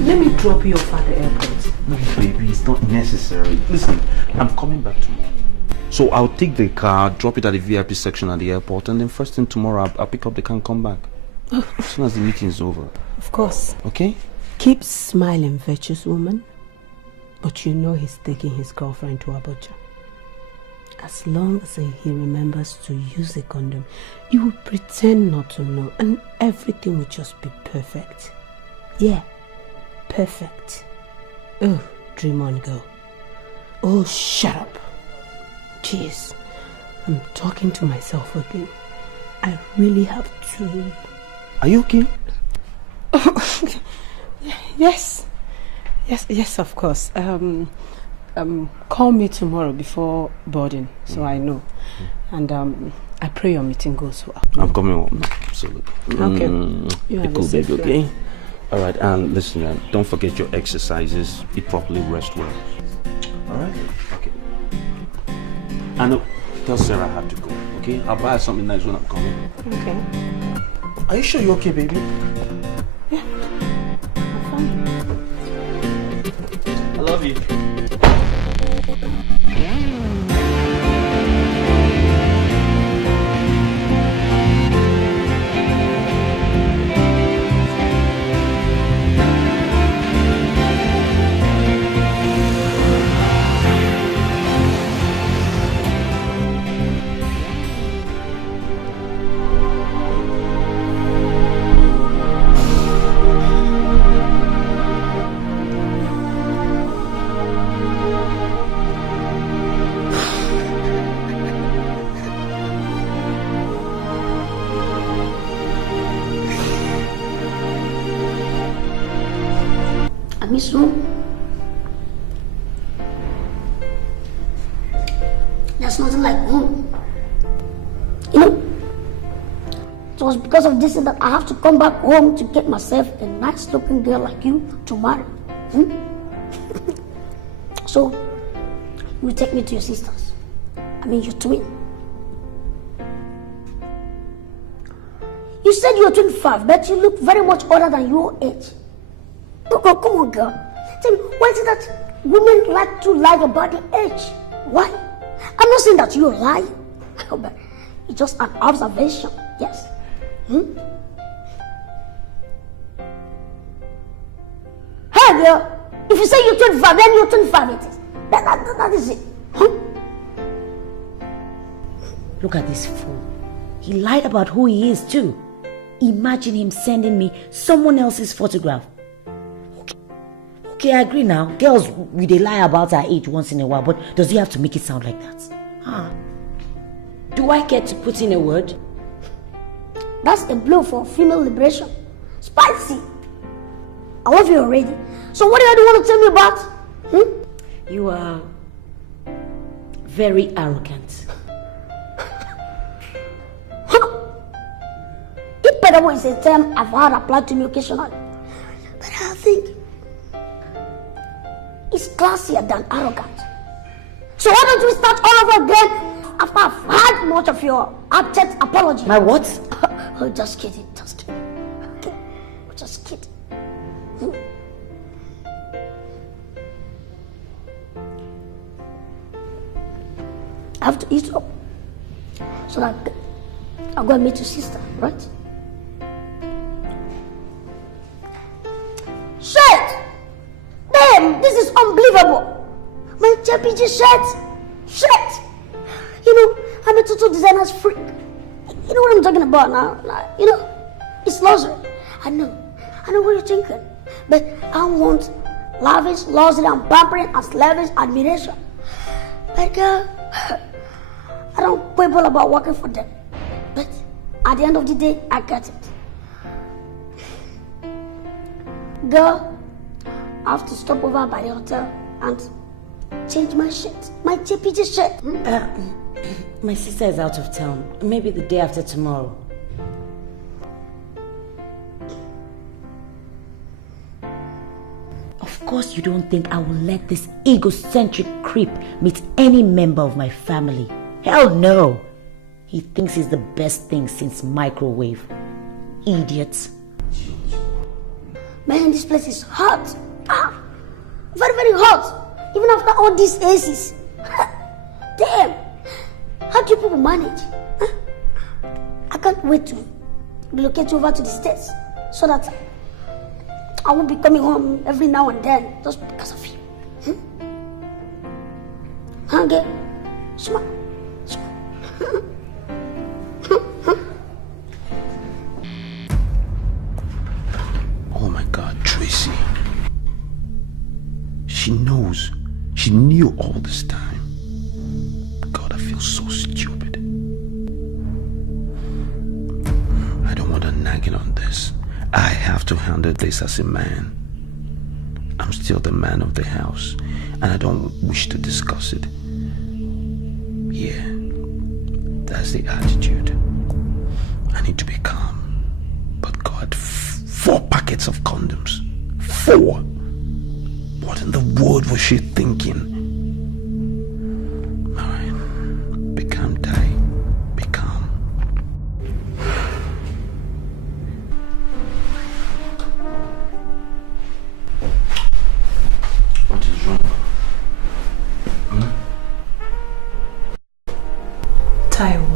Let me drop you off at the airport. No, baby, it's not necessary. Listen, I'm coming back tomorrow. So I'll take the car, drop it at the VIP section at the airport, and then first thing tomorrow, I'll pick up the car and come back. As soon as the meeting is over. Of course. Okay? Keep smiling, virtuous woman. But you know he's taking his girlfriend to Abuja. As long as he remembers to use a condom, you will pretend not to know, and everything will just be perfect. Yeah, perfect. Oh, dream on, girl. Oh, shut up. Jeez, I'm talking to myself again. I really have to... Are you okay? Yes, of course. Call me tomorrow before boarding, so I know. And I pray your meeting goes well. I'm coming home now, absolutely. Okay. You have Be cool, a safe baby, flight. okay? Alright, and listen, don't forget your exercises. Eat properly, rest well. Alright? Okay. And tell Sarah I have to go, okay? I'll buy her something nice when I'm coming. Okay. Are you sure you're okay, baby? Yeah, I'm fine. I love you. Miss home. There's nothing like home. You know, it was because of this that I have to come back home to get myself a nice looking girl like you to marry. So, you take me to your sisters. I mean, your twin. You said you're 25, but you look very much older than your age. Come on, girl. Tell me, why is it that women like to lie about the age? Why? I'm not saying that you're lying, but it's just an observation, yes? Hey, girl, if you say you're 25, then you're 25 it is. That is it. Look at this fool. He lied about who he is too. Imagine him sending me someone else's photograph. Okay, I agree now. Girls, they lie about our age once in a while, but does he have to make it sound like that? Huh? Do I get to put in a word? That's a blow for female liberation. Spicy. I love you already. So what do you want to tell me about? You are very arrogant. Impedable is a term I've heard applied to me occasionally. But I think it's classier than arrogant. So why don't we start all over again after I've had much of your abject apology? My what? Oh, just kidding, just kidding. Okay, just kidding. I have to eat up so that I'll go and meet your sister, right? Shit! Damn, this is unbelievable. My JPG shirt. Shit! You know, I'm a total designer's freak. You know what I'm talking about now? You know, it's luxury. I know what you're thinking. But I want lavish, luxury, and pampering and slavish admiration. But girl, I don't quibble about working for them. But at the end of the day, I get it. Girl, I have to stop over by the hotel and change my shit. My JPG shirt. My sister is out of town. Maybe the day after tomorrow. Of course you don't think I will let this egocentric creep meet any member of my family. Hell no. He thinks he's the best thing since microwave. Idiots. Man, this place is hot. Very, very hot. Even after all these ACs. Damn. How do you people manage? I can't wait to relocate over to the States so that I won't be coming home every now and then just because of you. Okay? Smart. Oh my God, Tracy. She knows. She knew all this time. God, I feel so stupid. I don't want her nagging on this. I have to handle this as a man. I'm still the man of the house, and I don't wish to discuss it. Yeah, that's the attitude. I need to be calm. But God, 4 packets of condoms. 4! What in the world was she thinking? Alright, be calm, Dai. Be calm. What is wrong? Taiwo,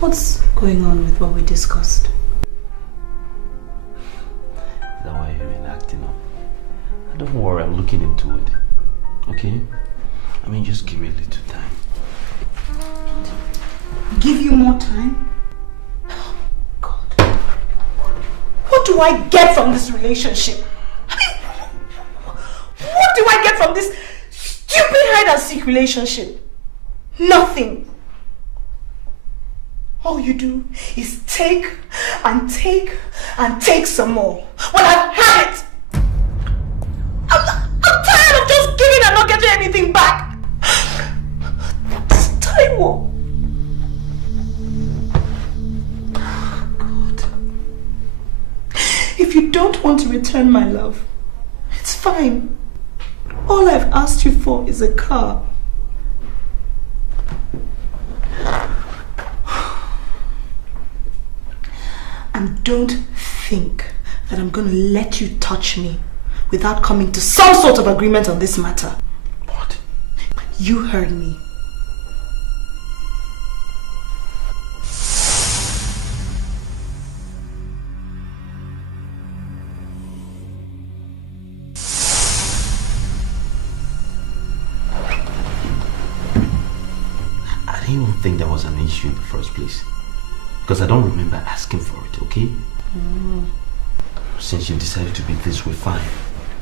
what's going on with what we discussed? Is that why you've been acting up? Don't worry, I'm looking into it. Okay? I mean, just give me a little time. Give you more time? God. What do I get from this relationship? I mean, what do I get from this stupid hide-and-seek relationship? Nothing. All you do is take and take and take some more. Well, I've had it. I'm tired of just giving and not getting anything back. This Taiwo. God. If you don't want to return my love, it's fine. All I've asked you for is a car. And don't think that I'm going to let you touch me without coming to some sort of agreement on this matter. What? You heard me. I didn't even think there was an issue in the first place. Because I don't remember asking for it, okay? Since you decided to be this way, fine.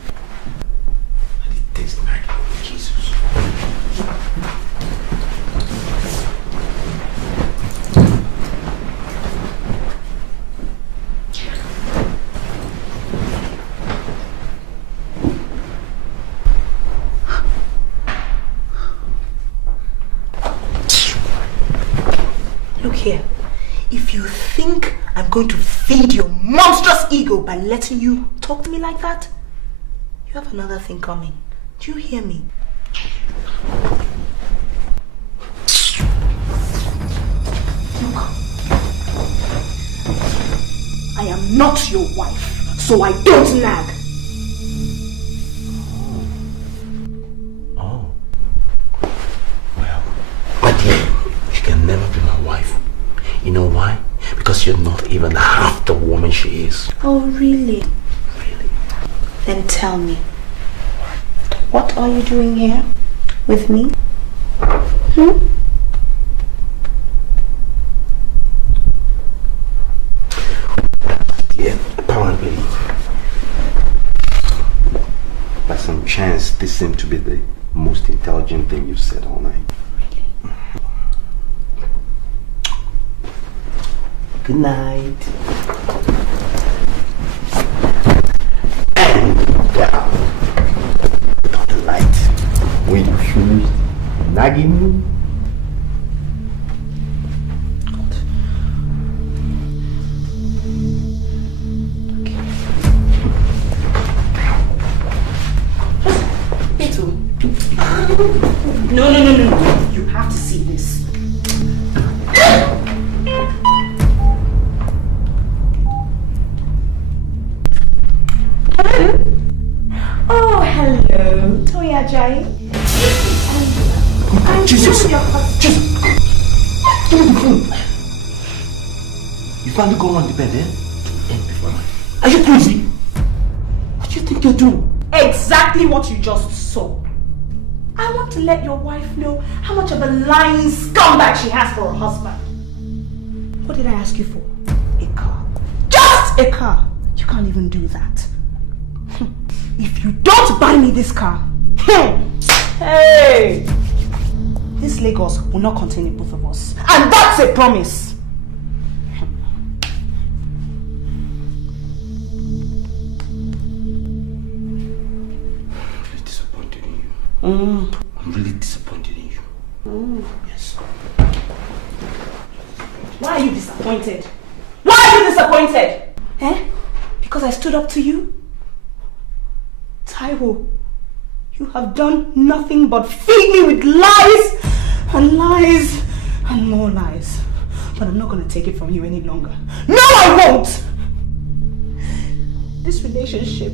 I did taste Mary. Jesus. Look here. If you think I'm going to feed your monstrous ego by letting you talk to me like that, you have another thing coming. Do you hear me? Look, I am not your wife, so I don't nag. Oh. Well, my dear, she can never be my wife. You know why? Because you're not even half the woman she is. Oh, really? Really? Then tell me, what are you doing here with me? Yeah, apparently, by some chance, this seemed to be the most intelligent thing you've said all night. Good night. And without the light, when you finish nagging me. No. You have to see this. Hello. Oh, hello, Toya Jai. Jesus! Jesus! Give me the phone! You finally go on the bed, eh? Are you crazy? What do you think you're doing? Exactly what you just saw. I want to let your wife know how much of a lying scumbag she has for a husband. What did I ask you for? A car. Just a car. You can't even do that. If you don't buy me this car, hey, this Lagos will not contain both of us. And that's a promise. I'm really disappointed in you. Yes. Why are you disappointed? Why are you disappointed? Eh? Because I stood up to you? Taiwo, you have done nothing but feed me with lies and lies and more lies. But I'm not going to take it from you any longer. No, I won't! This relationship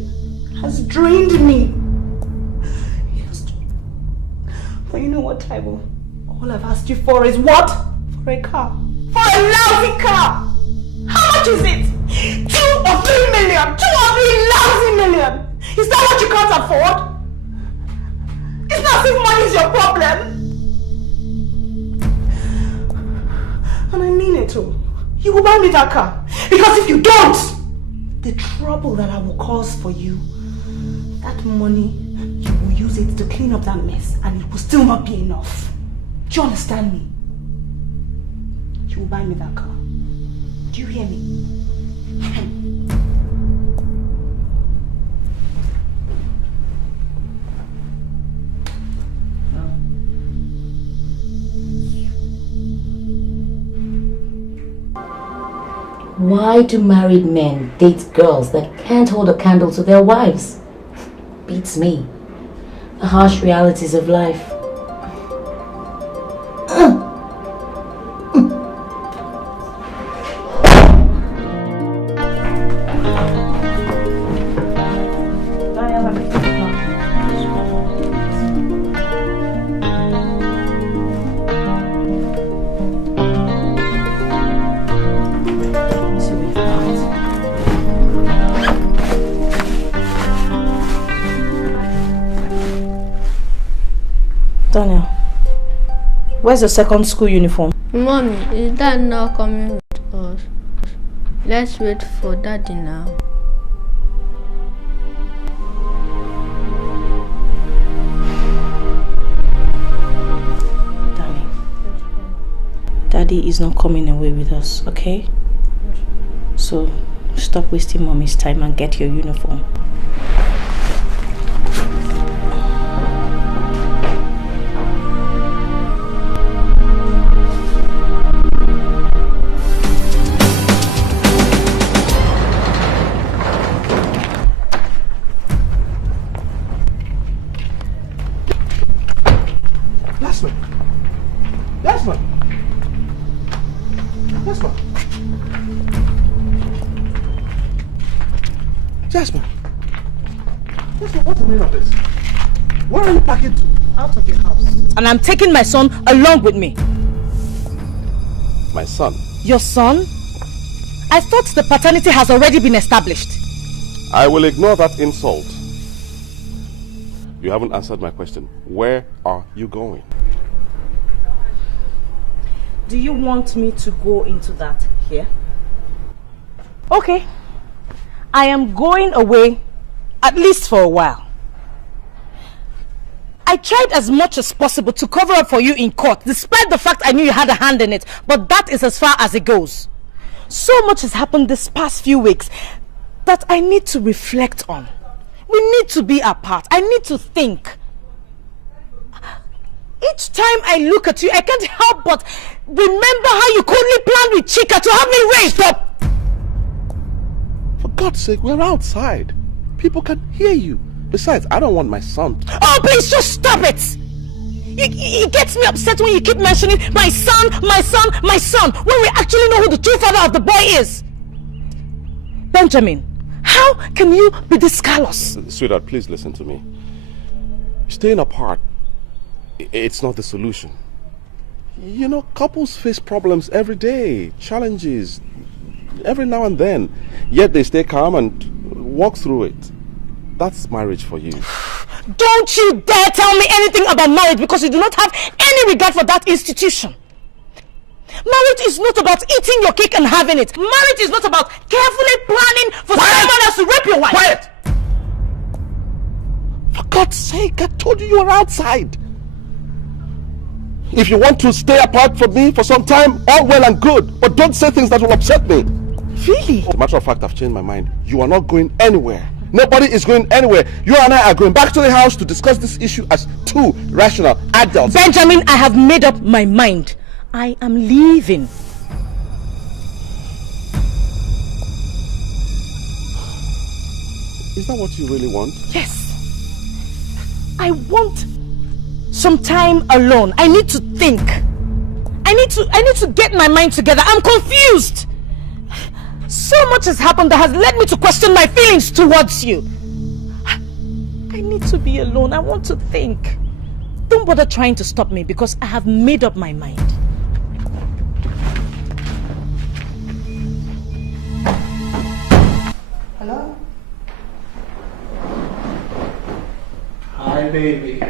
has drained me. But you know what, Taiwo? All I've asked you for is what? For a car. For a lousy car! How much is it? 2 or 3 million? 2 or 3 lousy million? Is that what you can't afford? It's not as if money is your problem. And I mean it too. You will buy me that car. Because if you don't, the trouble that I will cause for you, that money, you will use it to clean up that mess and it will still not be enough. Do you understand me? You will buy me that car. Do you hear me? Why do married men date girls that can't hold a candle to their wives? Beats me. The harsh realities of life. Daniel, Where's the second school uniform? Mommy, is Dad not coming with us? Let's wait for Daddy now. Daddy is not coming away with us, okay? So stop wasting Mommy's time and get your uniform. Jasmine! Jasmine, what's the meaning of this? Where are you packing to? Out of your house. And I'm taking my son along with me. My son? Your son? I thought the paternity has already been established. I will ignore that insult. You haven't answered my question. Where are you going? Do you want me to go into that here? Okay. I am going away, at least for a while. I tried as much as possible to cover up for you in court, despite the fact I knew you had a hand in it, but that is as far as it goes. So much has happened this past few weeks that I need to reflect on. We need to be apart. I need to think. Each time I look at you, I can't help but remember how you coldly planned with Chika to have me raised up. For God's sake, we're outside. People can hear you. Besides, I don't want my son. Oh, please just stop it! It gets me upset when you keep mentioning my son, my son, my son, when we actually know who the true father of the boy is. Benjamin, how can you be this callous? Sweetheart, please listen to me. Staying apart, it's not the solution. You know, couples face problems every day, challenges, every now and then. Yet they stay calm and walk through it. That's marriage for you. Don't you dare tell me anything about marriage, because you do not have any regard for that institution. Marriage is not about eating your cake and having it. Marriage is not about carefully planning for someone else to rape your wife. Quiet! For God's sake, I told you were outside. If you want to stay apart from me for some time, all well and good. But don't say things that will upset me. Really? As a matter of fact, I've changed my mind. You are not going anywhere. Nobody is going anywhere. You and I are going back to the house to discuss this issue as two rational adults. Benjamin, I have made up my mind. I am leaving. Is that what you really want? Yes. I want some time alone. I need to think. I need to get my mind together. I'm confused. So much has happened that has led me to question my feelings towards you. I need to be alone. I want to think. Don't bother trying to stop me, because I have made up my mind. Hello? Hi, baby.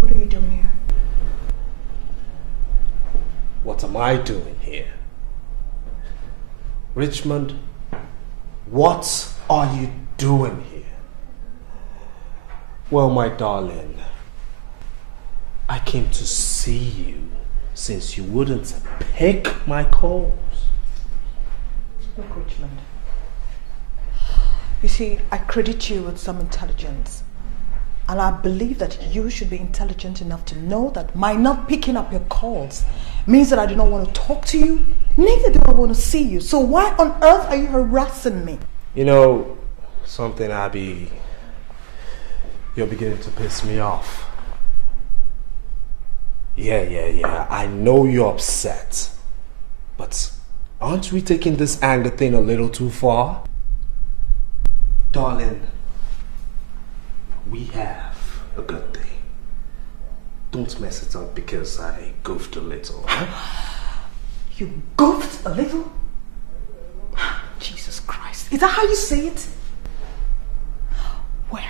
What are you doing here? What am I doing here? Richmond, what are you doing here? Well, my darling, I came to see you since you wouldn't pick my calls. Look, Richmond. You see, I credit you with some intelligence. And I believe that you should be intelligent enough to know that my not picking up your calls means that I do not want to talk to you, neither do I want to see you. So why on earth are you harassing me? You know, something, Abby, you're beginning to piss me off. Yeah, I know you're upset. But Aren't we taking this anger thing a little too far? Darling, we have a good day. Don't mess it up because I goofed a little. You goofed a little? Jesus Christ. Is that how you say it? Well,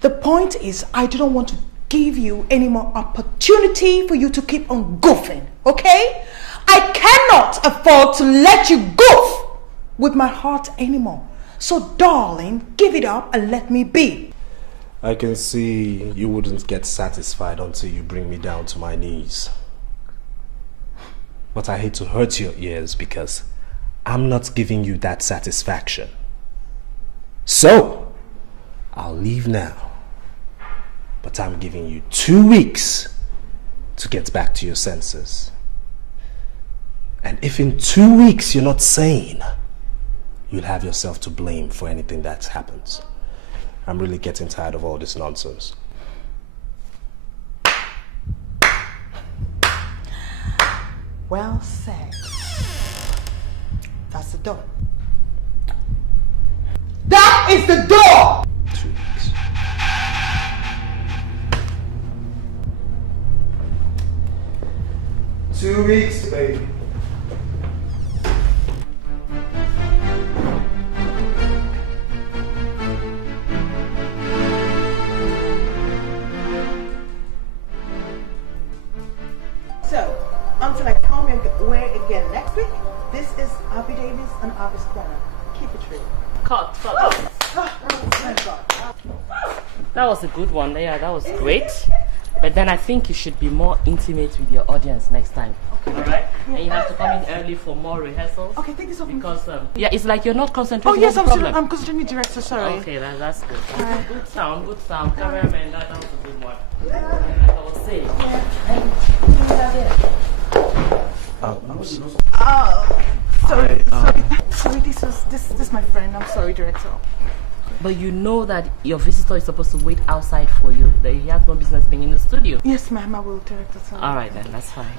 the point is I don't want to give you any more opportunity for you to keep on goofing, okay? I cannot afford to let you goof with my heart anymore. So darling, give it up and let me be. I can see you wouldn't get satisfied until you bring me down to my knees. But I hate to hurt your ears because I'm not giving you that satisfaction. So, I'll leave now. But I'm giving you 2 weeks to get back to your senses. And if in 2 weeks you're not sane, you'll have yourself to blame for anything that happens. I'm really getting tired of all this nonsense. Well said. That's the door. That is the door! 2 weeks. Two weeks, baby. So, until I come and away again next week, this is Abby Davis and Abby's Corner. Keep it real. Cut. That was a good one. Yeah, that was great. But then I think you should be more intimate with your audience next time. Okay. Alright? Yeah. And you have to come in early for more rehearsals. Okay, take this off. Because, yeah, it's like you're not concentrating. Oh, yes, on the problem. I'm concentrating, director, sorry. Okay, that's good. Good sound. Cameraman, that was a good one. Like I was saying. Sorry, this is my friend. I'm sorry, director. But you know that your visitor is supposed to wait outside for you. That he has no business being in the studio. Yes, ma'am, I will, director. Sorry. All right, then, that's fine.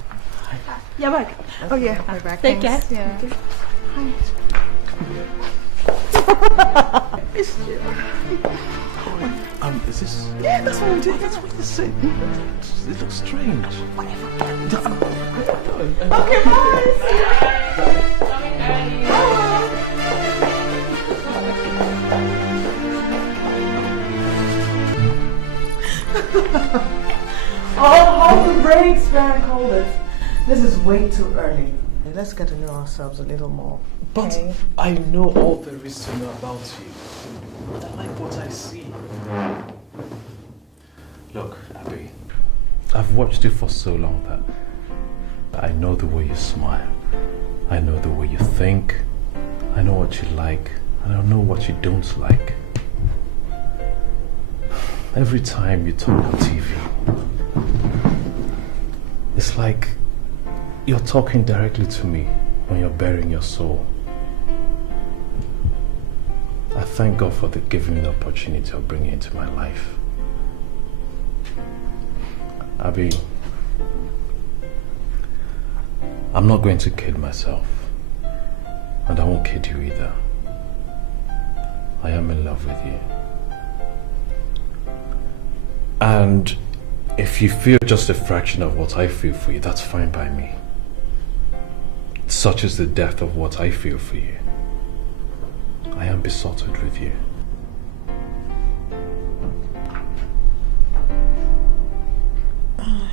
Yeah, back. Oh, yeah, I'm back. Take care. Yeah. Okay. Hi. Missed you. Is this? Yeah, that's what we did. That's what you said. It looks strange. Whatever. Okay, bye. Hold the brakes, Frank, hold it. This is way too early. Let's get to know ourselves a little more. But okay? I know all there is to know about you. I like what I see. Look, Abby, I've watched you for so long that I know the way you smile. I know the way you think. I know what you like, and I know what you don't like. Every time you talk on TV, it's like you're talking directly to me when you're bearing your soul. I thank God for giving me the opportunity of bringing you into my life. Abby, I'm not going to kid myself, and I won't kid you either. I am in love with you. And if you feel just a fraction of what I feel for you, that's fine by me. Such is the depth of what I feel for you. I am besotted with you. I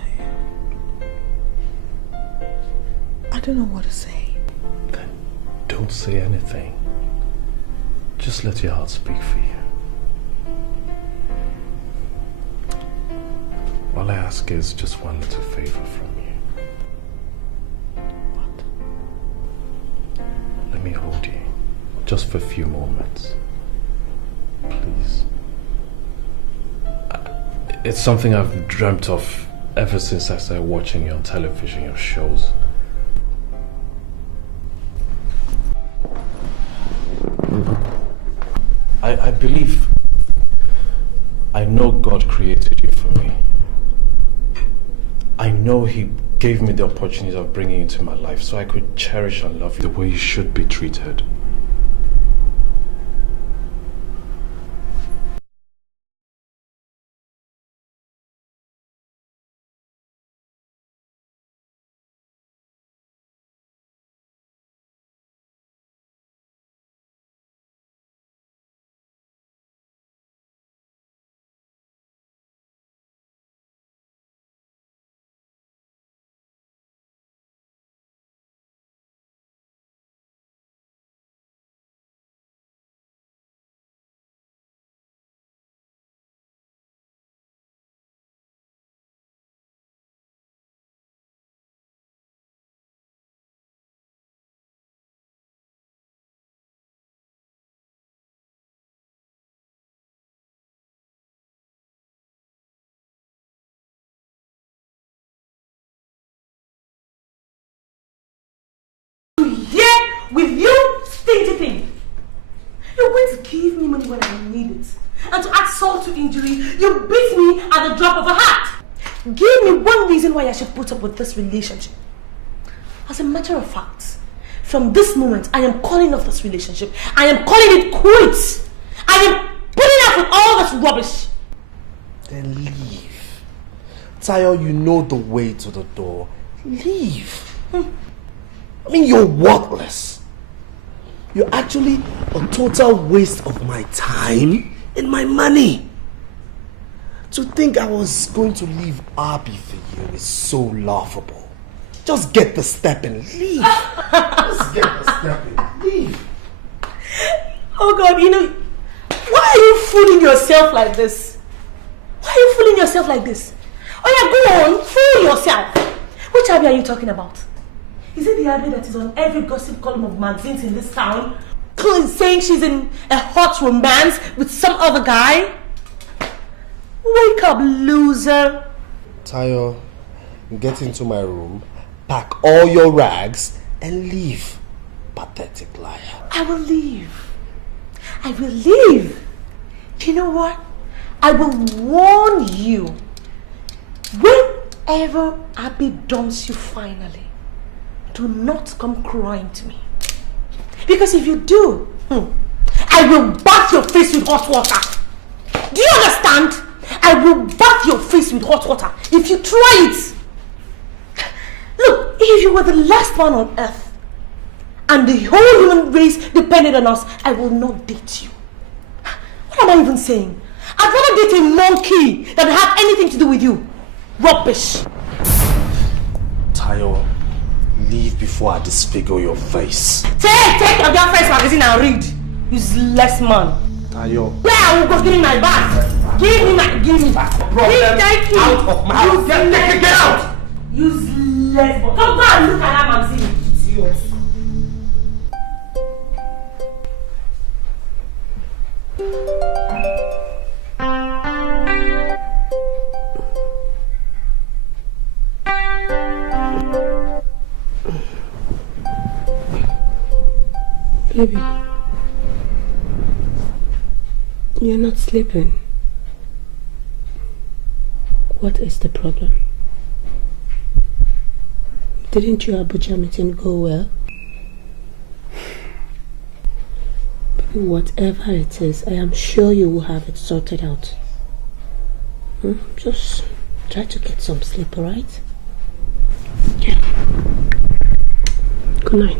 don't know what to say. Then don't say anything. Just let your heart speak for you. All I ask is just one little favor from you. What? Let me hold you. Just for a few moments. Please. It's something I've dreamt of ever since I started watching you on television, your shows. I believe, I know God created you for me. I know He gave me the opportunity of bringing you into my life so I could cherish and love you the way you should be treated. With you, stingy thing. You're going to give me money when I need it. And to add salt to injury, you beat me at the drop of a hat. Give me one reason why I should put up with this relationship. As a matter of fact, from this moment, I am calling off this relationship. I am calling it quits. I am putting up with all this rubbish. Then leave. Tayo, you know the way to the door. Leave. I mean, you're worthless. You're actually a total waste of my time and my money. To think I was going to leave Abby for you is so laughable. Just get the step and leave. Just get the step and leave. Oh God, you know, why are you fooling yourself like this? Why are you fooling yourself like this? Oh yeah, go on, fool yourself. Which Abby are you talking about? Is it the Abby that is on every gossip column of magazines in this town, saying she's in a hot romance with some other guy? Wake up, loser. Tayo, get into my room, pack all your rags, and leave. Pathetic liar. I will leave. I will leave. Do you know what? I will warn you. Whenever Abby dumps you finally, do not come crying to me. Because if you do, I will bath your face with hot water. Do you understand? I will bath your face with hot water if you try it. Look, if you were the last man on earth and the whole human race depended on us, I will not date you. What am I even saying? I'd rather date a monkey than have anything to do with you. Rubbish. Tayo, leave before I disfigure your face. Take your girlfriend's magazine and read. Useless man. Tayo. Where I will go give me my bag. Give me back. Take it. Out of my house. Get out. Useless boy. Come and look at that magazine. It's yours. Baby, you're not sleeping. What is the problem? Didn't your Abuja meeting go well? Baby, whatever it is, I am sure you will have it sorted out. Just try to get some sleep, alright? Yeah. Good night.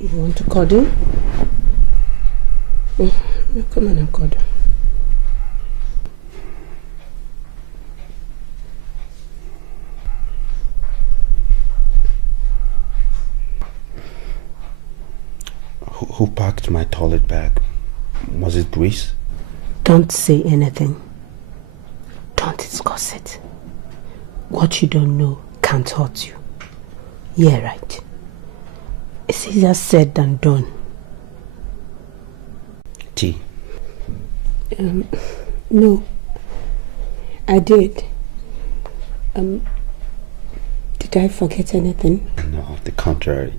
You want to cuddle? Come on and cuddle. Who packed my toilet bag? Was it Grace? Don't say anything. Don't discuss it. What you don't know can't hurt you. Yeah, right. It's easier said than done. Tea? No. I did. Did I forget anything? No, the contrary.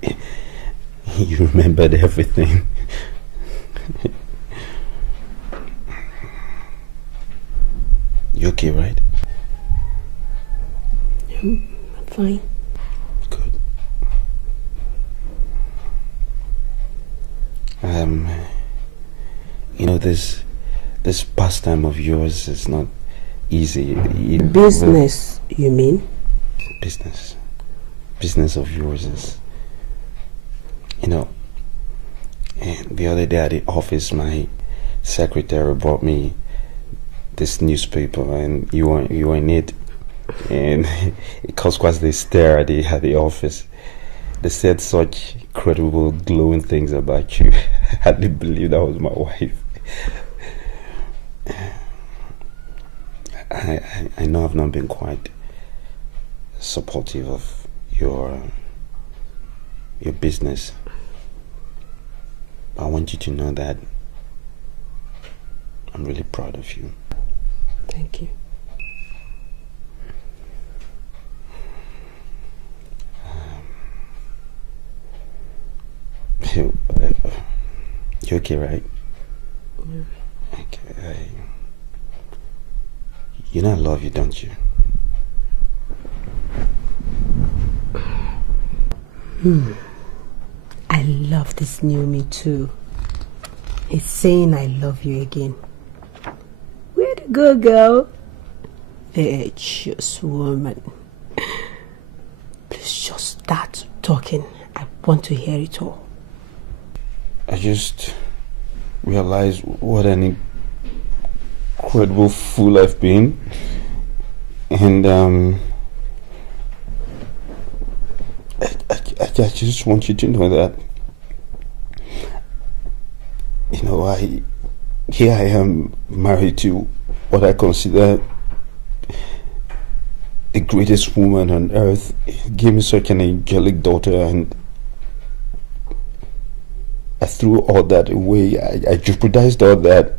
You remembered everything. You okay, right? I'm fine. Good. You know, this pastime of yours is not easy. Business, you mean? Business of yours is, you know, and the other day at the office, my secretary brought me this newspaper, and you were in it, and it caused quite the stare at the office. They said such incredible, glowing things about you. I didn't believe that was my wife. I know I've not been quite supportive of your business. I want you to know that I'm really proud of you. Thank you. You okay, right? Yeah. Okay. You know I love you, don't you? I love this new me too. It's saying I love you again. Where to go, girl? Virtuous woman. Please just start talking. I want to hear it all. I just realized what an incredible fool I've been. And I just want you to know that, you know, here I am married to what I consider the greatest woman on earth. He gave me such an angelic daughter, and I threw all that away. I jeopardized all that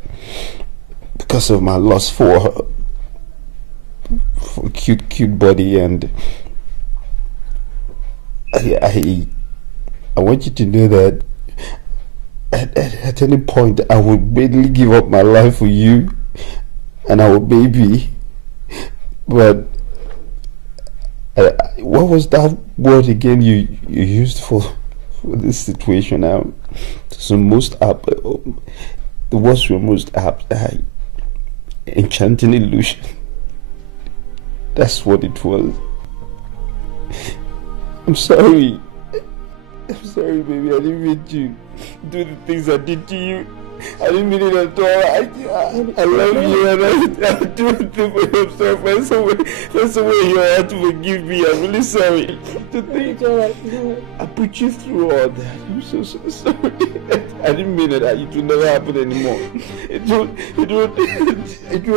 because of my lust for cute body, and I want you to know that at any point I would readily give up my life for you and our baby. But what was that word again you used for this situation? The words were most apt. Enchanting illusion. That's what it was. I'm sorry. I'm sorry, baby. I didn't mean to do the things I did to you. I didn't mean it at all. I love you, and I'll do it for yourself. Find some way you have to forgive me. I'm really sorry. To think I put you through all that. I'm so sorry. I didn't mean it. It will never happen anymore. It won't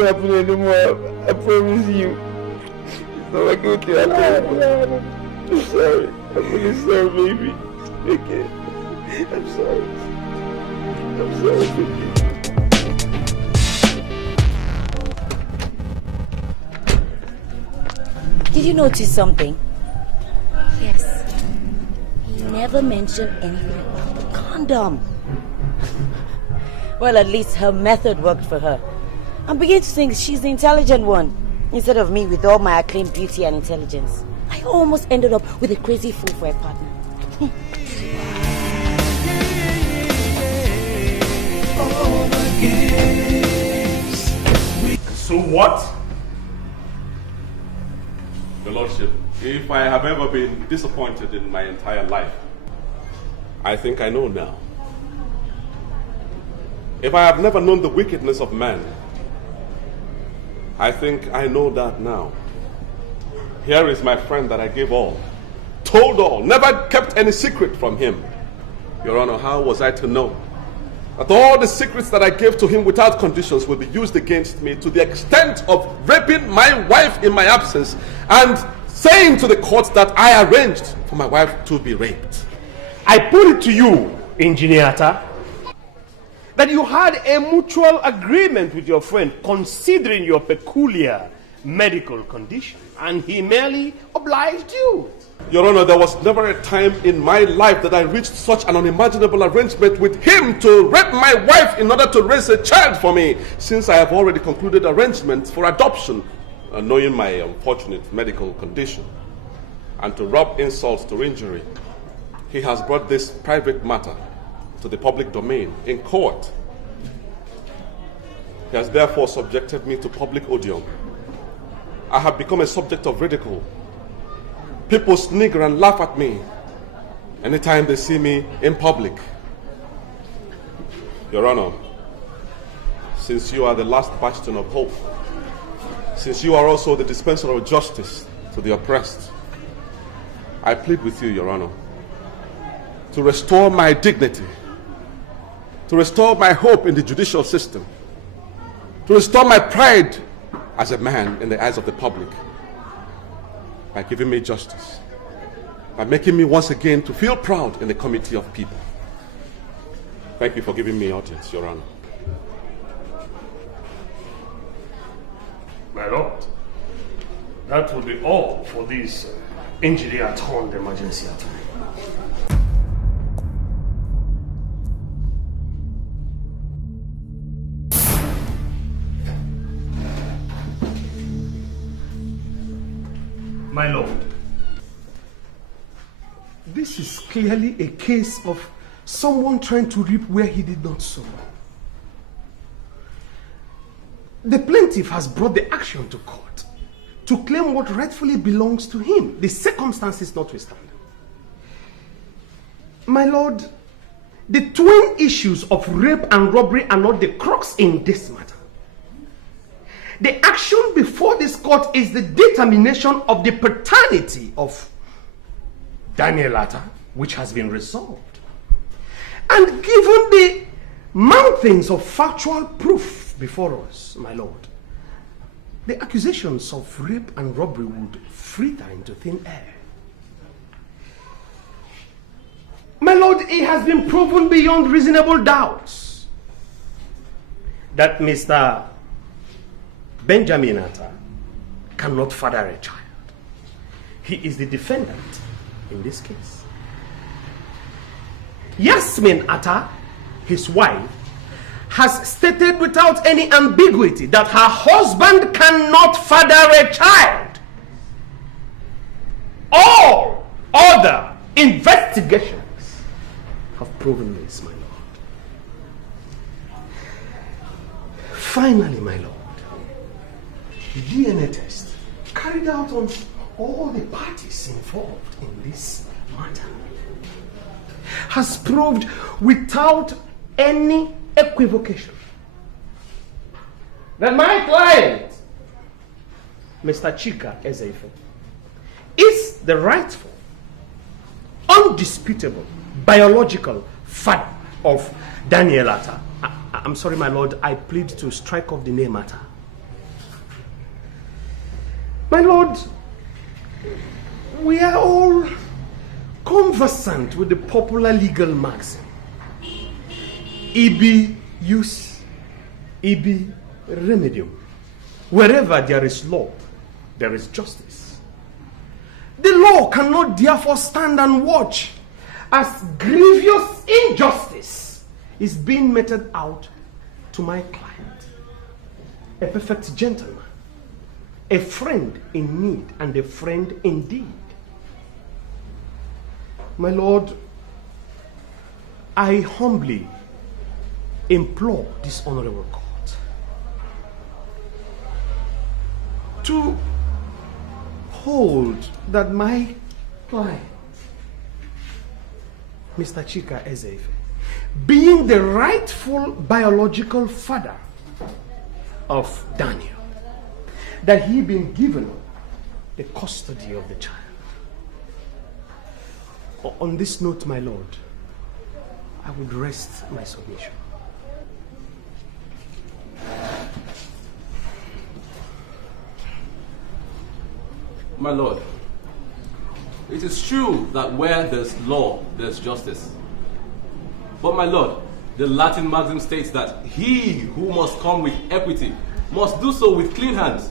happen anymore. I promise you. It's not like it will happen. I'm sorry. I'm really sorry, baby. Okay. I'm sorry. I'm sorry, baby. Did you notice something? Yes. He never mentioned anything about the condom. Well, at least her method worked for her. I'm beginning to think she's the intelligent one, instead of me with all my acclaimed beauty and intelligence. I almost ended up with a crazy fool for a partner. So what? Your Lordship, if I have ever been disappointed in my entire life, I think I know now. If I have never known the wickedness of man, I think I know that now. Here is my friend that I gave all, told all, never kept any secret from him. Your Honor, how was I to know that all the secrets that I gave to him without conditions will be used against me to the extent of raping my wife in my absence and saying to the court that I arranged for my wife to be raped? I put it to you, Engineer Atta, that you had a mutual agreement with your friend considering your peculiar medical condition, and he merely obliged you. Your Honor, there was never a time in my life that I reached such an unimaginable arrangement with him to rape my wife in order to raise a child for me, since I have already concluded arrangements for adoption, knowing my unfortunate medical condition. And to rub insult to injury, he has brought this private matter to the public domain in court. He has therefore subjected me to public odium. I have become a subject of ridicule. People snigger and laugh at me anytime they see me in public. Your Honor, since you are the last bastion of hope, since you are also the dispenser of justice to the oppressed, I plead with you, Your Honor, to restore my dignity, to restore my hope in the judicial system, to restore my pride as a man in the eyes of the public, by giving me justice, by making me once again to feel proud in the committee of people. Thank you for giving me audience, Your Honor. My lord, that will be all for this injury at home emergency attack. My lord, this is clearly a case of someone trying to reap where he did not sow. The plaintiff has brought the action to court to claim what rightfully belongs to him, the circumstances notwithstanding. My lord, the twin issues of rape and robbery are not the crux in this matter. The action before this court is the determination of the paternity of Daniel Atta, which has been resolved. And given the mountains of factual proof before us, my lord, the accusations of rape and robbery would fritter into thin air. My lord, it has been proven beyond reasonable doubts that Mr. Benjamin Atta cannot father a child. He is the defendant in this case. Yasmin Atta, his wife, has stated without any ambiguity that her husband cannot father a child. All other investigations have proven this, my lord. Finally, my lord, the DNA test carried out on all the parties involved in this matter has proved without any equivocation that my client, Mr. Chika Ezefe, is the rightful, undisputable, biological father of Daniel Atta. I'm sorry, my lord, I plead to strike off the name Atta. My lord, we are all conversant with the popular legal maxim, ibi jus, ibi remedium. Wherever there is law, there is justice. The law cannot therefore stand and watch as grievous injustice is being meted out to my client, a perfect gentleman, a friend in need and a friend indeed. My lord, I humbly implore this honorable court to hold that my client, Mr. Chika Ezefe, being the rightful biological father of Daniel, that he been given the custody of the child. On this note, my lord, I would rest my submission. My lord, it is true that where there's law, there's justice. But my lord, the Latin maxim states that he who must come with equity must do so with clean hands.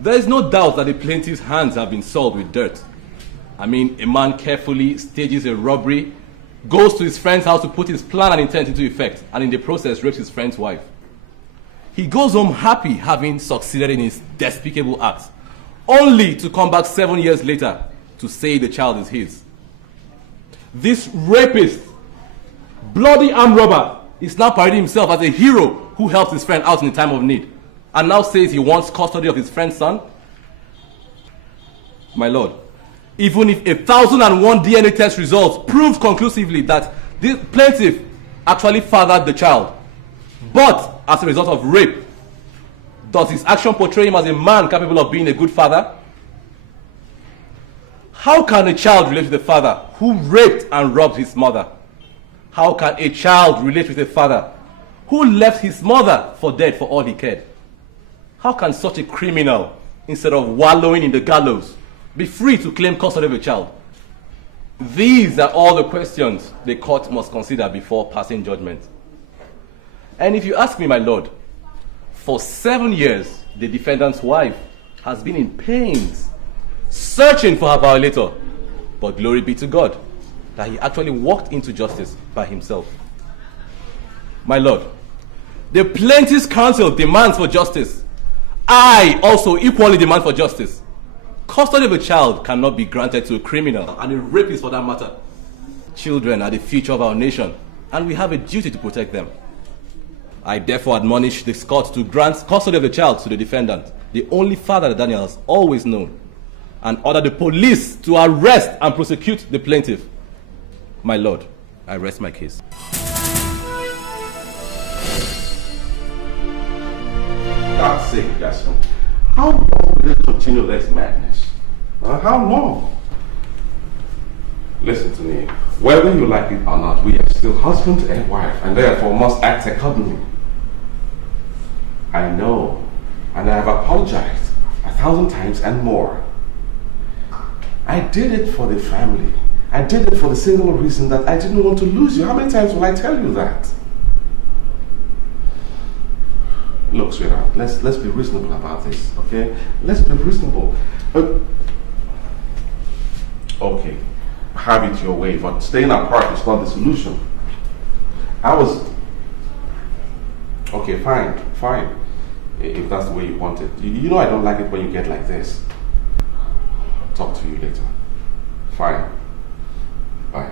There is no doubt that the plaintiff's hands have been soiled with dirt. I mean, a man carefully stages a robbery, goes to his friend's house to put his plan and intent into effect, and in the process rapes his friend's wife. He goes home happy having succeeded in his despicable act, only to come back 7 years later to say the child is his. This rapist, bloody armed robber, is now parading himself as a hero who helped his friend out in the time of need, and now says he wants custody of his friend's son. My lord, even if 1,001 DNA test results proved conclusively that the plaintiff actually fathered the child, but as a result of rape, does his action portray him as a man capable of being a good father? How can a child relate to the father who raped and robbed his mother? How can a child relate with a father who left his mother for dead for all he cared? How can such a criminal, instead of wallowing in the gallows, be free to claim custody of a child? These are all the questions the court must consider before passing judgment. And if you ask me, my lord, for 7 years, the defendant's wife has been in pains, searching for her violator. But glory be to God that he actually walked into justice by himself. My lord, the plaintiff's counsel demands for justice. I also equally demand for justice. Custody of a child cannot be granted to a criminal, and a rapist for that matter. Children are the future of our nation, and we have a duty to protect them. I therefore admonish this court to grant custody of the child to the defendant, the only father that Daniel has always known, and order the police to arrest and prosecute the plaintiff. My lord, I rest my case. God's sake, Gaston. How long will it continue this madness? How long? Listen to me. Whether you like it or not, we are still husband and wife, and therefore must act accordingly. I know, and I have apologized 1,000 times and more. I did it for the family. I did it for the single reason that I didn't want to lose you. How many times will I tell you that? Look, sweetheart, let's be reasonable about this, okay? Let's be reasonable. Okay, have it your way, but staying apart is not the solution. Okay, fine. If that's the way you want it. You know I don't like it when you get like this. Talk to you later. Fine. Bye.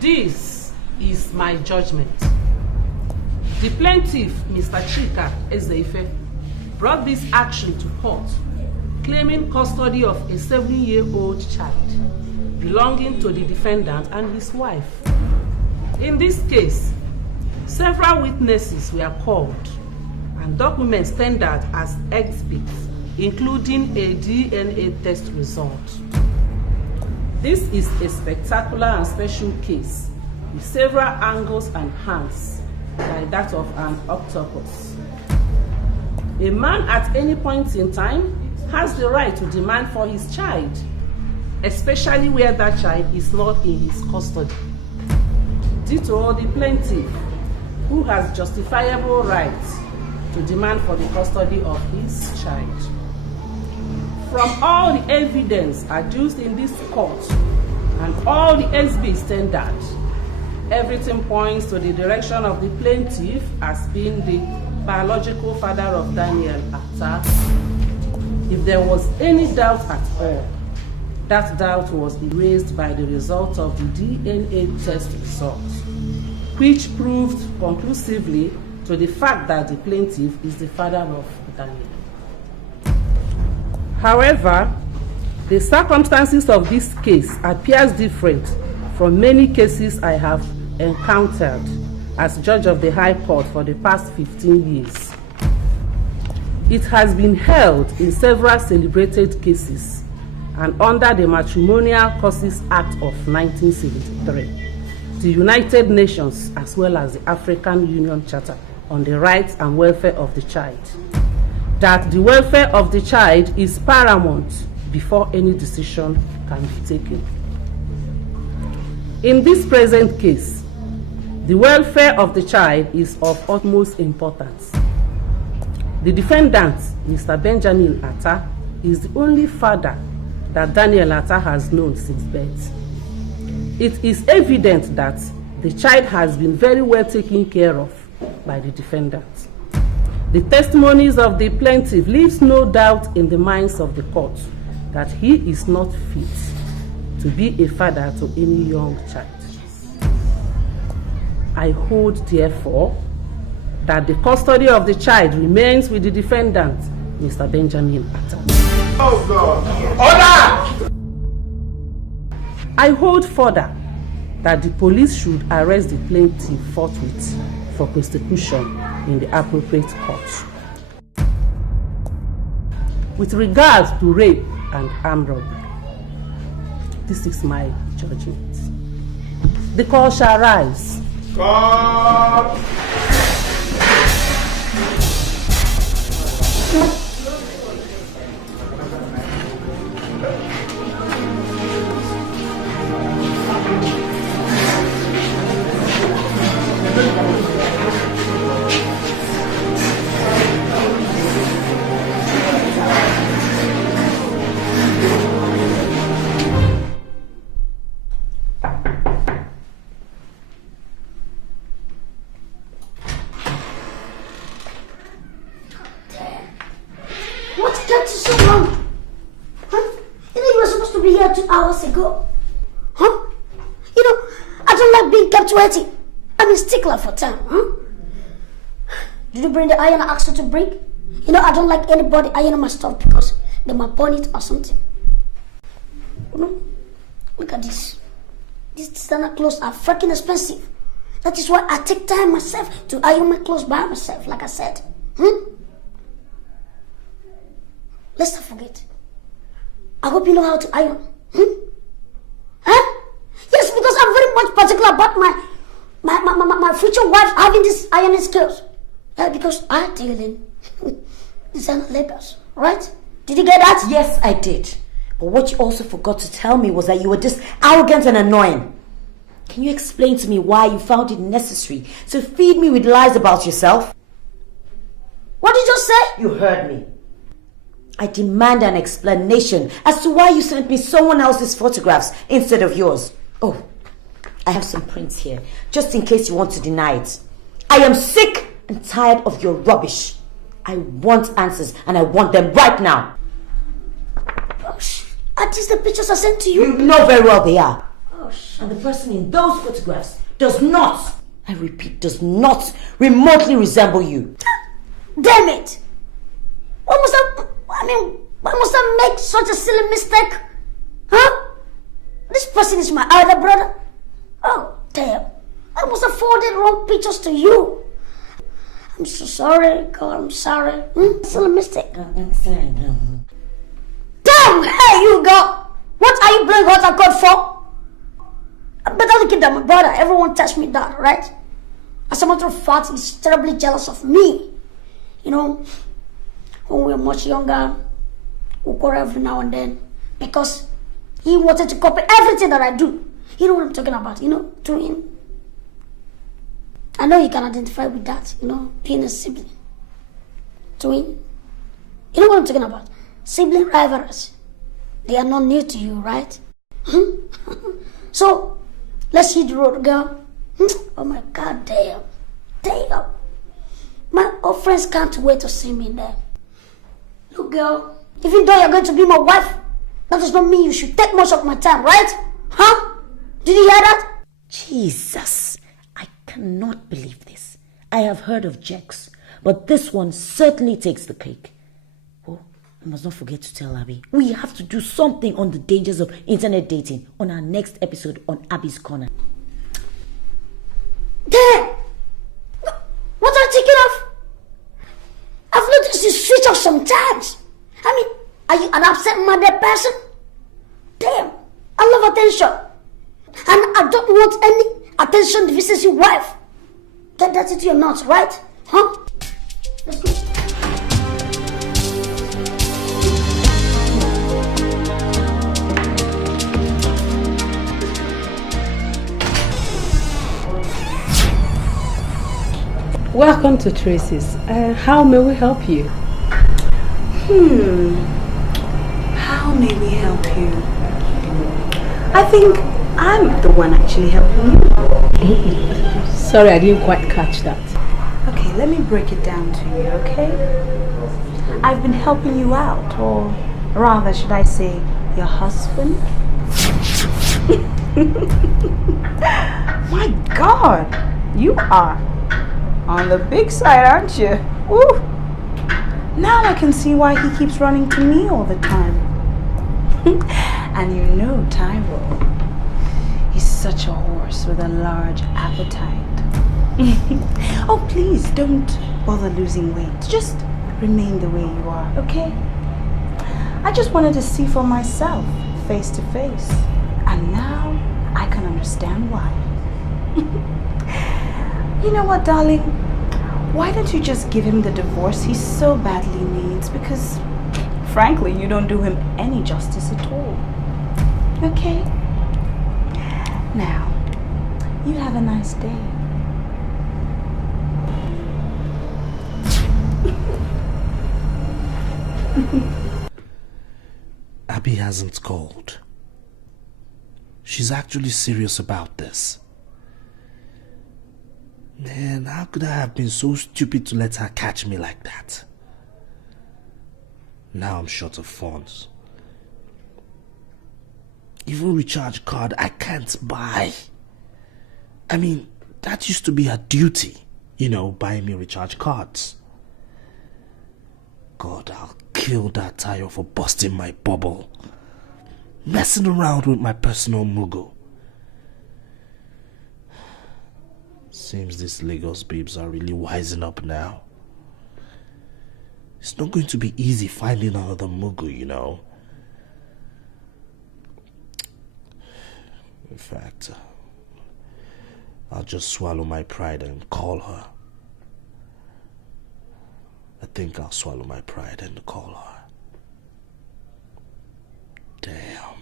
This is my judgment. The plaintiff, Mr. Chika Eke, brought this action to court, claiming custody of a 7-year-old child belonging to the defendant and his wife. In this case, several witnesses were called and documents tendered as exhibits, including a DNA test result. This is a spectacular and special case with several angles and hands, like that of an octopus. A man at any point in time has the right to demand for his child, especially where that child is not in his custody. Ditto the plaintiff, who has justifiable rights to demand for the custody of his child. From all the evidence adduced in this court and all the exhibits tendered, everything points to the direction of the plaintiff as being the biological father of Daniel Atta. If there was any doubt at all, that doubt was erased by the result of the DNA test result, which proved conclusively to the fact that the plaintiff is the father of Daniel. However, the circumstances of this case appears different from many cases I have encountered as judge of the High Court for the past 15 years. It has been held in several celebrated cases and under the Matrimonial Causes Act of 1973, the United Nations as well as the African Union Charter on the Rights and Welfare of the Child, that the welfare of the child is paramount before any decision can be taken. In this present case, the welfare of the child is of utmost importance. The defendant, Mr. Benjamin Atta, is the only father that Daniel Atta has known since birth. It is evident that the child has been very well taken care of by the defendant. The testimonies of the plaintiff leaves no doubt in the minds of the court that he is not fit to be a father to any young child. I hold, therefore, that the custody of the child remains with the defendant, Mr. Benjamin Atta. Oh God! Order! I hold further that the police should arrest the plaintiff forthwith for prosecution in the appropriate court. With regards to rape and armed robbery, this is my judgment. The court shall rise. God! What kept you so long? Huh? You know you were supposed to be here 2 hours ago. Huh? You know, I don't like being kept waiting. I'm a stickler for time, huh? Did you bring the iron I asked you to bring? You know, I don't like anybody ironing my stuff because they might burn it or something. You know? Look at this. These designer clothes are freaking expensive. That is why I take time myself to iron my clothes by myself, like I said. Let's not forget. I hope you know how to iron. Huh? Yes, because I'm very much particular about my future wife having this ironing skills. Yeah, because I deal in designer labels, right? Did you get that? Yes, I did. But what you also forgot to tell me was that you were just arrogant and annoying. Can you explain to me why you found it necessary to feed me with lies about yourself? What did you say? You heard me. I demand an explanation as to why you sent me someone else's photographs instead of yours. Oh, I have some prints here, just in case you want to deny it. I am sick and tired of your rubbish. I want answers, and I want them right now. Oh, are these the pictures I sent to you? You know very well they are. Oh, and the person in those photographs does not, I repeat, does not remotely resemble you. Damn it! Why must I make such a silly mistake? Huh? This person is my other brother. Oh, damn. I must have forwarded wrong pictures to you. I'm so sorry, God, I'm sorry. Silly mistake. I'm sorry, no. Damn! Hey, you go! What are you playing hot and cold for? I better look at that, my brother. Everyone tells me that, right? As a matter of fact, he's terribly jealous of me. You know, when we were much younger, we quarrel every now and then because he wanted to copy everything that I do. You know what I'm talking about, you know, twin. I know you can identify with that, you know, being a sibling. Twin. You know what I'm talking about? Sibling rivalries. They are not new to you, right? So, let's hit the road, girl. Oh my God, damn. Damn. My old friends can't wait to see me there. Look, girl, even though you're going to be my wife, that does not mean you should take much of my time, right? Huh? Did you hear that? Jesus, I cannot believe this. I have heard of Jex, but this one certainly takes the cake. Oh, I must not forget to tell Abby. We have to do something on the dangers of internet dating on our next episode on Abby's Corner. Damn! What are you thinking of? I've noticed you switch off sometimes. I mean, are you an absent-minded person? Damn, I love attention. And I don't want any attention deficiency your wife. Get that into your nuts, right? Huh? Let's go. Welcome to Tracy's. How may we help you? How may we help you? I think I'm the one actually helping you. Sorry, I didn't quite catch that. Okay, let me break it down to you, okay? I've been helping you out, or rather, should I say, your husband? My God, you are on the big side, aren't you? Woo! Now I can see why he keeps running to me all the time. And you know Tyrell. He's such a horse with a large appetite. Oh, please don't bother losing weight. Just remain the way you are, okay? I just wanted to see for myself, face to face. And now I can understand why. You know what, darling? Why don't you just give him the divorce he so badly needs? Because, frankly, you don't do him any justice at all. Okay? Now, you have a nice day. Abby hasn't called. She's actually serious about this. Man, how could I have been so stupid to let her catch me like that? Now I'm short of funds. Even recharge card I can't buy. I mean, that used to be her duty. You know, buying me recharge cards. God, I'll kill that Tayo for busting my bubble. Messing around with my personal mugo. Seems these Lagos babes are really wising up now. It's not going to be easy finding another mugo, you know. In fact, I'll just swallow my pride and call her. I think I'll swallow my pride and call her. Damn.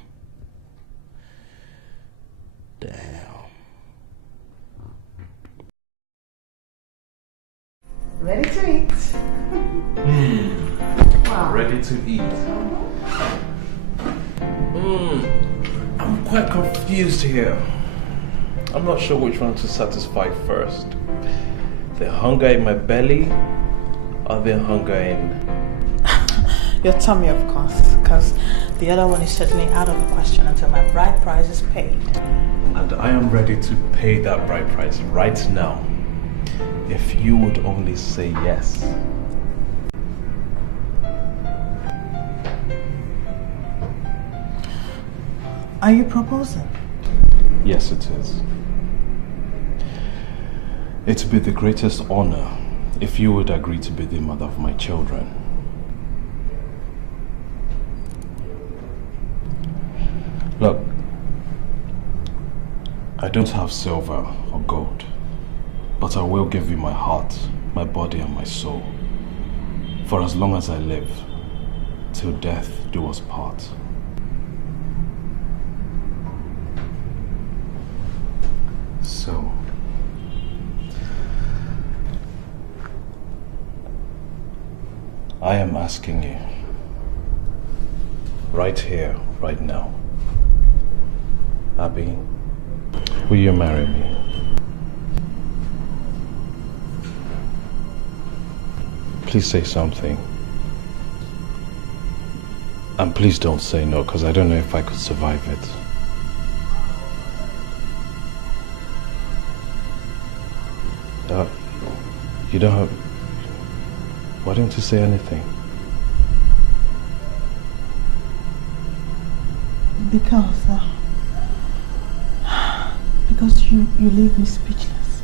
Ready to eat. Wow. Ready to eat. I'm quite confused here. I'm not sure which one to satisfy first. The hunger in my belly or the hunger in... Your tummy, of course, because the other one is certainly out of the question until my bride price is paid. And I am ready to pay that bride price right now. If you would only say yes. Are you proposing? Yes, it is. It would be the greatest honor if you would agree to be the mother of my children. Look, I don't have silver or gold, but I will give you my heart, my body and my soul, for as long as I live, till death do us part. So, I am asking you, right here, right now, Abby, will you marry me? Please say something. And please don't say no, because I don't know if I could survive it. You don't have... Why don't you say anything? Because you leave me speechless.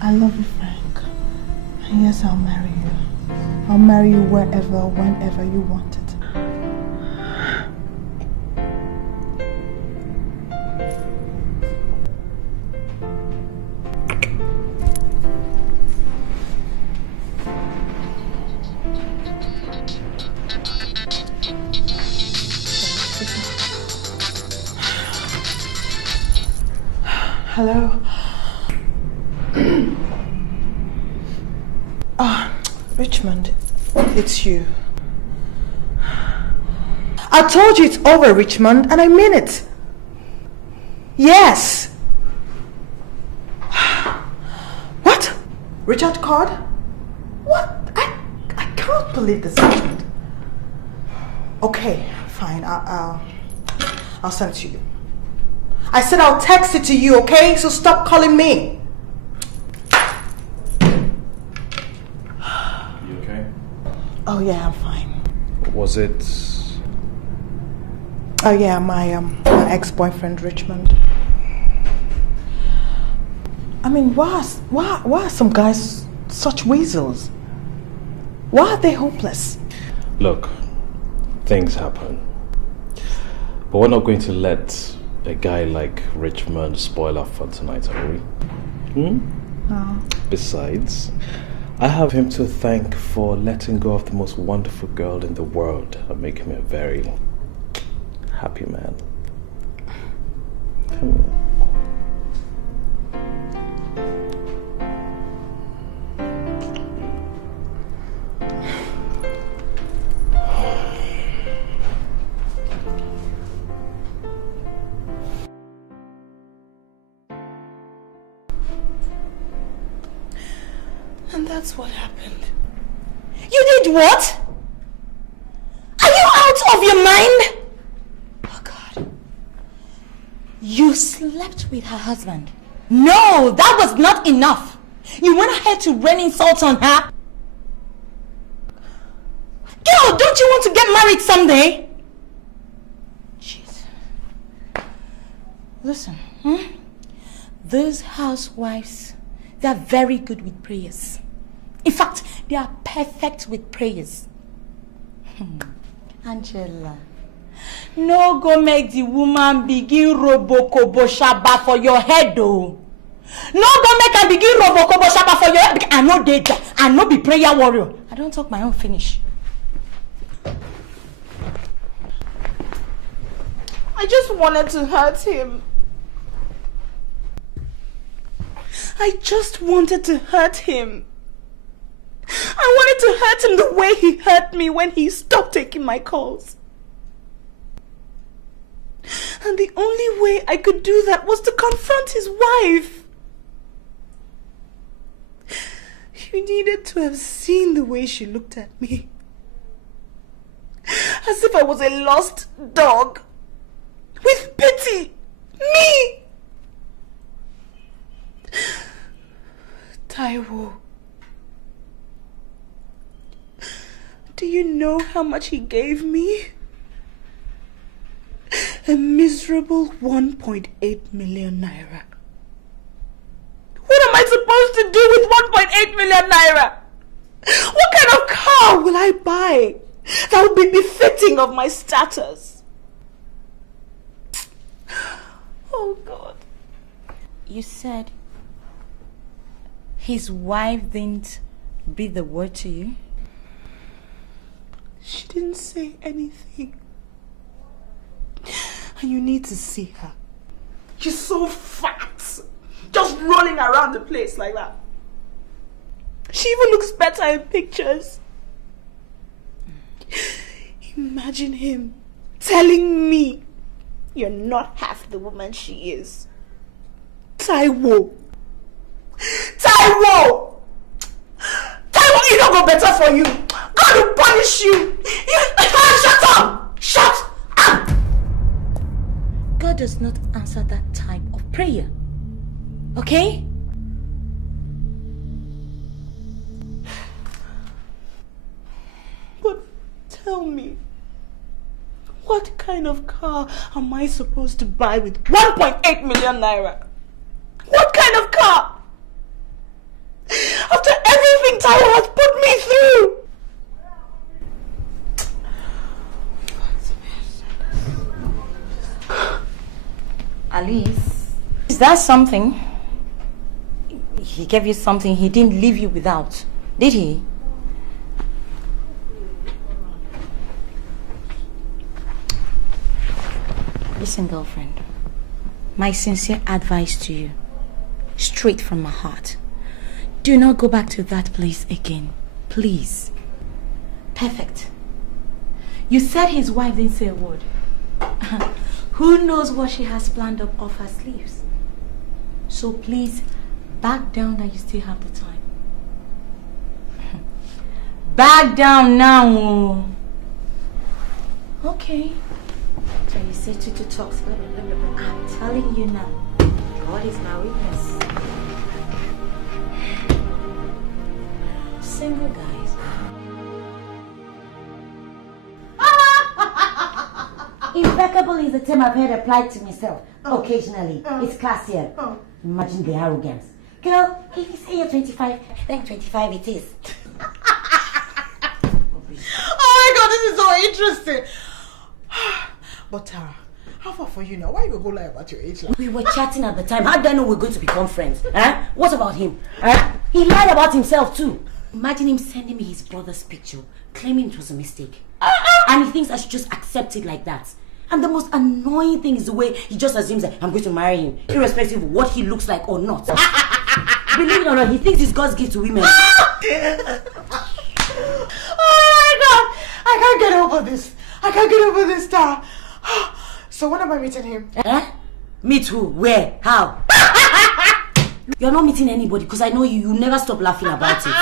I love you, Frank. And yes, I'll marry you. I'll marry you wherever, whenever you want it. Hello. Richmond, it's you. I told you it's over, Richmond, and I mean it. Yes. What? Richard called? What? I can't believe this, Richmond. Okay, fine. I'll send it to you. I said I'll text it to you, okay? So stop calling me. You okay? Oh yeah, I'm fine. Was it? Oh yeah, my ex-boyfriend Richmond. I mean, why are some guys such weasels? Why are they hopeless? Look, things happen. But we're not going to let a guy like Richmond spoil our fun tonight, are we? No. Besides, I have him to thank for letting go of the most wonderful girl in the world and making me a very happy man. Come here. And that's what happened. You did what? Are you out of your mind? Oh God. You slept with her husband. No, that was not enough. You went ahead to rain insults on her. Girl, don't you want to get married someday? Jeez. Listen, those housewives, they're very good with prayers. In fact, they are perfect with prayers. Angela, no go make the woman begin robokobo shaba for your head though. No go make her begin robokobo shaba for your head because I know they I know be prayer warrior. I don't talk my own finish. I just wanted to hurt him. I just wanted to hurt him. I wanted to hurt him the way he hurt me when he stopped taking my calls. And the only way I could do that was to confront his wife. You needed to have seen the way she looked at me. As if I was a lost dog. With pity. Me! Taiwo. Do you know how much he gave me? A miserable 1.8 million naira. What am I supposed to do with 1.8 million naira? What kind of car will I buy that will be befitting of my status? Oh God. You said his wife didn't breathe the word to you? She didn't say anything. And you need to see her. She's so fat. Just rolling around the place like that. She even looks better in pictures. Imagine him telling me you're not half the woman she is. Taiwo! Taiwo! Taiwo, it don't go better for you. God will punish you. Shut up! Shut up! God does not answer that type of prayer. Okay? But tell me, what kind of car am I supposed to buy with 1.8 million naira? What kind of car? After everything Taiwo has put me through. Alice, is that something? He gave you something he didn't leave you without, did he? Listen, girlfriend, my sincere advice to you, straight from my heart, do not go back to that place again. Please. Perfect. You said his wife didn't say a word. Who knows what she has planned up off her sleeves? So please, back down that you still have the time. Back down now. Okay. So you say to talks, but I'm telling you now, God is my witness. Single guys. Impeccable is the term I've heard applied to myself. Occasionally. It's classier. Imagine the arrogance. Girl, if you say you're 25, then 25 it is. Oh my God, this is so interesting. But Tara, how far for you now? Why you go lie about your age? We were chatting at the time. How did I know we're going to become friends? Huh? What about him? Huh? He lied about himself too. Imagine him sending me his brother's picture, claiming it was a mistake. And he thinks I should just accept it like that. And the most annoying thing is the way he just assumes that I'm going to marry him, irrespective of what he looks like or not. Believe it or not, he thinks it's God's gift to women. Oh my God! I can't get over this. I can't get over this, Tara. So when am I meeting him? Meet who? Where? How? You're not meeting anybody because I know you never stop laughing about it.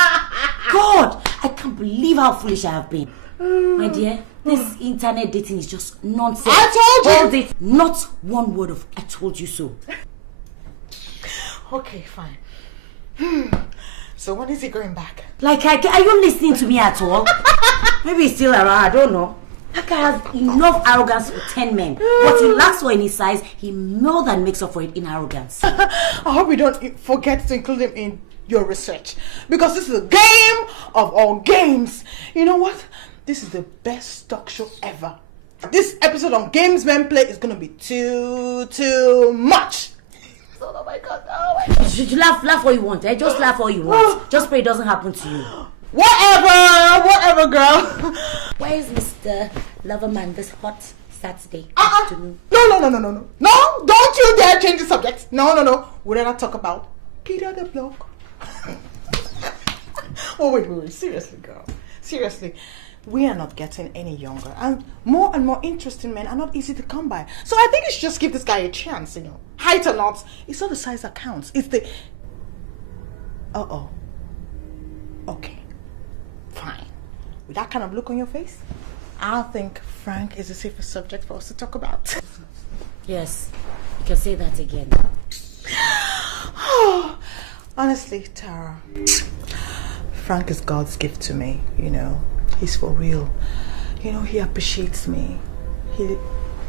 God, I can't believe how foolish I have been. My dear, this internet dating is just nonsense. I told you! All this, not one word of I told you so. Okay, fine. So when is he going back? Like, are you listening to me at all? Maybe he's still around, I don't know. That guy has enough arrogance for 10 men. What he lacks for in his size, he more than makes up for it in arrogance. I hope you don't forget to include him in your research. Because this is a game of all games. You know what? This is the best talk show ever. This episode on Games Men Play is going to be too much. Oh my God, oh my God. You laugh what you want, eh? Just laugh all you want. Just pray it doesn't happen to you. Whatever, girl. Where is Mr. Loverman this hot Saturday afternoon? No, don't you dare change the subject. No. We're gonna talk about Peter the Bloke. Oh, wait. Seriously, girl. Seriously. We are not getting any younger. And more interesting men are not easy to come by. So I think you should just give this guy a chance, you know. Height or not, it's not the size that counts. It's the... Okay. Fine. With that kind of look on your face, I think Frank is the safest subject for us to talk about. Yes. You can say that again. Honestly, Tara, Frank is God's gift to me, you know. He's for real. You know, he appreciates me. He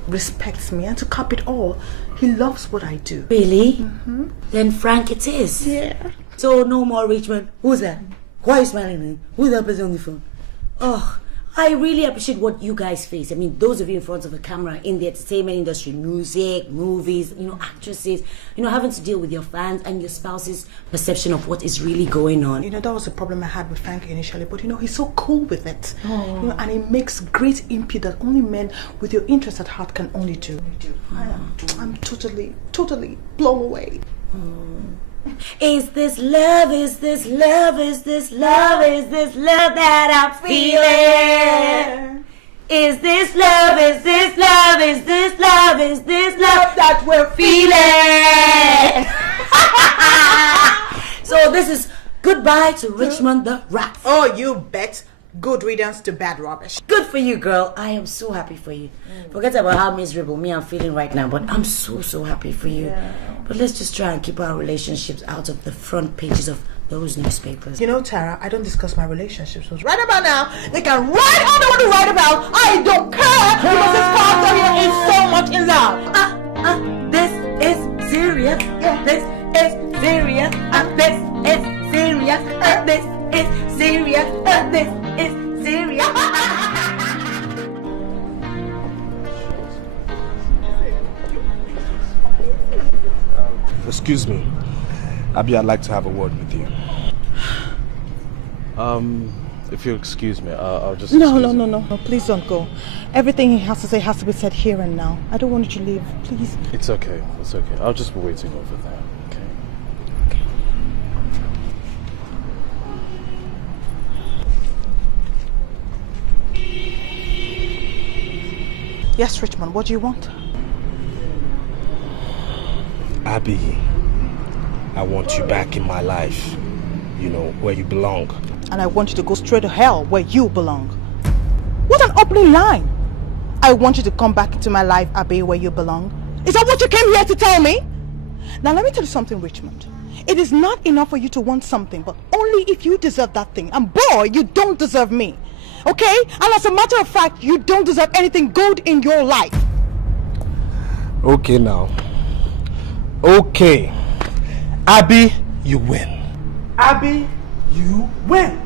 respects me. And to cap it all, he loves what I do. Really? Mm-hmm. Then Frank it is. Yeah. So no more Richmond. Who's that? Why are you smiling at me? Who's that person on the phone? Oh, I really appreciate what you guys face. I mean, those of you in front of a camera in the entertainment industry, music, movies, you know, actresses, you know, having to deal with your fans and your spouse's perception of what is really going on. You know, that was the problem I had with Frank initially, but you know, he's so cool with it. You know, and he makes great input that only men with your interest at heart can only do. I'm totally blown away. Is this love, is this love, is this love, is this love that I'm feeling? Is this love, is this love, is this love, is this love that we're feeling? So this is goodbye to Richmond the Rat. Oh, you bet. Good riddance to bad rubbish. Good for you, girl. I am so happy for you. Forget about how miserable me I'm feeling right now, but I'm so happy for you. Yeah. But let's just try and keep our relationships out of the front pages of those newspapers. You know, Tara, I don't discuss my relationships. So right about now, they can write all they want to write about. I don't care because this character here is so much in love. This is serious. Yeah. This is serious. This is serious. This is serious. This is serious. Excuse me. Abby, I'd like to have a word with you. If you'll excuse me, I'll just... No, please don't go. Everything he has to say has to be said here and now. I don't want you to leave, please. It's okay. I'll just be waiting over there, okay? Yes, Richmond, what do you want? Abby, I want you back in my life. You know, where you belong. And I want you to go straight to hell where you belong. What an opening line. I want you to come back into my life, Abby, where you belong. Is that what you came here to tell me? Now let me tell you something, Richmond. It is not enough for you to want something, but only if you deserve that thing. And boy, you don't deserve me. Okay? And as a matter of fact, you don't deserve anything good in your life. Okay now. Okay. Abby, you win. Abby, you win.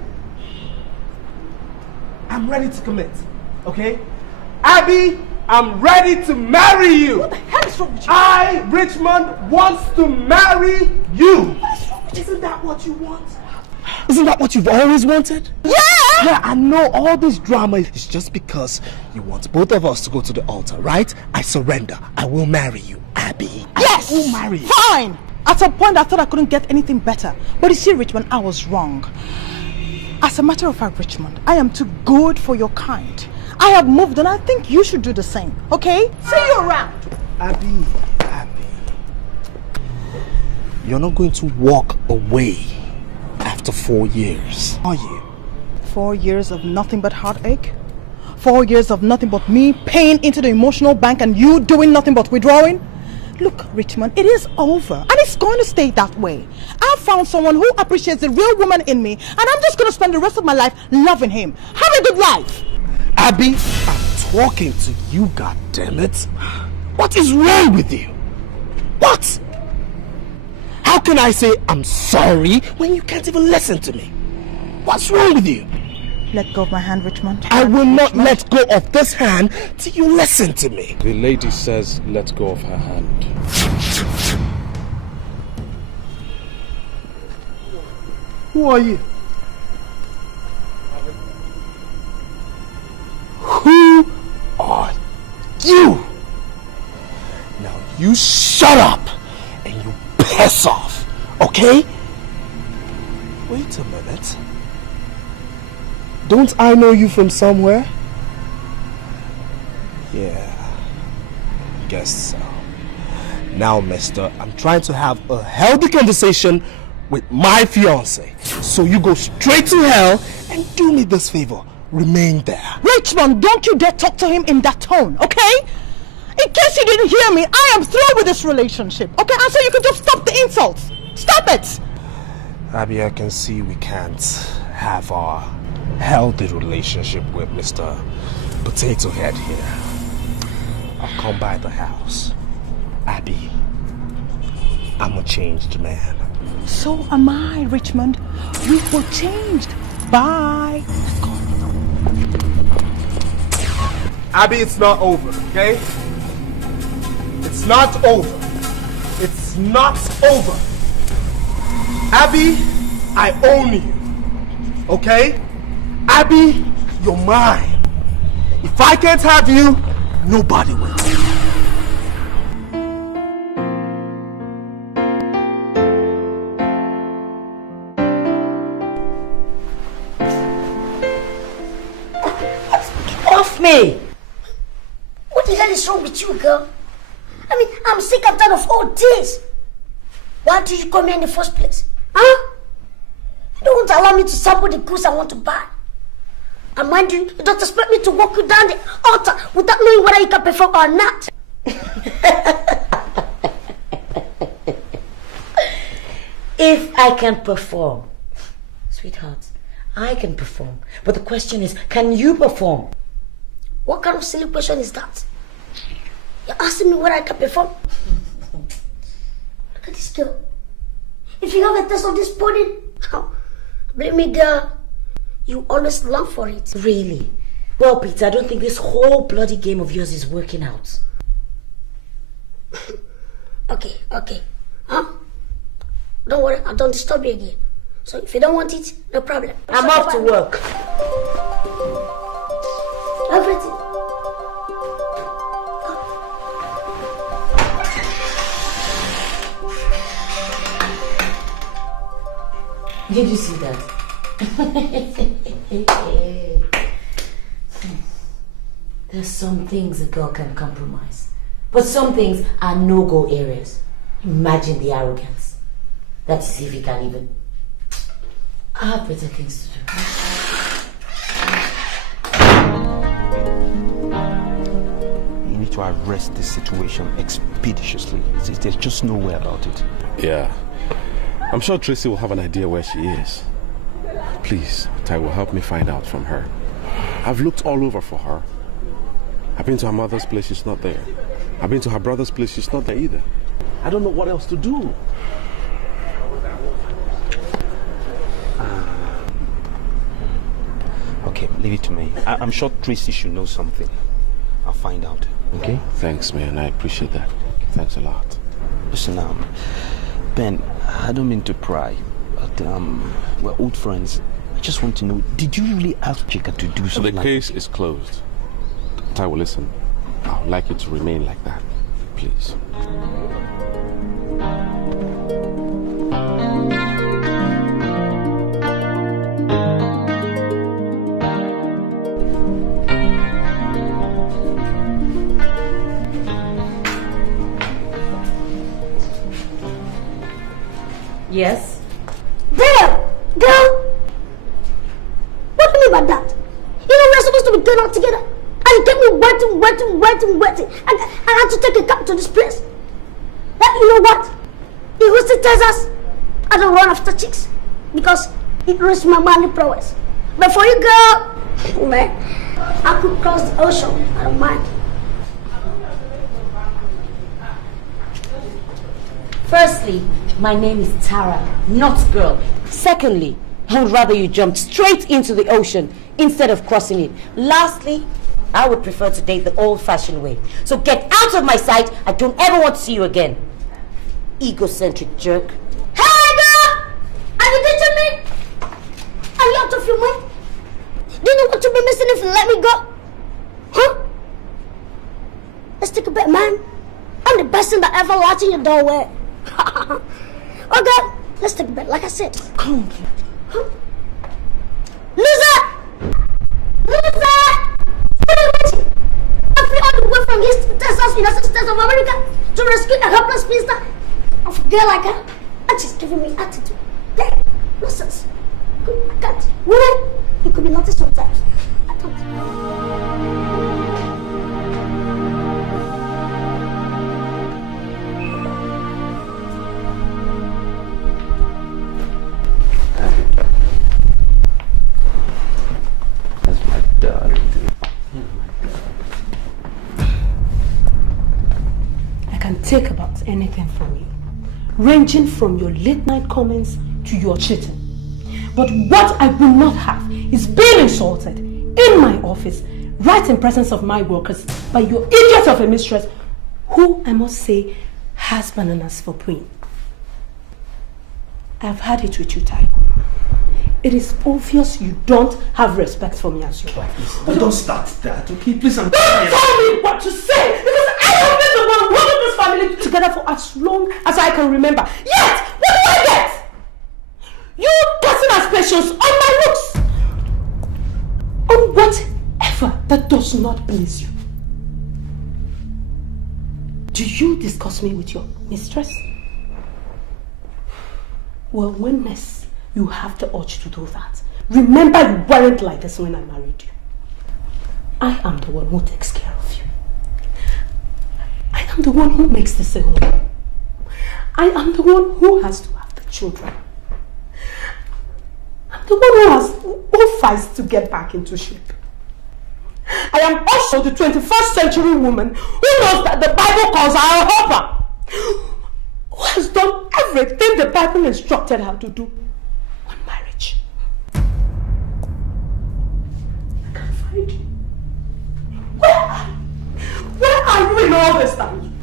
I'm ready to commit. Okay? Abby, I'm ready to marry you. What the hell is wrong with you? I, Richmond, wants to marry you. What is wrong with you? Isn't that what you want? Isn't that what you've always wanted? Yeah! Yeah, I know all this drama is just because you want both of us to go to the altar, right? I surrender. I will marry you, Abby. Yes! I will marry you. Fine! At some point I thought I couldn't get anything better. But you see, Richmond, I was wrong. As a matter of fact, Richmond, I am too good for your kind. I have moved and I think you should do the same, okay? See you around. Abby, you're not going to walk away after 4 years, are you? 4 years of nothing but heartache? 4 years of nothing but me paying into the emotional bank and you doing nothing but withdrawing? Look, Richmond, it is over and it's going to stay that way. I found someone who appreciates the real woman in me and I'm just going to spend the rest of my life loving him. Have a good life. Abby, I'm talking to you, goddammit. What is wrong with you? What? How can I say I'm sorry when you can't even listen to me? What's wrong with you? Let go of my hand, Richmond. I will not let go of this hand till you listen to me. The lady says let go of her hand. Who are you? Who are you? Now you shut up and you piss off, okay? Wait a minute. Don't I know you from somewhere? Yeah, guess so. Now, mister, I'm trying to have a healthy conversation with my fiance. So you go straight to hell and do me this favor. Remain there. Richmond, don't you dare talk to him in that tone, okay? In case you didn't hear me, I am through with this relationship, okay? And so you can just stop the insults. Stop it! Abby, I can see we can't have our healthy relationship with Mr. Potato Head here. I'll come by the house. Abby, I'm a changed man. So am I, Richmond. We were changed. Bye. Abby, it's not over, okay? It's not over. It's not over. Abby, I own you, okay? Abby, you're mine. If I can't have you, nobody will. Off me! What the hell is wrong with you, girl? I mean, I'm sick and tired of all this. Why did you come here in the first place? Huh? You don't want to allow me to sample the goods I want to buy. And mind you, you don't expect me to walk you down the altar without knowing whether you can perform or not. If I can perform, sweetheart, I can perform. But the question is, can you perform? What kind of silly question is that? You're asking me whether I can perform? Look at this girl. If you have a taste of this pudding, believe me, girl, you always long for it. Really? Well, Peter, I don't think this whole bloody game of yours is working out. Okay. Huh? Don't worry, I don't disturb you again. So if you don't want it, no problem. I'm off to work. Everything. Did you see that? There's some things a girl can compromise, but some things are no-go areas. Imagine the arrogance. That is if he can even. I have better things to do. You need to arrest this situation expeditiously. There's just no way about it. Yeah. I'm sure Tracy will have an idea where she is. Please, Taiwo, help me find out from her. I've looked all over for her. I've been to her mother's place, she's not there. I've been to her brother's place, she's not there either. I don't know what else to do. Okay, leave it to me. I'm sure Tracy should know something. I'll find out, okay? Thanks, man. I appreciate that. Thanks a lot. Listen, Ben, I don't mean to pry, but we're old friends. I just want to know, did you really ask Chika to do something? The case is closed. Taiwo, listen. I would like it to remain like that. Please. Yes? Damn! Girl! What do you mean by that? You know we're supposed to be going out together. And you kept me waiting. And I had to take a cab to this place. That, you know what? He goes to Texas. I don't run after chicks. Because it risks my manly prowess. But for you, girl, man, I could cross the ocean. I don't mind. Firstly, my name is Tara, not girl. Secondly, I would rather you jumped straight into the ocean instead of crossing it. Lastly, I would prefer to date the old-fashioned way. So get out of my sight. I don't ever want to see you again. Egocentric jerk. Hey, girl! Are you ditching me? Are you out of your mind? Do you know what you'll be missing if you let me go? Huh? Let's take a bet, man. I'm the best thing that ever latched in your doorway. Okay, let's take a bet, like I said. Come on. Huh? Loser! What are you waiting? I flew all the way from East Texas, United States of America, to rescue a helpless spinster of a girl like her, and she's giving me attitude. Hey, nonsense. I can't. Women, you could be naughty sometimes. I don't. I can take about anything from you, ranging from your late night comments to your cheating. But what I will not have is being insulted in my office, right in presence of my workers, by your idiot of a mistress, who I must say has bananas for brain. I've had it with you, Taiwo. It is obvious you don't have respect for me as your wife. But don't start that, okay? Please, I'm Don't tell me what to say, because I have been the one holding this family together for as long as I can remember. Yet, what do I get? You getting aspersions on my looks, on whatever that does not please you. Do you discuss me with your mistress? Well, when next you have the urge to do that, remember you weren't like this when I married you. I am the one who takes care of you. I am the one who makes this a home. I am the one who has to have the children. I'm the one who fights to get back into shape. I am also the 21st century woman who knows that the Bible calls her a helper, who has done everything the Bible instructed her to do on marriage. I can't find you. Where are you in all this time?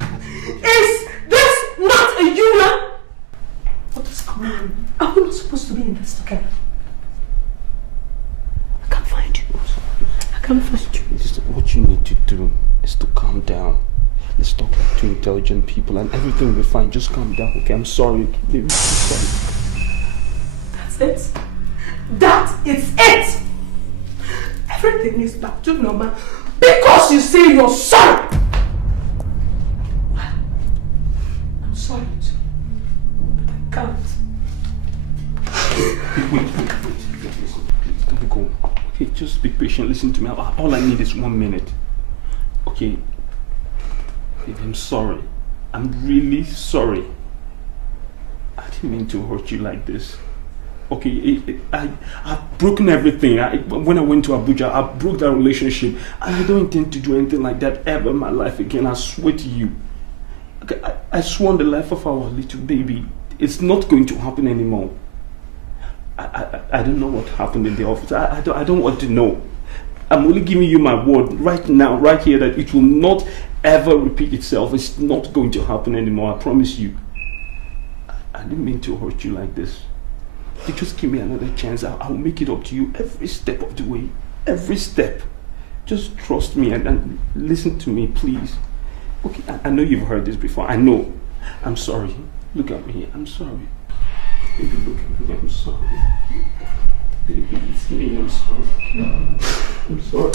Is this not a union? What is going on? Are we not supposed to be in this together? I can't find you. I can't find you. What you need to do is to calm down. Let's talk like two intelligent people and everything will be fine. Just calm down, okay? I'm sorry, baby. I'm sorry. That's it. That is it. Everything is back to normal because you say you're sorry. I'm sorry too, but I can't. Wait. Listen, please, don't go. Okay, just be patient. Listen to me. All I need is 1 minute. Okay. Baby, I'm sorry. I'm really sorry. I didn't mean to hurt you like this. Okay, I've broken everything. When I went to Abuja, I broke that relationship. And I don't intend to do anything like that ever in my life again. I swear to you. Okay, I swear on the life of our little baby, it's not going to happen anymore. I don't know what happened in the office. I don't want to know. I'm only giving you my word right now, right here, that it will not ever repeat itself. It's not going to happen anymore. I promise you. I didn't mean to hurt you like this. You just give me another chance. I'll make it up to you every step of the way. Every step. Just trust me and listen to me, please. Okay, I know you've heard this before. I know. I'm sorry. Look at me. I'm sorry. Baby, look at me. I'm sorry. Baby, it's me. I'm sorry. I'm sorry.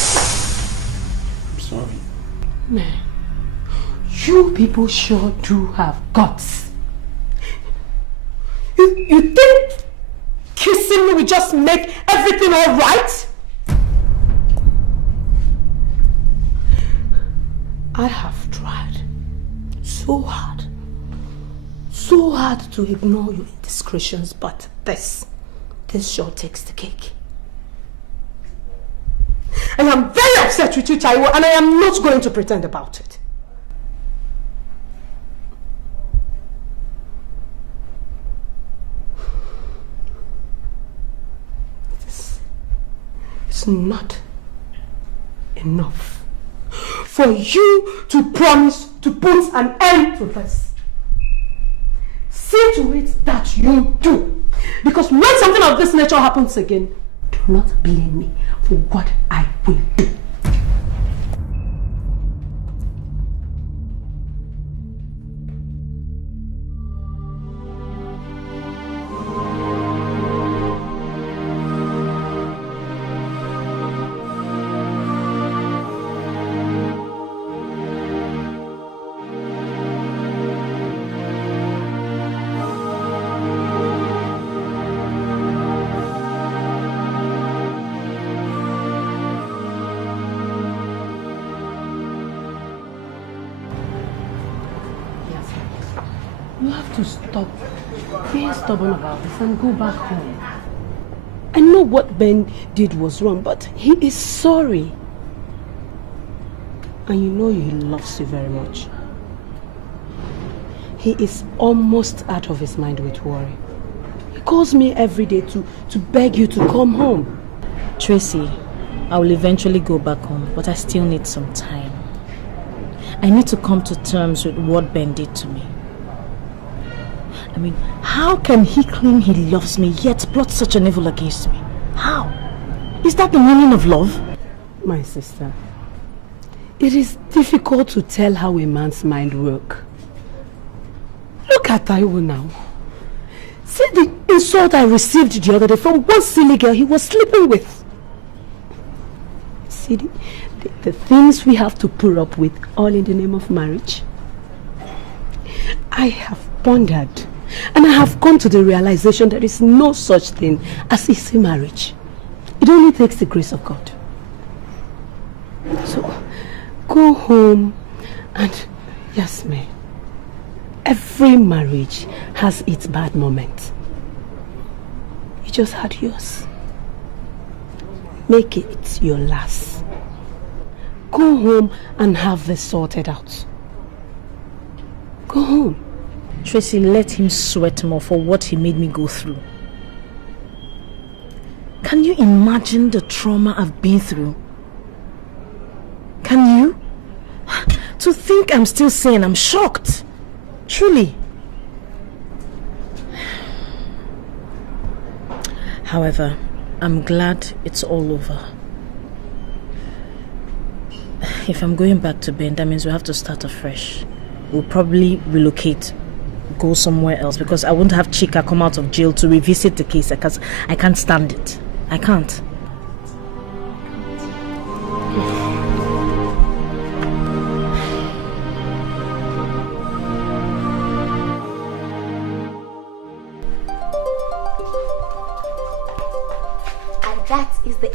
I'm sorry. Man, you people sure do have guts. You think kissing me will just make everything all right? I have tried so hard to ignore your indiscretions, but this sure takes the cake. And I'm very upset with you, Taiwo, and I am not going to pretend about it. It's not enough for you to promise to put an end to this. See to it that you do. Because when something of this nature happens again, do not blame me for what I will do. You have to stop being stubborn about this and go back home. I know what Ben did was wrong, but he is sorry. And you know he loves you very much. He is almost out of his mind with worry. He calls me every day to beg you to come home. Tracy, I will eventually go back home, but I still need some time. I need to come to terms with what Ben did to me. I mean, how can he claim he loves me yet plot such an evil against me? How? Is that the meaning of love? My sister, it is difficult to tell how a man's mind works. Look at Taiwo now. See the insult I received the other day from one silly girl he was sleeping with. See the things we have to put up with all in the name of marriage. I have pondered. And I have come to the realization there is no such thing as easy marriage. It only takes the grace of God. So, go home and, yes, ma'am. Every marriage has its bad moments. You just had yours. Make it your last. Go home and have this sorted out. Go home. Tracy, let him sweat more for what he made me go through. Can you imagine the trauma I've been through? Can you? To think I'm still sane, I'm shocked. Truly. However, I'm glad it's all over. If I'm going back to Ben, that means we have to start afresh. We'll probably relocate. Go somewhere else because I won't have Chika come out of jail to revisit the case because I can't stand it. I can't.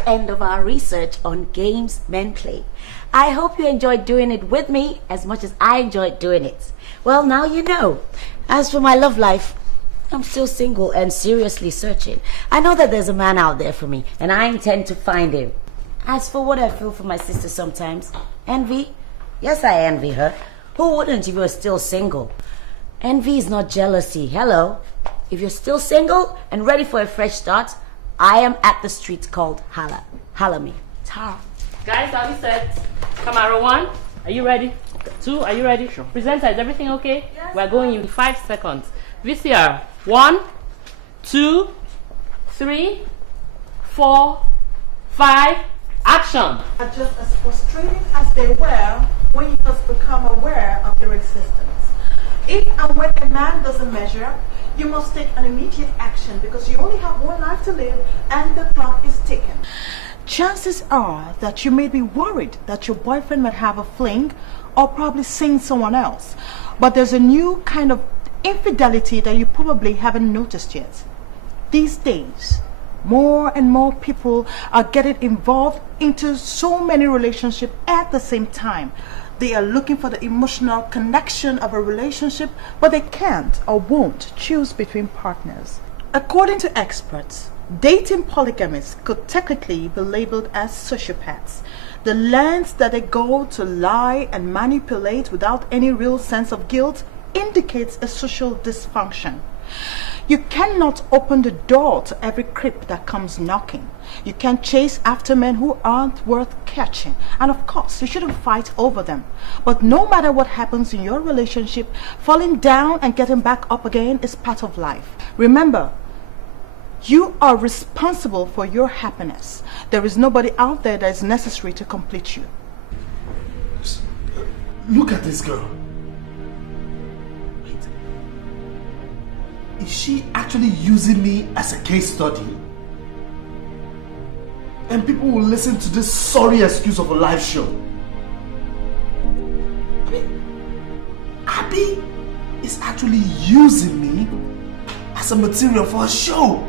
end of our research on games men play. I hope you enjoyed doing it with me as much as I enjoyed doing it. Well, now you know. As for my love life, I'm still single and seriously searching. I know that there's a man out there for me, and I intend to find him. As for what I feel for my sister sometimes, envy? Yes, I envy her. Who wouldn't if you were still single? Envy is not jealousy. Hello. If you're still single and ready for a fresh start, I am at the street called Hala. Hala me. Ta. Guys, are we set? Camera 1, are you ready? 2, are you ready? Sure. Presenter, is everything okay? Yes. We're going in 5 seconds. VCR, 1, 2, 3, 4, 5, action. Are just as frustrating as they were when you first become aware of their existence. If and when a man doesn't measure up, you must take an immediate action because you only have one life to live and the clock is ticking. Chances are that you may be worried that your boyfriend might have a fling or probably seeing someone else. But there's a new kind of infidelity that you probably haven't noticed yet. These days, more and more people are getting involved into so many relationships at the same time. They are looking for the emotional connection of a relationship, but they can't or won't choose between partners. According to experts, dating polygamists could technically be labeled as sociopaths. The lengths that they go to lie and manipulate without any real sense of guilt indicates a social dysfunction. You cannot open the door to every creep that comes knocking. You can't chase after men who aren't worth catching. And of course, you shouldn't fight over them. But no matter what happens in your relationship, falling down and getting back up again is part of life. Remember, you are responsible for your happiness. There is nobody out there that is necessary to complete you. Look at this girl. Is she actually using me as a case study? And people will listen to this sorry excuse of a live show. I mean, Abby is actually using me as a material for a show.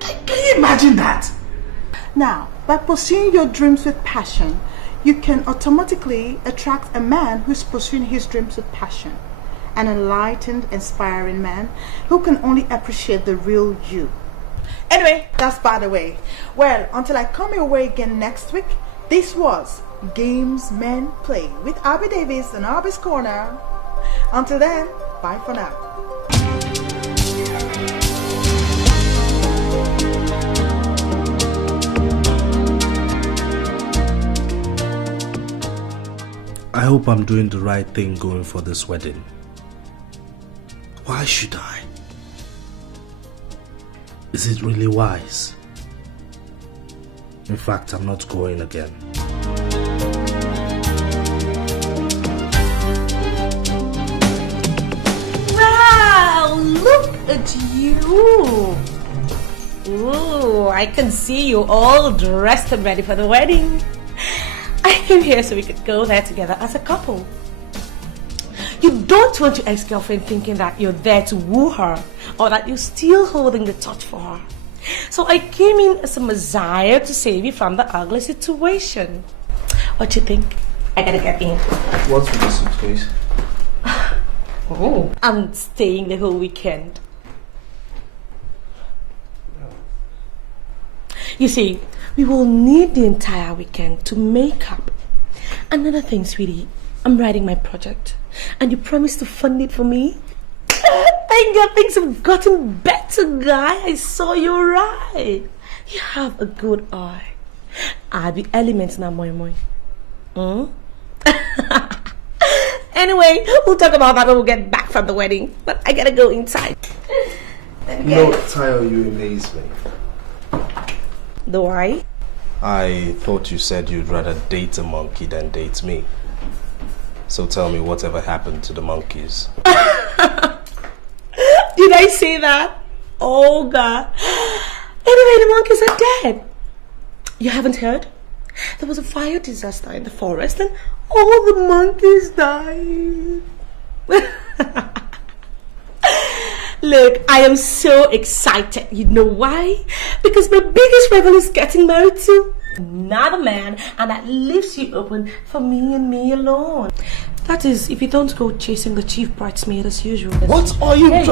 Can you imagine that? Now, by pursuing your dreams with passion, you can automatically attract a man who's pursuing his dreams with passion. An enlightened, inspiring man who can only appreciate the real you. Anyway, that's by the way. Well, until I come your way again next week, this was Games Men Play with Abby Davis and Abby's Corner. Until then, bye for now. I hope I'm doing the right thing going for this wedding. Why should I? Is it really wise? In fact, I'm not going again. Wow, look at you. Ooh, I can see you all dressed and ready for the wedding. I came here so we could go there together as a couple. You don't want your ex-girlfriend thinking that you're there to woo her or that you're still holding the torch for her. So I came in as a messiah to save you from the ugly situation. What you think? I gotta get in. What's with the suitcase? Oh, I'm staying the whole weekend. You see, we will need the entire weekend to make up. Another thing, sweetie, I'm writing my project. And you promised to fund it for me? Thank God things have gotten better, guy. I saw you right. You have a good eye. I'll be elements now, moi moi. Anyway, we'll talk about that when we get back from the wedding. But I gotta go inside. No, Tayo, you amaze me. Do I? I thought you said you'd rather date a monkey than date me. So tell me, whatever happened to the monkeys? Did I say that? Oh God. Anyway, the monkeys are dead. You haven't heard? There was a fire disaster in the forest and all the monkeys died. Look, I am so excited. You know why? Because my biggest rival is getting married to another man, and that leaves you open for me and me alone. That is, if you don't go chasing the chief bridesmaid as usual. What are you? I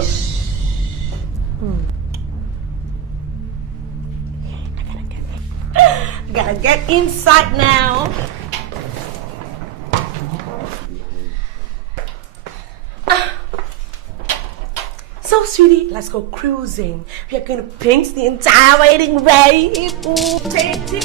gotta get inside now. So, sweetie, let's go cruising. We are gonna paint the entire wedding way. Ooh, painting.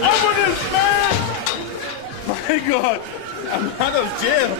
Open this, man! My God, I'm out of jail.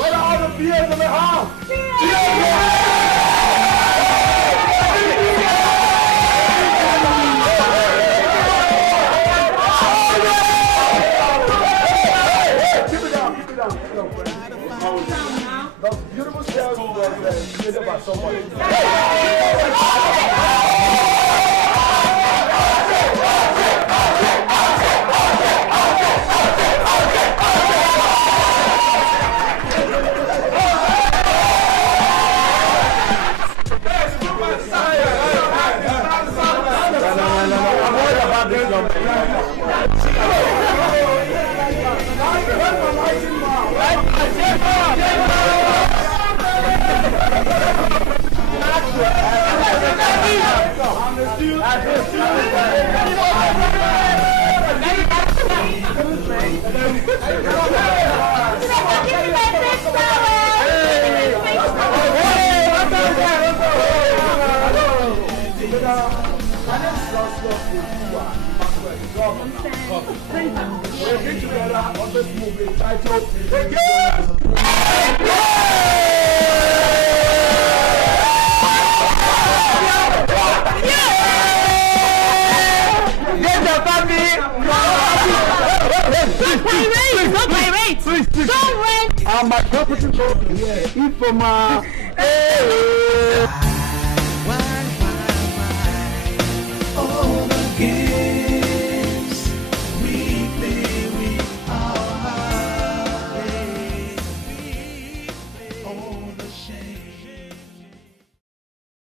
Where are all the beers in the house? Keep it down. Those beautiful shells were created by somebody. We're here together on this movie titled Don't rent! My property here. If from